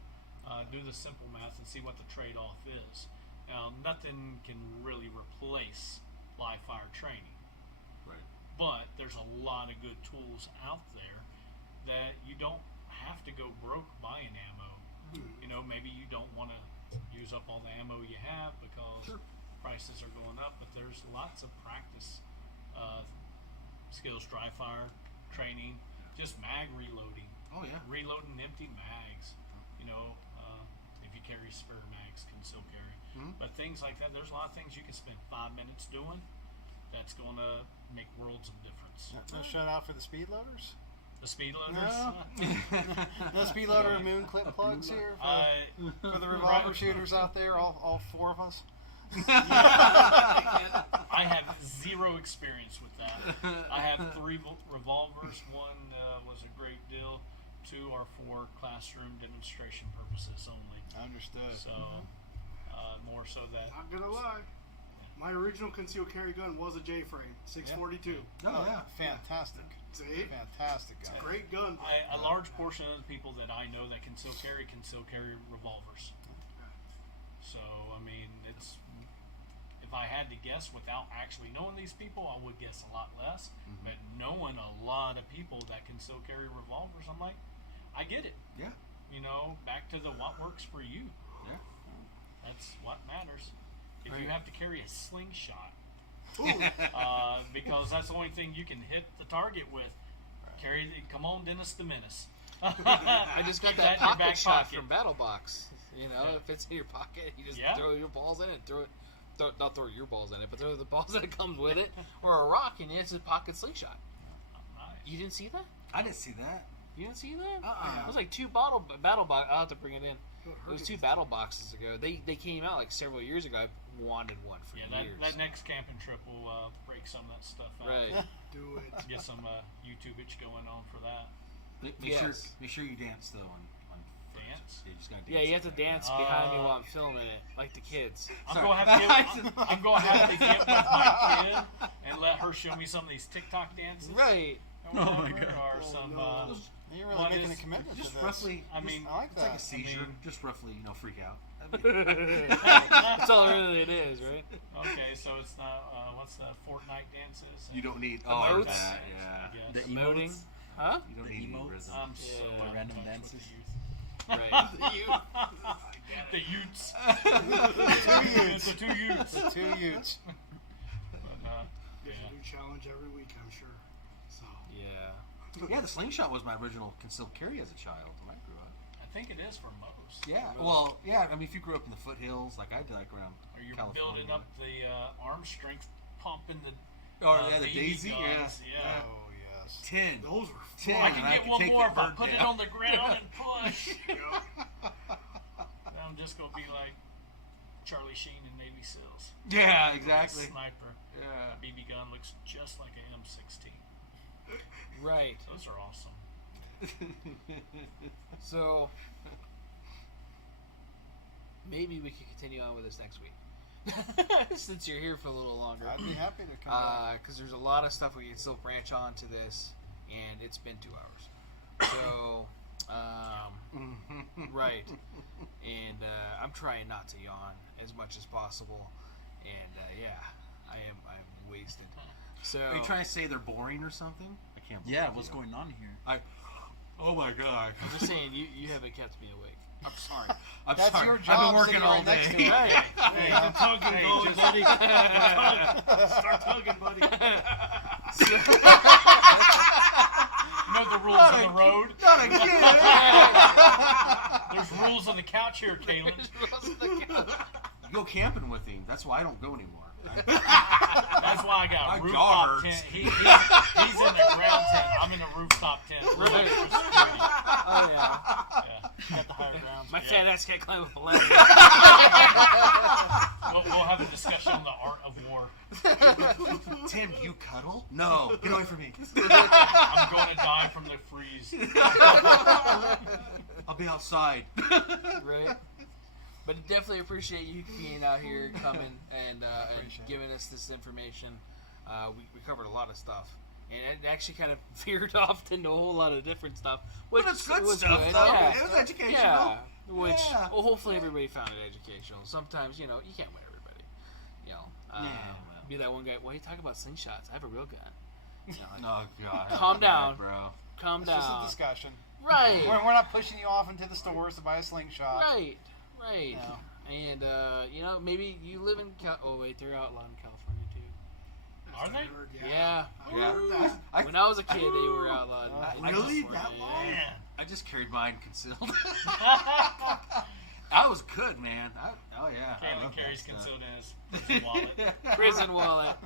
do the simple math and see what the trade-off is. Now, nothing can really replace live fire training. Right. But there's a lot of good tools out there that you don't have to go broke buying ammo. You know, maybe you don't want to use up all the ammo you have because prices are going up, but there's lots of practice skills, dry fire training, just mag reloading. Oh yeah. Reloading empty mags. You know, if you carry spare mags, can still carry. But things like that, there's a lot of things you can spend 5 minutes doing that's going to make worlds of difference. No shout out for the speed loaders? The speed loaders? No speed loader and moon clip plugs here for the revolver shooters out there, all 4 of us? I have zero experience with that. I have 3 revolvers. 1 was a great deal. 2 are for classroom demonstration purposes only. Understood. So, more so that... Not gonna lie. My original concealed carry gun was a J-frame, 642. Oh, yeah. Fantastic. See? Fantastic gun. It's a great gun. A large portion of the people that I know that conceal carry revolvers. So, I mean, it's... If I had to guess without actually knowing these people, I would guess a lot less. But knowing a lot of people that can still carry revolvers, I'm like, I get it. Yeah. You know, back to the what works for you. Yeah. That's what matters. If you have to carry a slingshot, because that's the only thing you can hit the target with, come on, Dennis the Menace. I just got Keep that in your pocket back shot pocket. from Battle Box. You know, if it's in your pocket, you just throw your balls in it. Not throw your balls in it, but throw the balls that comes with it, or a rock, and it's a pocket slingshot. Nice. You didn't see that? I didn't see that. You didn't see that? It was like 2 battle box. I'll have to bring it in. It was 2 battle boxes ago. They came out like several years ago. I wanted one for years. That next camping trip will break some of that stuff out. Right. Do it. Get some YouTube-itch going on for that. Make sure you dance though on dance. Yeah, you just gotta dance. Yeah, you have to dance behind me while I'm filming it, like the kids. I'm gonna have to get with my kid and let her show me some of these TikTok dances. Right. Oh my God. Or some. You're really making a commitment just to this. roughly. I mean, I like it's that. like a seizure. Just roughly, freak out. That's all really it is, right? Okay, so it's not. What's the Fortnite dances? You don't need emotes. That, yeah. The Emoting. emotes. Huh? You don't The need emotes. rhythm. I'm so out of random touch dances. with the youth. Right. The Utes. The 2 Utes. The 2 Utes. There's a new challenge every week, I'm sure. So. Yeah. Yeah, the slingshot was my original concealed carry as a child when I grew up. I think it is for most. Yeah. Well, yeah. I mean, if you grew up in the foothills, like I did, like around Or you're California. building up the arm strength, pumping the. The BB Daisy. guns, Yeah. Oh, yes. 10. Those were 10. I can get one take more that if I bird put it down. on the ground and push. I'm just gonna be like Charlie Sheen in Navy SEALs. Yeah, exactly. Sniper. Yeah. A BB gun looks just like an M16. Right. Those are awesome. So maybe we can continue on with this next week. Since you're here for a little longer. I'd be happy to come back. Because there's a lot of stuff we can still branch on to this, and it's been 2 hours. So, right. And I'm trying not to yawn as much as possible. And I'm wasted. So, Are you trying to say they're boring or something? I can't believe Yeah, what's going on here? Oh my God. I'm just saying, you haven't kept me awake. I'm sorry. That's sorry. your I've job, been working sitting all right next to day. you. Right. Hey, the tugging going, buddy. Start tugging, buddy. You know the rules of the road? Not again. There's rules of the couch here, Caleb. You go camping with him. That's why I don't go anymore. That's why I got My a jaw rooftop hurts. tent. He's in the ground tent. I'm in a rooftop tent. Right. For security. Oh, yeah. Yeah, at the higher grounds. My fat ass can't climb up a ladder. We'll have a discussion on the art of war. Tim, you cuddle? No, get away from me. I'm going to die from the freeze. I'll be outside. Right. But definitely appreciate you being out here, coming and giving us this information. We covered a lot of stuff. And it actually kind of veered off into a whole lot of different stuff. Which But it's good was stuff, good. though. Yeah. It was educational. Yeah. Which, Yeah. well, hopefully everybody found it educational. Sometimes, you can't win everybody. Be that one guy, why are you talking about slingshots? I have a real gun. Oh, God. Calm down. Bro. Calm It's down. just a discussion. Right. We're not pushing you off into the stores to buy a slingshot. Right. No. And, maybe you live in oh, wait, they're outlawed in California, too. Are they? Yeah. Yeah. When I was a kid, they were outlawed. in Really? California, That long? yeah. I just carried mine concealed. That was good, man. Oh, yeah. I Caitlin love carries that stuff. concealed in his prison wallet. Prison wallet.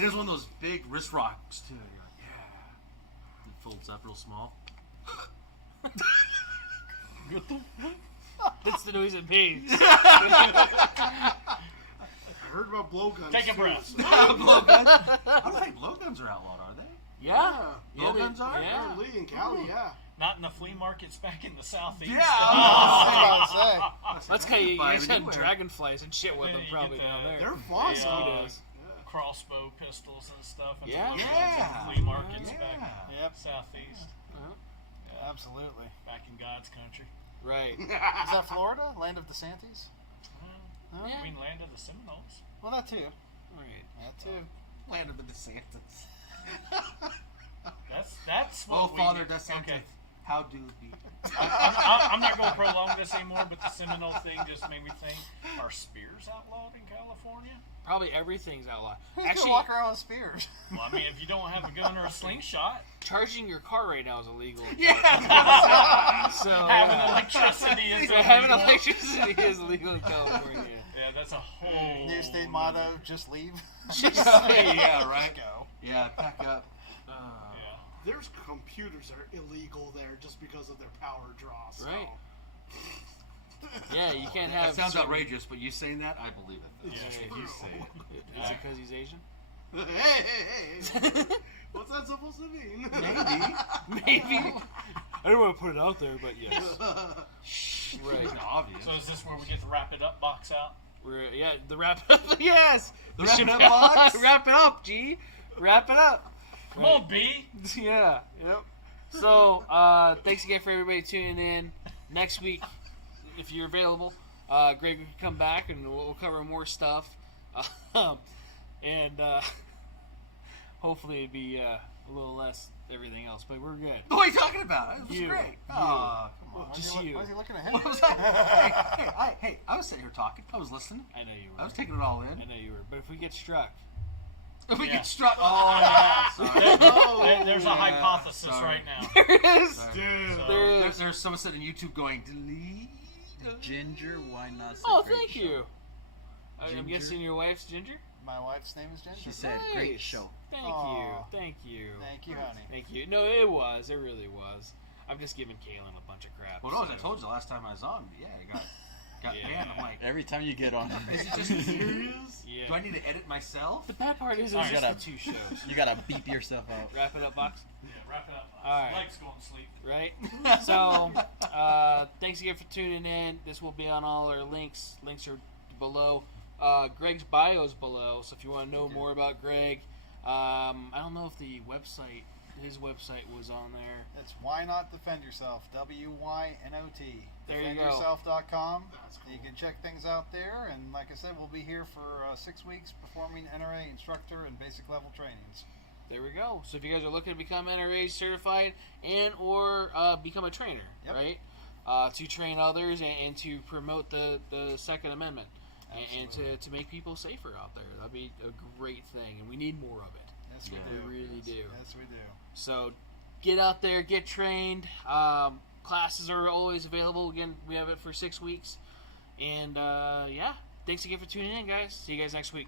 It was one of those big wrist rocks, too. You're like, yeah. It folds up real small. That's the noise it makes. I heard about blowguns. Take a too, breath. so- Blowguns? I don't think blowguns are outlawed, are they? Yeah. Blowguns are? Yeah. Apparently in Cali, yeah. Not in the flea markets back in the southeast. Yeah, I That's kind of you Buy guys it had anywhere. dragonflies and shit with Yeah, them you probably get down there. They're fun. Mosquitoes. Crossbow pistols and stuff. And Yeah. the flea markets Yeah. back Yep. southeast. Absolutely. Back in God's country. Right. Is that Florida? Land of DeSantis? No? I mean, land of the Seminoles. Well, that too. Right. That too. Land of the DeSantis. That's what Oh, we Father need. DeSantis. Okay. How do be? I'm not going to prolong this anymore, but the Seminole thing just made me think: are spears outlawed in California? Probably everything's outlawed. Who's Actually, gonna walk around with spears? Well, I mean, if you don't have a gun or a slingshot, charging your car right now is illegal. Yeah. So having electricity is illegal. having electricity is illegal in California. Yeah, that's a whole New state motto: just leave. Yeah, right. Just go. Yeah, pack up. yeah. There's computers that are illegal there just because of their power draw. So. Right. Yeah, you can't have. That sounds certain- outrageous, but you saying that, I believe it. Though. Yeah. If you say it. Is it because he's Asian? Hey. What's that supposed to mean? Maybe. I don't want to put it out there, but yes. Right. It's obvious. So is this where we get the wrap it up box out? The wrap up. Yes. The wrap it up box? Wrap it up, G. Wrap it up. Come on, B. Yeah. Yep. So, thanks again for everybody tuning in. Next week, if you're available, Greg will come back and we'll cover more stuff. And hopefully it'd be a little less everything else, but we're good. What are you talking about? It was You. great. Oh, come on. Just you. Why is he looking at him? What was I? Hey, I was sitting here talking. I was listening. I know you were. I was taking it all in. I know you were. But if we get struck, If we Yeah. get struck. Oh, yeah. Sorry. There's a Yeah, hypothesis sorry. right now. there is. Sorry. Dude. There is. There's someone sitting on YouTube going, delete. Ginger, why not? say Oh, great thank show? you. I'm Ginger? guessing your wife's Ginger? My wife's name is Ginger. She said, Nice. great show. Thank Aw. you. Thank you. Thank you, honey. Thank you. No, it was. It really was. I'm just giving Kaylin a bunch of crap. Well, no, so- I told you the last time I was on. Yeah, I got Yeah. banned. I'm like, Every time you get on, is it just serious? Yeah. Do I need to edit myself? The bad part is All it's right. just the two shows. you gotta beep yourself out. Wrap it up, box. Yeah, wrap it up. All right. Legs going to sleep. Right? So, thanks again for tuning in. This will be on all our links. Links are below. Greg's bio is below, so if you want to know more about Greg, I don't know if the website, his website was on there. It's Why Not Defend Yourself. WYNOT. There you go. DefendYourself.com. You can check things out there, and like I said, we'll be here for 6 weeks performing NRA instructor and basic level trainings. There we go. So if you guys are looking to become NRA certified and or become a trainer, Yep. right? To train others and to promote the Second Amendment and to make people safer out there. That'd be a great thing, and we need more of it. Yes, we We do. really do. Yes, we do. So get out there, get trained. Classes are always available. Again, we have it for 6 weeks. And yeah, thanks again for tuning in, guys. See you guys next week.